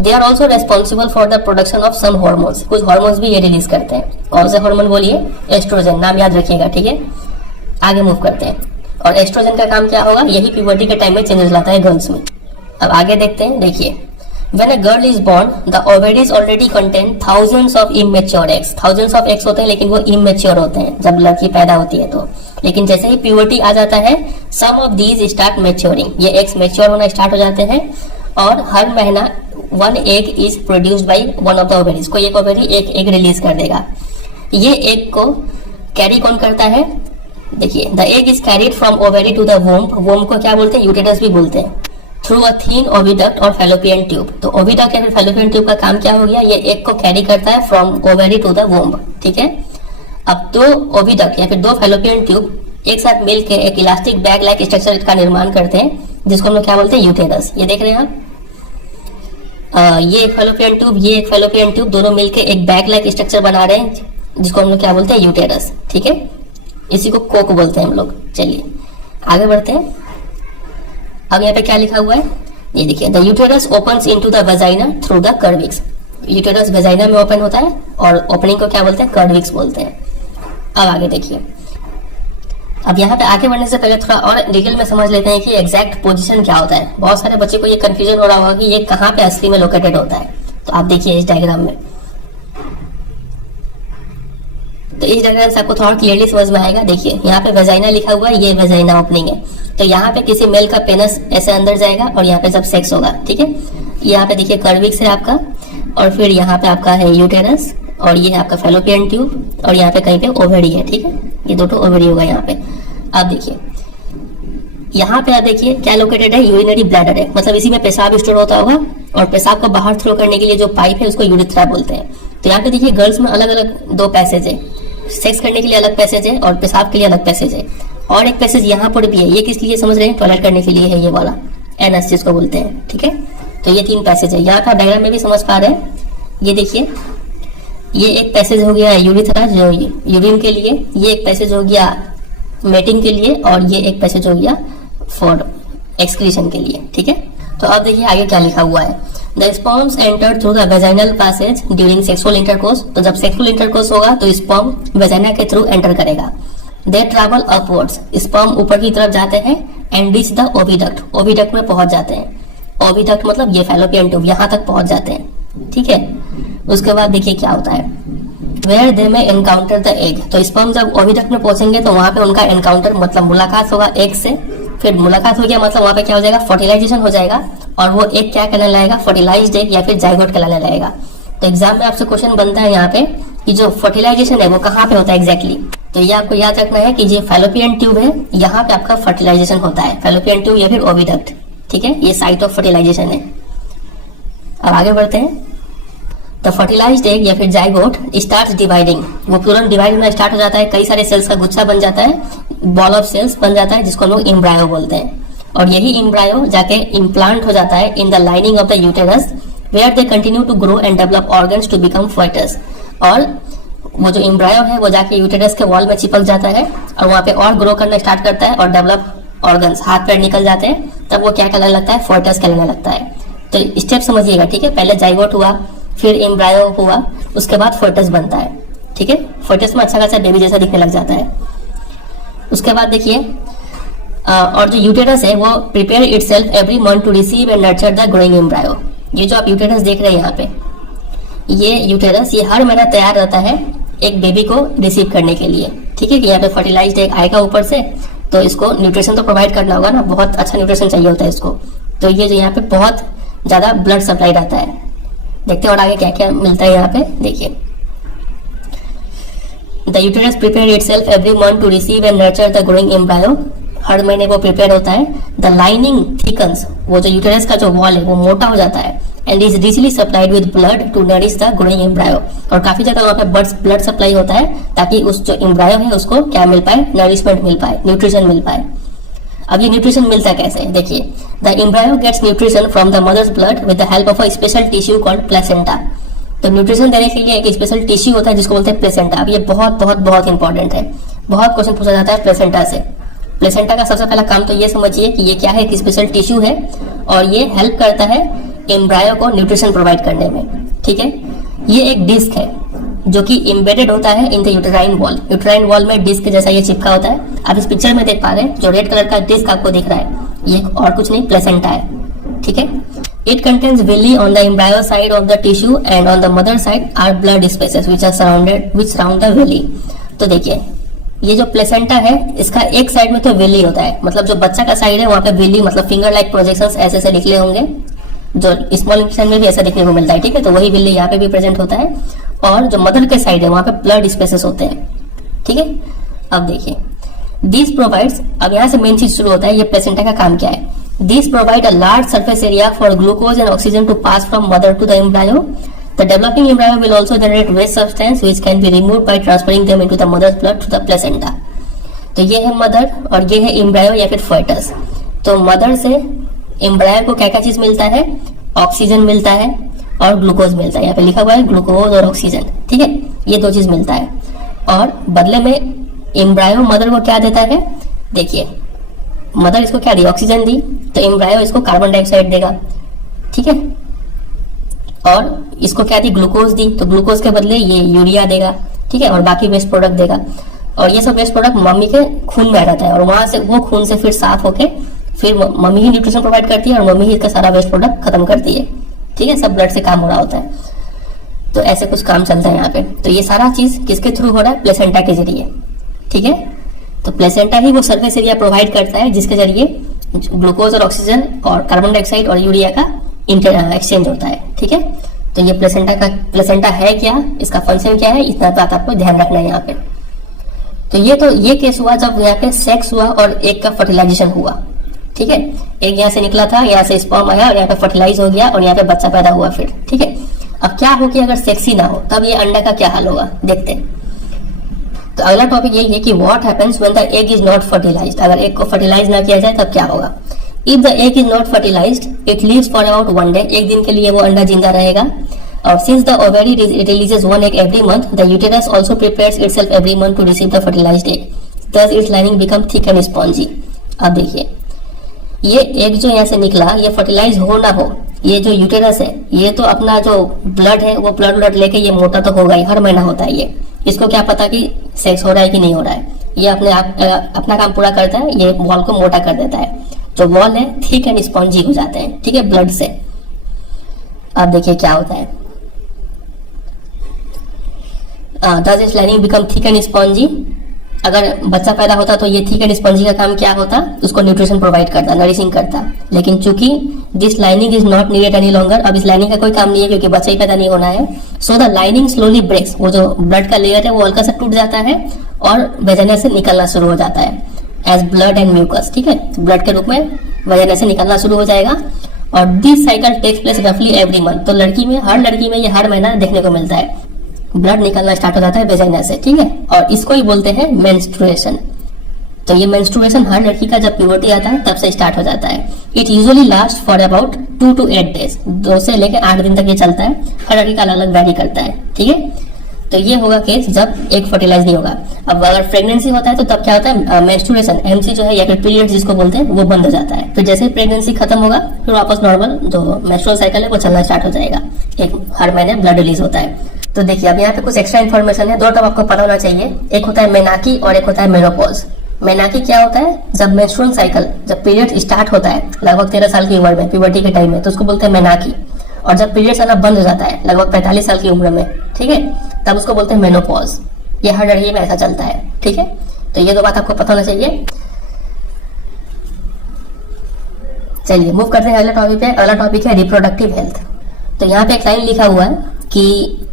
they are also responsible for the production of some hormones, कुछ हार्मोन्स भी ये रिलीज करते हैं। कौन से हार्मोन बोलिए, एस्ट्रोजन, नाम याद रखिएगा, ठीक है। आगे मूव करते हैं। और एस्ट्रोजन का काम क्या होगा, यही प्यूबर्टी के टाइम में चेंजेस लाता है गर्ल्स में। अब आगे देखते हैं। देखिए When a girl is born, the ovaries already contain thousands of immature eggs. Thousands of eggs होते हैं लेकिन वो immature होते हैं जब लड़की पैदा होती है तो। लेकिन जैसे ही प्यूबर्टी आ जाता है, some of these start maturing. ये eggs mature होना स्टार्ट हो जाते हैं और हर महीना one egg is produced by one of the ovaries. कोई एक ओवेरी एक एग रिलीज कर देगा। ये एग को कैरी कौन करता है, देखिए the egg is carried from ovary to the womb. Womb को क्या बोलते हैं, यूटेरस भी बोलते हैं। थ्रू अ थीन ओविडक्ट और फैलोपियन ट्यूब। तो ओविडक्ट या फिर फैलोपियन ट्यूब का काम क्या हो गया, ये एग को कैरी करता है from ovary to the womb, ठीक है। अब दो ओविडक्ट या फिर दो फैलोपियन ट्यूब एक साथ मिलकर एक इलास्टिक बैग लाइक स्ट्रक्चर का निर्माण करते हैं जिसको हम लोग क्या बोलते हैं, यूटेरस। ये देख रहे हैं आप, ये एक फैलोपियन ट्यूब, ये एक फैलोपियन ट्यूब, दोनों मिलकर एक बैग लाइक स्ट्रक्चर बना रहे हैं जिसको हम लोग क्या बोलते हैं, यूटेरस, ठीक है। इसी को कोक बोलते हैं हम लोग। चलिए आगे बढ़ते हैं। अब यहाँ पे क्या लिखा हुआ है, ये देखिए, the uterus opens into the vagina through the cervix. Uterus vagina में ओपन होता है और ओपनिंग को क्या बोलते हैं, कर्विक्स बोलते हैं। अब आगे देखिए, अब यहाँ पे आगे बढ़ने से पहले थोड़ा और डिटेल में समझ लेते हैं कि एग्जैक्ट पोजीशन क्या होता है। बहुत सारे बच्चे को ये कंफ्यूजन हो रहा होगा कि ये कहाँ पे असली में लोकेटेड होता है। तो आप देखिए इस डायग्राम में, तो इस डायग्राम से आपको थोड़ा क्लियरली समझ में आएगा। देखिए यहाँ पे वेजाइना लिखा हुआ है, ये वेजाइना ओपनिंग है। तो यहाँ पे किसी मेल का पेनस ऐसे अंदर जाएगा और यहाँ पे जब सेक्स होगा, ठीक है। यहाँ पे देखिए कर्विक्स है आपका, और फिर यहाँ पे आपका है यूटेरस, और ये है आपका फैलोपियन ट्यूब, और यहाँ पे कहीं पे ओवेरी है, ठीक है। ये दोनों ओवेरी होगा यहाँ पे। अब देखिए यहाँ पे आप देखिए क्या लोकेटेड है, यूरिनरी ब्लैडर है, मतलब इसी में पेशाब स्टोर होता होगा, और पेशाब को बाहर थ्रो करने के लिए जो पाइप है उसको यूरिथ्रा बोलते हैं। तो यहाँ पे देखिए गर्ल्स में अलग अलग दो पैसेज है, सेक्स करने के लिए अलग पैसेज है और पेशाब के लिए अलग पैसेज है, और एक पैसेज यहाँ पर भी है। ये किस लिए समझ रहे हैं, टॉयलेट करने के लिए है, ये वाला एनस जिसको बोलते हैं, ठीक है। तो ये 3 पैसेज है, यहाँ का डायग्राम में भी समझ पा रहे हैं। ये देखिए, ये एक पैसेज हो गया यूरिथ्रा जो यूरिन के लिए, ये एक पैसेज हो गया मेटिंग के लिए, और ये एक पैसेज हो गया फॉर एक्सक्रीशन के लिए, ठीक है। तो अब देखिए आगे क्या लिखा हुआ है, the sperms enter through the vaginal passage during sexual intercourse. तो जब सेक्सुअल इंटरकोर्स होगा तो स्पर्म वेजाइना के थ्रू एंटर करेगा। दे ट्रैवल अपवर्ड्स, स्पर्म ऊपर की तरफ जाते हैं, and reach the oviduct, oviduct में पहुंच जाते हैं। ओविडक्ट मतलब ये फैलोपियन ट्यूब, यहाँ तक पहुंच जाते हैं, ठीक है। उसके बाद देखिए क्या होता है, वेयर दे में एनकाउंटर द एग। तो स्पर्म जब ओविडक्ट में पहुंचेंगे तो वहां पे उनका एनकाउंटर मतलब मुलाकात होगा एग से। फिर मुलाकात हो गया मतलब वहां पे क्या हो जाएगा, फर्टिलाइजेशन हो जाएगा, और वो एग क्या कहने लगेगा, फर्टिलाइज्ड एग या फिर जाइगोट कहलाने लगेगा। तो एग्जाम में आपसे क्वेश्चन बनता है यहाँ पे कि जो फर्टिलाइजेशन है वो कहाँ पे होता है एग्जैक्टली। तो ये आपको याद रखना है कि जो फैलोपियन ट्यूब है यहाँ पे आपका फर्टिलाइजेशन होता है, फैलोपियन ट्यूब या फिर ओविडक्ट, ठीक है। ये साइट ऑफ फर्टिलाइजेशन है। अब आगे बढ़ते हैं। तो फर्टिलाइज्ड एग या फिर जाइगोट स्टार्ट डिवाइडिंग, वो तुरंत डिवाइड होना स्टार्ट हो जाता है, कई सारे सेल्स का गुच्छा बन जाता है, बॉल ऑफ सेल्स बन जाता है, जिसको लोग इम्ब्रायो बोलते हैं। और यही इम्ब्रायो जाके इम्प्लांट हो जाता है in the lining of the uterus, where they continue to grow and develop organs to become foetus. और वो जो इम्ब्रायो है वो जाके यूटेरस के वॉल में चिपक जाता है और वहाँ पे और ग्रो करना स्टार्ट करता है और डेवलप ऑर्गन्स हाथ पैर निकल जाते हैं, तब वो क्या कहलाने लगता है, फर्टस कहलाने लगता है। तो स्टेप समझिएगा, ठीक है। पहले जाइगोट हुआ, फिर एम्ब्रायो हुआ, उसके बाद फर्टस बनता है, ठीक है। फर्टस में अच्छा खासा बेबी जैसा दिखने लग जाता है। उसके बाद देखिए और जो यूटेरस है वो prepare itself every month to receive and nurture the growing embryo. ये जो आप यूटेरस देख रहे हैं यहाँ पे, ये यूटेरस ये हर महीना तैयार रहता है एक बेबी को रिसीव करने के लिए, ठीक है। कि यहाँ पे फर्टिलाइज्ड एग आएगा ऊपर से, तो इसको न्यूट्रिशन तो प्रोवाइड करना होगा ना, बहुत अच्छा न्यूट्रिशन चाहिए होता है इसको। तो ये जो यहाँ पे बहुत ज्यादा ब्लड सप्लाई रहता है। देखते हैं और आगे क्या क्या मिलता है यहाँ पे, देखिए। The uterus prepare itself every month to receive and nurture the growing embryo. हर महीने वो प्रिपेयर होता है। द लाइनिंग थिकन्स, वो जो यूटेरस का जो वॉल है वो मोटा हो जाता है, and is richly supplied with blood to nourish the growing embryo. और काफी ज्यादा वहाँ पे ब्लड सप्लाई होता है ताकि उस जो एम्ब्रायो है उसको क्या मिल पाए, नरिशमेंट मिल पाए, न्यूट्रिशन मिल पाए। अब ये न्यूट्रिशन मिलता कैसे, देखिए। The embryo gets nutrition from the mother's blood with the help of a special tissue called placenta. तो न्यूट्रिशन देने के लिए एक स्पेशल टिश्यू होता है जिसको बोलते हैं प्लेसेंटा। अब ये बहुत बहुत बहुत इंपॉर्टेंट है, बहुत क्वेश्चन पूछा जाता है प्लेसेंटा से। प्लेसेंटा का सबसे पहला काम तो ये समझिए कि ये क्या है, एक स्पेशल टिश्यू है और ये हेल्प करता है एम्ब्रायो को न्यूट्रिशन प्रोवाइड करने में, ठीक है। ये एक डिस्क है जो कि एम्बेडेड होता है in the uterine wall. Uterine wall में डिस्क जैसा ये चिपका होता है। आप इस पिक्चर में देख पा रहे हैं, जो रेड कलर का डिस्क आपको दिख रहा है ये और कुछ नहीं, प्लेसेंटा है, ठीक है। It contains villi on the embryo side of the tissue and on the mother side are blood spaces which surround the villi। तो देखिए ये जो प्लेसेंटा है इसका एक साइड में तो villi होता है, मतलब जो बच्चा का साइड है वहाँ पे villi मतलब फिंगर लाइक प्रोजेक्शंस ऐसे से निकले होंगे, जो स्मॉल इंटेस्टाइन में भी ऐसा देखने को मिलता है, ठीक है। तो वही villi यहाँ पे भी प्रेजेंट होता है। और जो मदर के साइड है वहाँ पे ब्लड स्पेसेस होते हैं, ठीक है। अब देखिए दिस प्रोवाइड्स, अब यहाँ से मेन चीज शुरू होता है, ये प्लेसेंटा का काम क्या है। These provide a large surface area for glucose and oxygen to pass from mother to the embryo. The developing embryo will also generate waste substance which can be removed by transferring them into the mother's blood to the placenta. तो ये है मदर और ये है एम्ब्रायो या फिर फर्टस। तो मदर से एम्ब्रायो को क्या क्या चीज मिलता है, ऑक्सीजन मिलता है और ग्लूकोज मिलता है। यहाँ पे लिखा हुआ है ग्लूकोज और ऑक्सीजन, ठीक है। ये दो चीज मिलता है और बदले में एम्ब्रायो मदर को क्या देता है, देखिए मदर इसको क्या दी, ऑक्सीजन दी, तो एम्ब्रायो इसको कार्बन डाइऑक्साइड देगा, ठीक है। और इसको क्या दी, ग्लूकोज दी, तो ग्लूकोज के बदले ये यूरिया देगा, ठीक है, और बाकी वेस्ट प्रोडक्ट देगा। और ये सब वेस्ट प्रोडक्ट मम्मी के खून में आ जाता है और वहां से वो खून से फिर साफ होके फिर मम्मी ही न्यूट्रिशन प्रोवाइड करती है और मम्मी ही इसका सारा वेस्ट प्रोडक्ट खत्म करती है, ठीक है। सब ब्लड से काम हो रहा होता है, तो ऐसे कुछ काम चलता है यहाँ पे। तो ये सारा चीज किसके थ्रू हो रहा है, प्लेसेंटा के जरिए, ठीक है। तो प्लेसेंटा ही वो सर्फेस एरिया प्रोवाइड करता है जिसके जरिए ग्लूकोज और ऑक्सीजन और कार्बन डाइऑक्साइड और यूरिया का एक्सचेंज होता है, ठीक है। तो ये प्लेसेंटा है क्या, इसका फंक्शन क्या है, इतना बात आपको ध्यान रखना है यहाँ पे। तो ये केस हुआ जब यहाँ पे सेक्स हुआ और एग का फर्टिलाइजेशन हुआ, ठीक है। एग यहाँ से निकला था, यहाँ से स्पर्म आया और यहाँ पे फर्टिलाइज हो गया और यहाँ पे बच्चा पैदा हुआ फिर, ठीक है। अब क्या हो कि अगर सेक्स ही ना हो तब ये अंडा का क्या हाल होगा, देखते हैं। तो अगला टॉपिक यही है कि what happens when the egg is not fertilised. अगर एग को फर्टिलाइज ना किया जाए तब क्या होगा। If the egg is not fertilised it lives for about 1 day, एक दिन के लिए वो अंडा जिंदा रहेगा। और since the ovary releases 1 egg every month, the uterus also prepares itself every month to receive the fertilized egg. Thus its lining become thick and spongy. अब देखिए ये एग जो यहाँ से निकला, ये फर्टिलाइज हो ना हो, ये जो यूटेरस है ये तो अपना जो ब्लड है वो ब्लड लेके ये मोटा तो होगा ही, हर महीना होता है ये। इसको क्या पता कि सेक्स हो रहा है कि नहीं हो रहा है, ये अपना काम पूरा करता है, ये वॉल को मोटा कर देता है। जो वॉल है थिक एंड स्पॉन्जी हो जाते हैं, ठीक है, ब्लड से। अब देखिए क्या होता है, does its lining become thick and spongy। अगर बच्चा पैदा होता तो ये थिक एंड स्पंजी का काम क्या होता, उसको न्यूट्रिशन प्रोवाइड करता, नरिशिंग करता। लेकिन चूंकि this lining is not needed any longer, अब इस लाइनिंग का कोई काम नहीं है क्योंकि बच्चा ही पैदा नहीं होना है। So the lining slowly breaks, वो जो ब्लड का लेयर है वो हल्का सा टूट जाता है और वेजाइना से निकलना शुरू हो जाता है एज ब्लड एंड म्यूकस, ठीक है। ब्लड के रूप में वेजाइना से निकलना शुरू हो जाएगा और दिस साइकिल टेक्स प्लेस रफली एवरी मंथ। तो हर लड़की में ये हर महीना देखने को मिलता है, ब्लड निकलना स्टार्ट हो जाता है वेजाइना से, ठीक है। और इसको ही बोलते हैं मेंस्ट्रुएशन। तो ये मेंस्ट्रुएशन हर लड़की का जब प्यूबर्टी आता है तब से स्टार्ट हो जाता है। It usually last for about 2 to 8 days, 2 से लेकर 8 दिन तक ये चलता है, हर लड़की का अलग अलग वैरी करता है, ठीक है। तो ये होगा केस जब एग फर्टिलाइज नहीं होगा। अब अगर प्रेगनेंसी होता है तो तब क्या होता है, मेंस्ट्रुएशन एमसी जो है या फिर पीरियड जिसको बोलते हैं वो बंद हो जाता है। फिर जैसे ही प्रेगनेंसी खत्म होगा फिर वापस नॉर्मल जो मेंस्ट्रुअल साइकिल है वो चलना स्टार्ट हो जाएगा, हर महीने ब्लड रिलीज होता है। तो देखिए अब यहाँ पे कुछ एक्स्ट्रा इन्फॉर्मेशन है, 2 टर्म आपको पता होना चाहिए। एक होता है मेनाकी और एक होता है मेनोपॉज। मेनाकी क्या होता है, जब मेंस्ट्रुअल साइकिल, जब पीरियड स्टार्ट होता है लगभग 13 साल की उम्र में, प्यूबर्टी के टाइम में, तो उसको बोलते हैं मेनाकी। और जब पीरियड्स आना बंद हो जाता है लगभग 45 साल की उम्र में, ठीक है, तब उसको बोलते हैं मेनोपॉज। ये हर लड़की में ऐसा चलता है, ठीक है। तो ये 2 बात आपको पता होना चाहिए। चलिए मूव करते हैं अगले टॉपिक पे। अगला टॉपिक है रिप्रोडक्टिव हेल्थ। तो यहाँ पे एक लाइन लिखा हुआ है कि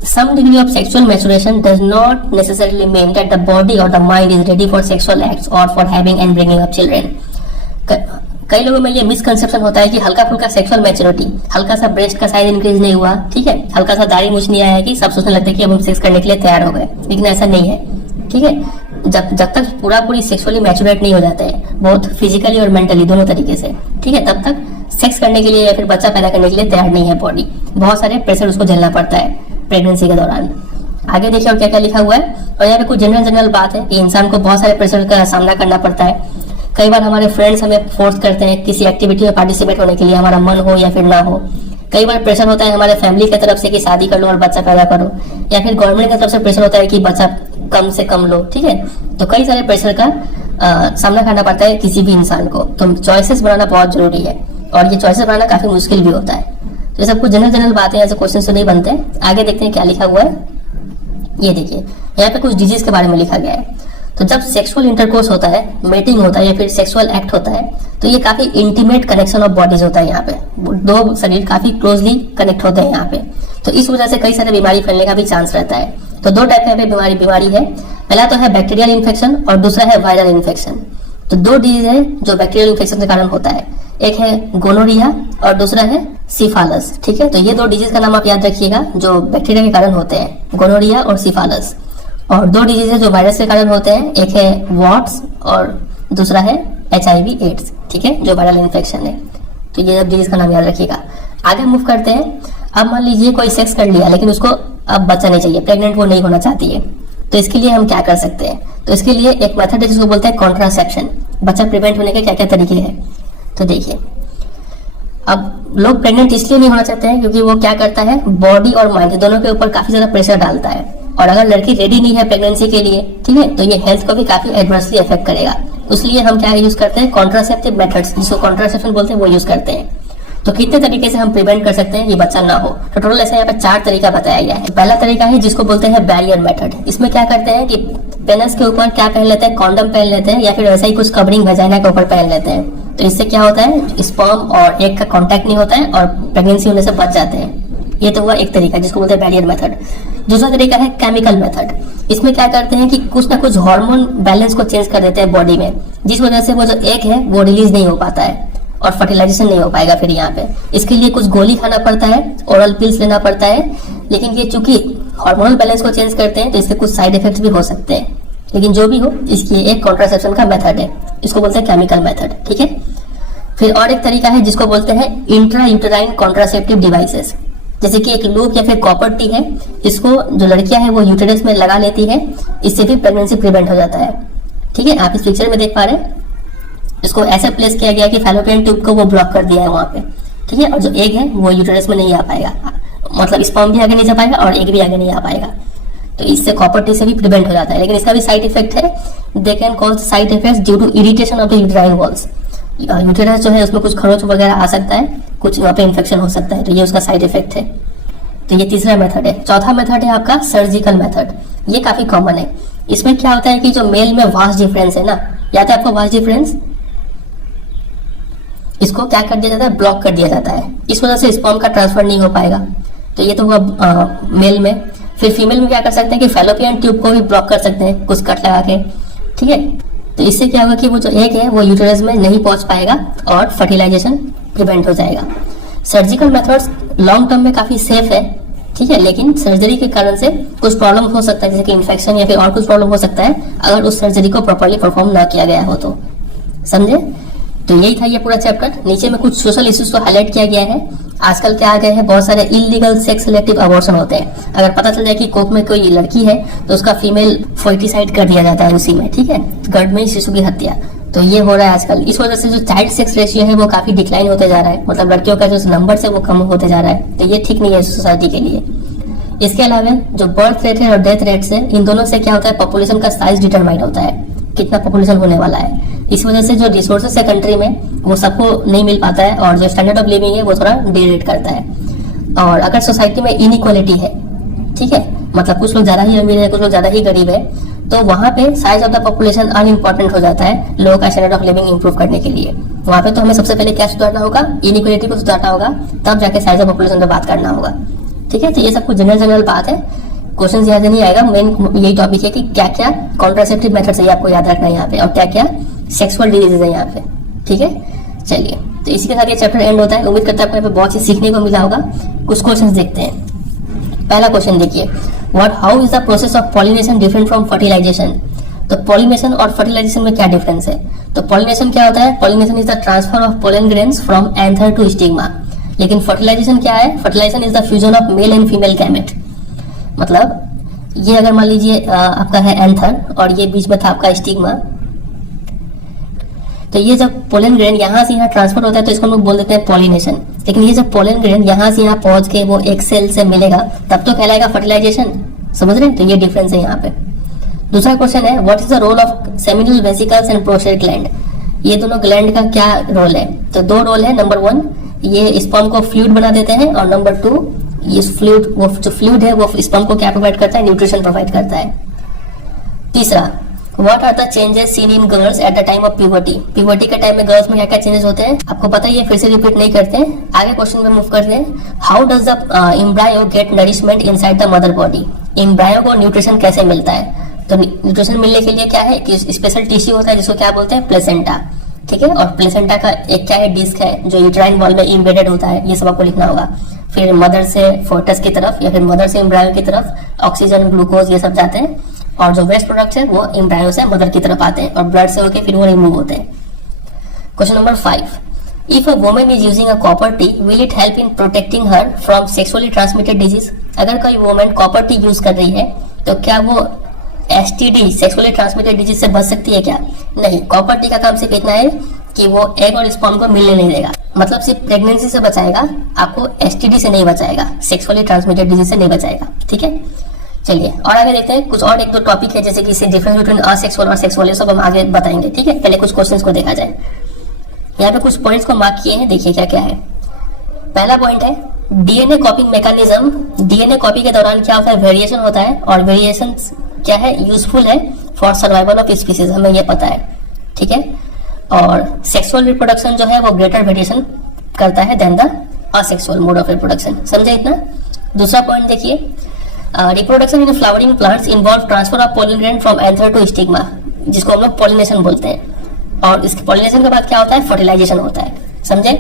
some degree of sexual maturation does not necessarily mean that the body or the mind is ready for sexual acts or for having and bringing up children। कई लोगों में ये मिसकंसेप्शन होता है कि हल्का फुल्का सेक्सुअल मैच्योरिटी, हल्का सा ब्रेस्ट का साइज इंक्रीज नहीं हुआ, ठीक है, हल्का सा दाढ़ी मूछ नहीं आया कि सब सोचने लगते हैं कि अब हम सेक्स करने के लिए तैयार हो गए, लेकिन ऐसा नहीं है, ठीक है। जब तक पूरी सेक्सुअली मैच्योरेट नहीं हो जाते हैं, बहुत फिजिकली और मेंटली दोनों तरीके से, ठीक है, तब तक सेक्स करने के लिए या फिर बच्चा पैदा करने के लिए तैयार नहीं है बॉडी। बहुत सारे प्रेशर उसको झेलना पड़ता है प्रेगनेंसी के दौरान। आगे देखिए और क्या क्या लिखा हुआ है। और यहाँ पे कुछ जनरल बात है कि इंसान को बहुत सारे प्रेशर का सामना करना पड़ता है। कई बार हमारे फ्रेंड्स हमें फोर्स करते हैं किसी एक्टिविटी में पार्टिसिपेट होने के लिए, हमारा मन हो या फिर ना हो। कई बार प्रेशर होता है हमारे फैमिली की तरफ से कि शादी कर लो और बच्चा पैदा करो, या फिर गवर्नमेंट की तरफ से प्रेशर होता है कि बच्चा कम से कम लो, ठीक है। तो कई सारे प्रेशर का सामना करना पड़ता है किसी भी इंसान को। तो चॉइसेस बनाना बहुत जरूरी है और ये चॉइसेस बनाना काफी मुश्किल भी होता है। तो ये सब कुछ जनरल बातें, ऐसे क्वेश्चन तो नहीं बनते। आगे देखते हैं क्या लिखा हुआ है। ये देखिए यहाँ पे कुछ डिजीज के बारे में लिखा गया है। तो जब सेक्सुअल इंटरकोर्स होता है, मेटिंग होता है या फिर सेक्सुअल एक्ट होता है, तो ये काफी इंटीमेट कनेक्शन ऑफ बॉडीज होता है। यहाँ पे 2 शरीर काफी क्लोजली कनेक्ट होते हैं यहाँ पे। तो इस वजह से कई सारे बीमारी फैलने का भी चांस रहता है। तो 2 टाइप के बीमारी है। पहला तो है बैक्टीरियल इन्फेक्शन और दूसरा है वायरल इन्फेक्शन। तो 2 डिजीज है जो बैक्टीरियल इन्फेक्शन के कारण होता है। एक है गोनोरिया और दूसरा है सिफालस, ठीक है। तो ये 2 डिजीज का नाम आप याद रखिएगा जो बैक्टीरिया के कारण होते हैं, गोनोरिया और सिफालस। और 2 डिजीज है जो वायरस के कारण होते हैं, एक है वॉट्स और दूसरा है HIV एड्स, ठीक है, जो वायरल इन्फेक्शन है। तो ये डिजीज का नाम याद रखिएगा। आगे मूव करते हैं। अब मान लीजिए कोई सेक्स कर लिया लेकिन उसको अब बच्चा नहीं चाहिए, प्रेग्नेंट वो नहीं होना चाहती है, तो इसके लिए हम क्या कर सकते हैं। तो इसके लिए एक मेथड है जिसको बोलते हैं कॉन्ट्रासेप्शन। बच्चा प्रिवेंट होने के क्या क्या तरीके हैं। तो देखिए, अब लोग प्रेग्नेंट इसलिए नहीं होना चाहते हैं क्योंकि वो क्या करता है, बॉडी और माइंड दोनों के ऊपर काफी ज्यादा प्रेशर डालता है, और अगर लड़की रेडी नहीं है प्रेगनेंसी के लिए, ठीक है, तो ये हेल्थ को भी काफी एडवर्सली इफेक्ट करेगा। इसलिए हम क्या यूज करते हैं, कॉन्ट्रासेप्टिव मेथड्स, जिसको कॉन्ट्रासेप्शन बोलते हैं, वो यूज करते हैं। तो कितने तरीके से हम प्रिवेंट कर सकते हैं ये बच्चा ना हो, तो टोटल ऐसे यहाँ पे 4 तरीका बताया गया है। पहला तरीका है जिसको बोलते हैं बैरियर मेथड। इसमें क्या करते हैं कि पेनिस के ऊपर क्या पहन लेते हैं, कॉन्डम पहन लेते हैं, या फिर वैसा ही कुछ कवरिंग वजाइना के ऊपर पहन लेते हैं। तो इससे क्या होता है, स्पर्म और एग का कांटेक्ट नहीं होता है और प्रेगनेंसी होने से बच जाते हैं। ये तो हुआ एक तरीका जिसको बोलते हैं बैरियर मेथड। दूसरा तरीका है केमिकल मेथड। इसमें क्या करते हैं कि कुछ ना कुछ हार्मोन बैलेंस को चेंज कर देते हैं बॉडी में, जिस वजह से वो जो एग है वो रिलीज नहीं हो पाता है और फर्टिलाइजेशन नहीं हो पाएगा फिर यहाँ पे। इसके लिए कुछ गोली खाना पड़ता है, ओरल पिल्स लेना पड़ता है, लेकिन ये चूंकि हार्मोनल बैलेंस को चेंज करते हैं तो इसके कुछ साइड इफेक्ट्स भी हो सकते हैं। लेकिन जो भी हो, इसकी एक कॉन्ट्रासेप्शन का मेथड है, इसको बोलते हैं केमिकल मेथड, ठीक है। फिर और एक तरीका है जिसको बोलते हैं इंट्रा यूटेराइन कॉन्ट्रासेप्टिव डिवाइसेस। जैसे कि एक लूप या फिर कॉपर टी है, इसको जो लड़कियां हैं वो यूटेरस में लगा लेती है, इससे भी प्रेगनेंसी प्रिवेंट हो जाता है, ठीक है। आप इस पिक्चर में देख पा रहे हैं, इसको ऐसे प्लेस किया गया कि फैलोपियन ट्यूब को वो ब्लॉक कर दिया है वहां पे, ठीक है, और जो एग है वो यूटेरस में नहीं आ पाएगा, मतलब स्पर्म भी आगे नहीं जा पाएगा और एग भी आगे नहीं आ पाएगा। तो इससे कॉपर टी से भी प्रिवेंट हो जाता है। लेकिन इसका भी साइड इफेक्ट है, they can cause side effects due to irritation of the uterine walls. Uterus जो है उसमें कुछ खरोच वगैरह आ सकता है, कुछ वहाँ पे इन्फेक्शन हो सकता है, तो ये उसका साइड इफेक्ट है। तो ये तीसरा मेथड है। चौथा मेथड है आपका सर्जिकल मेथड। ये काफी कॉमन है। इसमें क्या होता है कि जो मेल में वास्ट डिफरेंस है ना, याद है आपको वास्ट डिफरेंस, इसको क्या कर दिया जाता है, ब्लॉक कर दिया जाता है। इस वजह से स्पर्म का ट्रांसफर नहीं हो पाएगा। तो ये तो हुआ मेल में। फिर फीमेल में क्या कर सकते हैं कि फैलोपियन ट्यूब को भी ब्लॉक कर सकते हैं कुछ कट लगा के, ठीक है। तो इससे क्या होगा कि वो जो एग है वो यूटेरस में नहीं पहुंच पाएगा और फर्टिलाइजेशन प्रिवेंट हो जाएगा। सर्जिकल मेथड्स लॉन्ग टर्म में काफी सेफ है, ठीक है, लेकिन सर्जरी के कारण से कुछ प्रॉब्लम हो सकता है, जैसे कि इन्फेक्शन या फिर और कुछ प्रॉब्लम हो सकता है अगर उस सर्जरी को प्रॉपर्ली परफॉर्म ना किया गया हो तो, समझे। तो यही था ये पूरा चैप्टर। नीचे में कुछ सोशल इश्यूज को हाईलाइट किया गया है। आजकल क्या आ गए हैं, बहुत सारे इलीगल सेक्स सिलेक्टिव अबॉर्शन होते हैं। अगर पता चल जाए कि कोख में कोई लड़की है तो उसका फीमेल फोर्टिसाइड कर दिया जाता है उसी में, ठीक है, गर्भ में ही शिशु की हत्या। तो ये हो रहा है आजकल। इस वजह से जो चाइल्ड सेक्स रेशियो है वो काफी डिक्लाइन होते जा रहा है, मतलब लड़कियों का जो नंबर है वो कम होते जा रहा है। तो ये ठीक नहीं है सोसाइटी के लिए। इसके अलावा जो बर्थ रेट है और डेथ रेट है, इन दोनों से क्या होता है, पॉपुलेशन का साइज डिटरमाइन होता है, कितना पॉपुलेशन होने वाला है। इस वजह से जो रिसोर्सेस है कंट्री में वो सबको नहीं मिल पाता है और जो स्टैंडर्ड ऑफ लिविंग है वो थोड़ा डिरेट करता है। और अगर सोसाइटी में इनइक्वालिटी है, ठीक है, मतलब कुछ लोग ज्यादा ही अमीर है, कुछ लोग ज्यादा ही गरीब है, तो वहां पे size of the population unimportant हो जाता है लोगों का स्टैंडर्ड ऑफ लिविंग इंप्रूव करने के लिए। वहां पे तो हमें सबसे पहले क्या सुधारना होगा, इनइक्वालिटी को सुधारना होगा, तब जाके साइज ऑफ पॉपुलेशन पे बात करना होगा, ठीक है। तो ये सब कुछ जनरल बात है, क्वेश्चन याद नहीं आएगा। मेन यही टॉपिक है कि क्या क्या कॉन्ट्रासेप्टिव मेथड्स है आपको याद रखना है यहाँ पे, और क्या क्या सेक्सुअल डिजीजेज है यहाँ पे, ठीक है। चलिए, तो इसी के साथ ये चैप्टर एंड होता है। उम्मीद करता है आपको यहाँ पे बहुत चीज सीखने को मिला होगा। कुछ क्वेश्चंस देखते हैं। पहला क्वेश्चन देखिए, how is the process of pollination different from fertilisation. तो पॉलिनेशन और फर्टिलाइजेशन में क्या डिफरेंस है। तो पॉलिनेशन क्या होता है, pollination is the transfer of pollen grains from anther to stigma. लेकिन फर्टिलाइजेशन क्या है, fertilisation is the fusion of male and female gamete. मतलब ये अगर मान लीजिए आपका है एंथर और ये बीच में था आपका स्टिग्मा, तो ये जब पोलन ग्रेन यहाँ से यहाँ ट्रांसफर होता है तो इसको हम लोग बोल देते हैं पॉलिनेशन। लेकिन ये जब पोलन ग्रेन यहाँ से यहाँ पहुंच के वो एक सेल से मिलेगा तब तो कहलाएगा फर्टिलाइजेशन, समझ रहे हैं। तो ये डिफरेंस है यहाँ पे। दूसरा क्वेश्चन है, what is the role of seminal vesicles and prostate gland. ये दोनों ग्लैंड का क्या रोल है। तो 2 रोल है। नंबर 1, ये स्पर्म को फ्लूइड बना देते हैं, और नंबर 2, ये फ्लूइड, वो जो फ्लूइड है वो स्पर्म को क्या प्रोवाइड करता है, न्यूट्रिशन प्रोवाइड करता है। तीसरा, what are the changes seen in girls at the time of puberty. Puberty के टाइम में गर्ल्स में क्या क्या चेंजेस होते हैं आपको पता ही है, फिर से रिपीट नहीं करते हैं। आगे क्वेश्चन में मूव करते हैं। How does the embryo get nourishment inside the mother body. Embryo को न्यूट्रिशन कैसे मिलता है। तो न्यूट्रिशन मिलने के लिए क्या है कि स्पेशल टिश्यू होता है जिसको क्या बोलते हैं, प्लेसेंटा, ठीक है। और प्लेसेंटा का एक क्या है, डिस्क है जो यूट्राइन वॉल में इम्बेडेड होता है। ये सब आपको लिखना होगा। फिर मदर से फोर्टस की तरफ या फिर मदर से एम्ब्रायो की तरफ ऑक्सीजन, ग्लूकोज ये सब जाते हैं, और जो वेस्ट प्रोडक्ट्स है वो एम्ब्रायो से मदर की तरफ आते हैं और ब्लड से होकर फिर वो रिमूव होते हैं। Question number 5, if a woman is using a copper T will it help in protecting her from sexually transmitted disease. अगर कोई वुमन कॉपर टी यूज कर रही है तो क्या वो एसटीडी सेक्सुअली ट्रांसमिटेड डिजीज से बच सकती है क्या? नहीं। कॉपर टी का काम सिर्फ इतना है कि वो एग और स्पर्म को मिलने नहीं देगा, मतलब सिर्फ प्रेगनेंसी से बचाएगा, आपको एसटीडी से नहीं बचाएगा, सेक्सुअली ट्रांसमिटेड डिजीज से नहीं बचाएगा। ठीक है, चलिए और आगे देखते हैं। कुछ और एक दो टॉपिक है जैसे कि डिफरेंस बिटवीन असेक्सुअल और सेक्सुअल, ये सब हम आगे बताएंगे। ठीक है, पहले कुछ क्वेश्चंस को देखा जाए। यहाँ पे कुछ पॉइंट्स को मार्क किए हैं, देखिए क्या क्या है। पहला पॉइंट है डीएनए कॉपिंग मैकेनिज्म। डीएनए कॉपी के दौरान क्या होता है? वेरिएशन होता है, और वेरिएशन क्या है? यूजफुल है फॉर सर्वाइवल ऑफ स्पीसीज, हमें ये पता है। ठीक है, और सेक्सुअल रिप्रोडक्शन जो है वो ग्रेटर वेरिएशन करता है than the asexual mode of reproduction. समझे इतना? दूसरा पॉइंट देखिए, reproduction in flowering plants involve transfer of pollen grain from anther to stigma, जिसको हम लोग पॉलिनेशन बोलते हैं, और इसके पॉलिनेशन के बाद क्या होता है? फर्टिलाइजेशन होता है। समझे?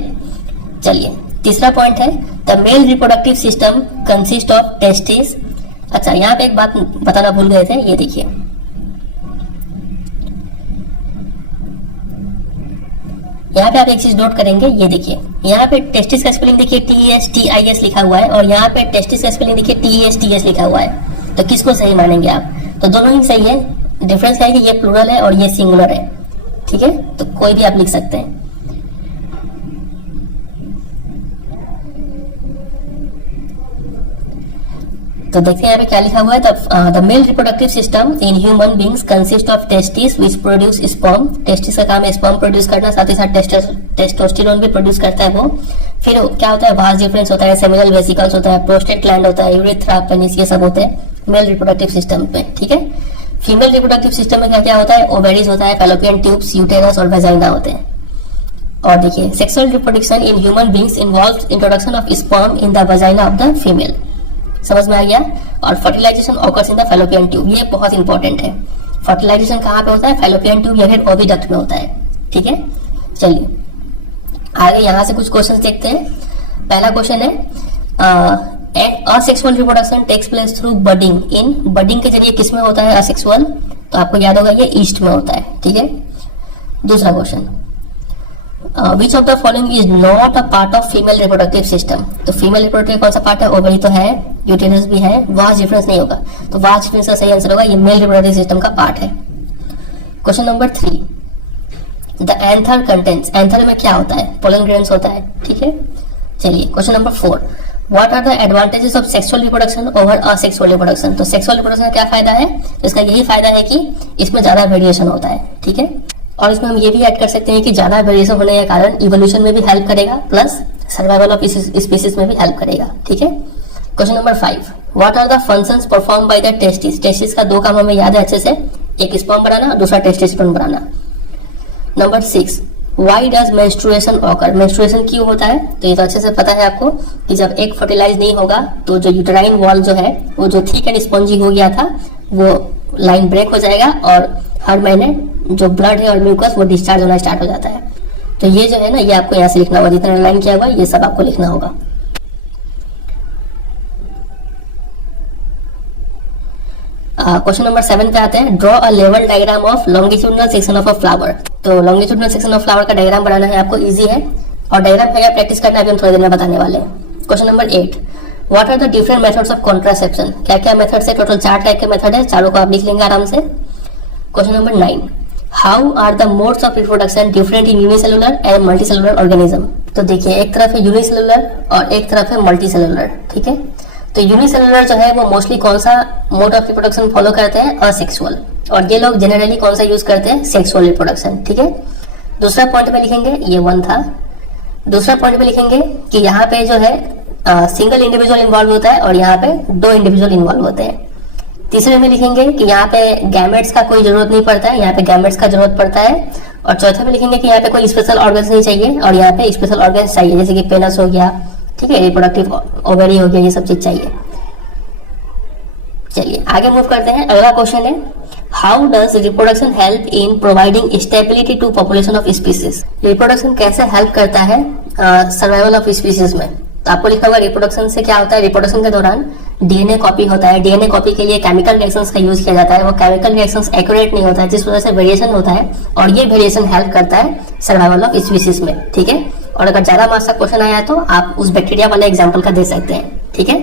चलिए तीसरा पॉइंट है the male reproductive system consist of testis. अच्छा, यहाँ पे एक बात बताना भूल गए थे, ये देखिए, यहाँ पे आप एक चीज नोट करेंगे, ये देखिए यहाँ पे टेस्टिस का स्पेलिंग देखिए TESTIS लिखा हुआ है, और यहाँ पे टेस्टिस का स्पेलिंग देखिए TESTS लिखा हुआ है। तो किसको सही मानेंगे आप? तो दोनों ही सही है। डिफरेंस क्या है कि ये प्लूरल है और ये सिंगुलर है। ठीक है, तो कोई भी आप लिख सकते हैं। तो देखते हैं यहाँ पे क्या लिखा हुआ है। The male reproductive system in human beings consist of testis which produce sperm. Testis का काम है स्पर्म प्रोड्यूस करना, साथ ही साथ टेस्टोस्टेरोन भी प्रोड्यूस करता है वो। फिर क्या होता है? वास डिफरेंस होता है, सेमिनल वेसिकल्स होता है, प्रोस्टेट ग्लैंड होता है, यूरेथ्रा, पेनिस, ये सब होते हैं मेल रिप्रोडक्टिव सिस्टम में। ठीक है, फीमेल रिप्रोडक्टिव सिस्टम में क्या क्या होता है? ओवेरीज होता है, फैलोपियन ट्यूब्स, यूटेरस और वेजाइना होते हैं। और देखिए sexual reproduction in human beings involves introduction of sperm in the vagina of the female. समझ में आ गया? और fertilisation occurs in the fallopian tube, ये बहुत इंपॉर्टेंट है। फर्टिलाइजेशन कहाँ पे होता है? फैलोपियन ट्यूब या फिर ओविडक्ट में होता है। ठीक है, चलिए आगे यहाँ से कुछ क्वेश्चंस देखते हैं। पहला क्वेश्चन है asexual reproduction takes place through budding. इन बडिंग के जरिए किस में होता है असेक्सुअल? तो आपको याद होगा ये ईस्ट में होता है। ठीक है, दूसरा question which of the following is not a part of female reproductive system. तो फीमेल रिप्रोडक्टिव कौन सा पार्ट है? ओवरी तो है, यूटेरस भी है, वास डिफरेंस नहीं होगा, तो वास डिफरेंस का सही आंसर होगा, ये मेल रिप्रोडक्टिव सिस्टम का पार्ट है। Question number 3, the anther contents. Anther में क्या होता है? पोलन ग्रेन्स होता है। ठीक है, चलिए question number 4, what are the advantages of sexual reproduction over asexual reproduction. तो सेक्सुअल रिप्रोडक्शन का क्या फायदा है? तो इसका यही फायदा है कि इसमें ज्यादा वेरिएशन होता है। ठीक है, और इसमें हम ये भी ऐड कर सकते हैं कि ज्यादा वेरिएशन होने के कारण इवोल्यूशन में भी हेल्प करेगा, प्लस सर्वाइवल ऑफ स्पीसीज में भी हेल्प करेगा। ठीक है, question number 5, what are the functions perform by the testis. Testis का दो काम हमें याद है अच्छे से, एक स्पर्म बनाना और दूसरा testosterone banana. Number 6, why does menstruation occur. Menstruation क्यों होता है? तो ये तो अच्छे से पता है आपको कि जब एग फर्टिलाइज नहीं होगा तो जो यूटेराइन वॉल जो है वो जो थिक एंड स्पॉन्जी हो गया था वो लाइन ब्रेक हो जाएगा, और हर महीने जो ब्लड है और म्यूकस वो डिस्चार्ज होना स्टार्ट हो जाता है। तो ये जो है ना, ये आपको यहाँ से लिखना होगा, जितना लाइन किया हुआ ये सब आपको लिखना होगा। क्वेश्चन नंबर 7 पे आते हैं, draw a level diagram of longitudinal section of a flower. तो लॉन्गिट्यूडनल सेक्शन ऑफ फ्लावर का डायग्राम बनाना है आपको, इजी है, और डायग्राम है प्रैक्टिस करना अभी हम थोड़ी देर में बताने वाले हैं। Question number 8, what are the different methods of contraception. क्या क्या मेथड्स है? टोटल 4 टाइप के मेथड है, चारों को आप लिख लेंगे आराम से। Question number 9, how are the modes of reproduction different in unicellular and multicellular organism. तो देखिए एक तरफ है यूनिसेलुलर और एक तरफ है मल्टीसेलुलर। ठीक है, तो यूनिसेलुलर जो है वो मोस्टली कौन सा मोड ऑफ रिप्रोडक्शन फॉलो करते हैं? असेक्सुअल, और ये लोग जनरली कौन सा यूज करते हैं? Sexual reproduction. ठीक है, दूसरा पॉइंट में लिखेंगे, ये 1 था। दूसरा पॉइंट में लिखेंगे कि यहाँ पे जो है सिंगल इंडिविजुअल इन्वॉल्व होता है और यहाँ पे 2 इंडिविजुअल इन्वॉल्व होते हैं। तीसरे में लिखेंगे कि यहाँ पे गैमेट्स का कोई जरूरत नहीं पड़ता है, यहाँ पे गैमेट्स का जरूरत पड़ता है। और चौथे में लिखेंगे कि यहाँ पे कोई स्पेशल ऑर्गन्स नहीं चाहिए और यहाँ पे स्पेशल ऑर्गन्स चाहिए, जैसे कि पेनस हो गया, ठीक है, रिप्रोडक्टिव ओवरी हो गया, ये सब चीज चाहिए। चलिए आगे मूव करते हैं। अगला क्वेश्चन है, how does reproduction help in providing stability to population of species. रिप्रोडक्शन कैसे हेल्प करता है सर्वाइवल ऑफ स्पीसीज में? तो आपको लिखा हुआ रिप्रोडक्शन से क्या होता है? रिप्रोडक्शन के दौरान डीएनए कॉपी होता है। डीएनए कॉपी के लिए केमिकल रिएक्शंस का यूज किया जाता है। वो केमिकल रिएक्शंस एक्यूरेट नहीं होता है, जिस वजह से वेरिएशन होता है, और ये वेरिएशन हेल्प करता है सर्वाइवल ऑफ स्पीसीज में। ठीक है, और अगर ज्यादा मार्क्स का क्वेश्चन आया तो आप उस बैक्टीरिया वाले एग्जाम्पल का दे सकते हैं। ठीक है,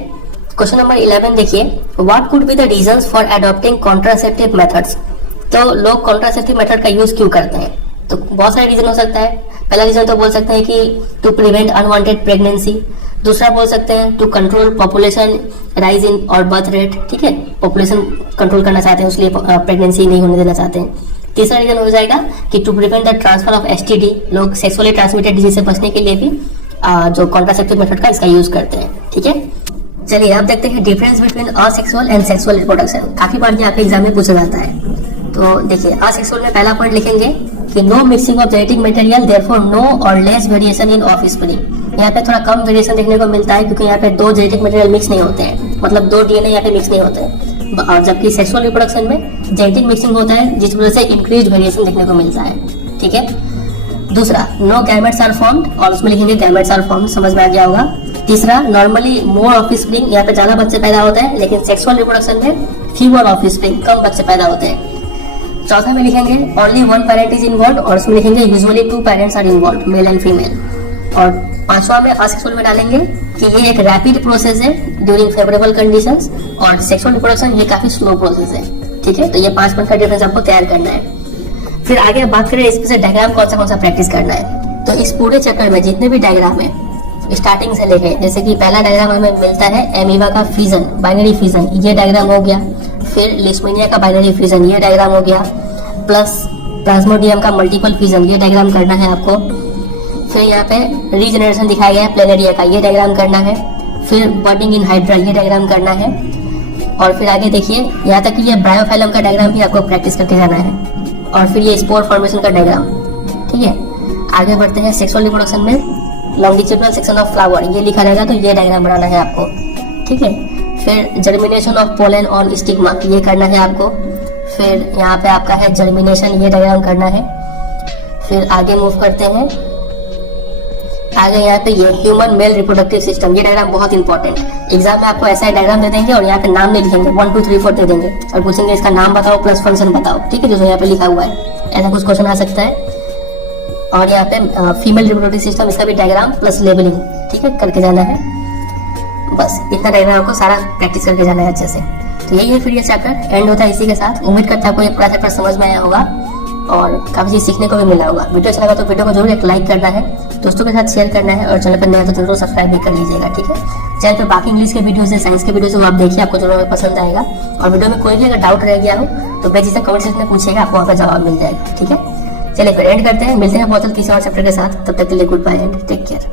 क्वेश्चन नंबर 11 देखिए, what could be the reasons for adopting contraceptive methods. तो लोग कॉन्ट्रासेप्टिव मेथड का यूज क्यों करते हैं? तो बहुत सारे रीजन हो सकता है। पहला रीजन तो बोल सकते हैं कि टू प्रिवेंट अनवांटेड प्रेगनेंसी। दूसरा बोल सकते हैं to control population rise in और बर्थ रेट, ठीक है, पॉपुलेशन कंट्रोल करना चाहते हैं, इसलिए प्रेगनेंसी नहीं होने देना चाहते हैं। तीसरा रीजन हो जाएगा कि to prevent the transfer of STD, लोग सेक्सुअली ट्रांसमिटेड डिजीज से बचने के लिए भी जो कॉन्ट्रासेप्टिव मेथड का इसका यूज करते हैं, ठीक है। चलिए अब देखते हैं difference between asexual and sexual reproduction. काफी बार ये आपके एग्जाम में पूछा जाता है। तो देखिए, असेक्सुअल में पहला पॉइंट लिखेंगे कि no mixing of genetic material, therefore no or less variation in offspring. यहाँ पे थोड़ा कम वेरिएशन देखने को मिलता है क्योंकि यहाँ पे दो जेनेटिक मटेरियल मिक्स नहीं होते हैं, मतलब दो डीएनए यहाँ पे मिक्स नहीं होते हैं। और जबकि सेक्सुअल रिप्रोडक्शन में जेनेटिक मिक्सिंग होता है, जिस वजह से इंक्रीज वेरिएशन देखने को मिलता है, ठीक है। दूसरा, नो गैमेट्स आर फॉर्म्ड, और उसमें लिखेंगे गैमेट्स आर फॉर्म्ड, समझ में आ गया होगा। तीसरा, नॉर्मली मोर ऑफस्प्रिंग, यहाँ पे ज्यादा बच्चे पैदा होते हैं, लेकिन सेक्सुअल रिप्रोडक्शन में फीवर ऑफस्प्रिंग, कम बच्चे पैदा होते हैं। चौथा में लिखेंगे only one parent is involve, और उसमें लिखेंगे usually two parents are involve, male and female. और पांचवा में असेक्सुअल में डालेंगे कि ये एक रैपिड प्रोसेस है ड्यूरिंग फेवरेबल कंडीशंस, और सेक्सुअल रिप्रोडक्शन ये काफी स्लो प्रोसेस है, ठीक है। तो ये 5 पॉइंट का डिफरेंस आपको तैयार करना है। फिर आगे बात करें इसमें से डायग्राम कौन सा प्रैक्टिस करना है। तो इस पूरे चैप्टर में जितने भी डायग्राम है स्टार्टिंग से लेके, जैसे कि पहला डायग्राम हमें मिलता है एमीबा का फिजन, बाइनरी फिजन, ये डायग्राम हो गया। फिर लिस्मेनिया का बाइनरी फिजन, ये डायग्राम हो गया। प्लस प्लाज्मोडियम का मल्टीपल फिजन, ये डायग्राम करना है आपको। फिर यहाँ पे रीजनरेशन दिखाया गया है प्लेनेरिया का, ये डायग्राम करना है। फिर बर्डिंग इन हाइड्रा, ये डायग्राम करना है। और फिर आगे देखिए, यहाँ तक कि ये ब्रायोफाइलम का डायग्राम भी आपको प्रैक्टिस करके जाना है। और फिर ये स्पोर फॉर्मेशन का डायग्राम, ठीक है। आगे बढ़ते हैं सेक्सुअल रिप्रोडक्शन में लॉन्गिट्यूडनल सेक्शन ऑफ फ्लावर, ये लिखा रहेगा, तो ये डायग्राम बनाना है आपको, ठीक है। फिर germination of pollen on stigma, ये करना है आपको। फिर यहाँ पे आपका है जर्मिनेशन, ये डायग्राम करना है। फिर आगे मूव करते हैं, आगे यहाँ पे ये ह्यूमन मेल रिप्रोडक्टिव सिस्टम, ये डायग्राम बहुत इंपॉर्टेंट। एग्जाम में आपको ऐसा डायग्राम दे देंगे और यहाँ पे नाम नहीं लिखेंगे, 1 2 3 4 दे देंगे और पूछेंगे इसका नाम बताओ प्लस फंक्शन बताओ, ठीक है, जो यहाँ पे लिखा हुआ है, ऐसा कुछ क्वेश्चन आ सकता है। और यहाँ पे फीमेल रिप्रोडक्टिव सिस्टम, इसका भी डायग्राम प्लस लेबलिंग, ठीक है, करके जाना है। बस इतना डायग्राम आपको सारा प्रैक्टिस करके जाना है अच्छे से। तो यही है, फिर ये चैप्टर एंड होता है इसी के साथ। उम्मीद करता है आपको ये पूरा चैप्टर समझ में आया होगा और काफी चीज सीखने को भी मिला होगा। वीडियो अच्छा लगा तो वीडियो को जरूर एक लाइक करना है, दोस्तों के साथ शेयर करना है, और चैनल पर नया तो जरूर सब्सक्राइब भी कर लीजिएगा, ठीक है। चैनल पर बाकी इंग्लिश के वीडियोस है, साइंस के वीडियोस है, वो आप देखिए, आपको जरूर पसंद आएगा। और वीडियो में कोई भी अगर डाउट रह गया हो तो बेझिझक कमेंट सेक्शन में पूछेगा, आपको वहाँ पर जवाब मिल जाएगा, ठीक है। चलिए फिर एंड करते हैं, मिलते हैं बहुत जल्द किसी और चैप्टर के साथ। तब तक के लिए good bye and take care.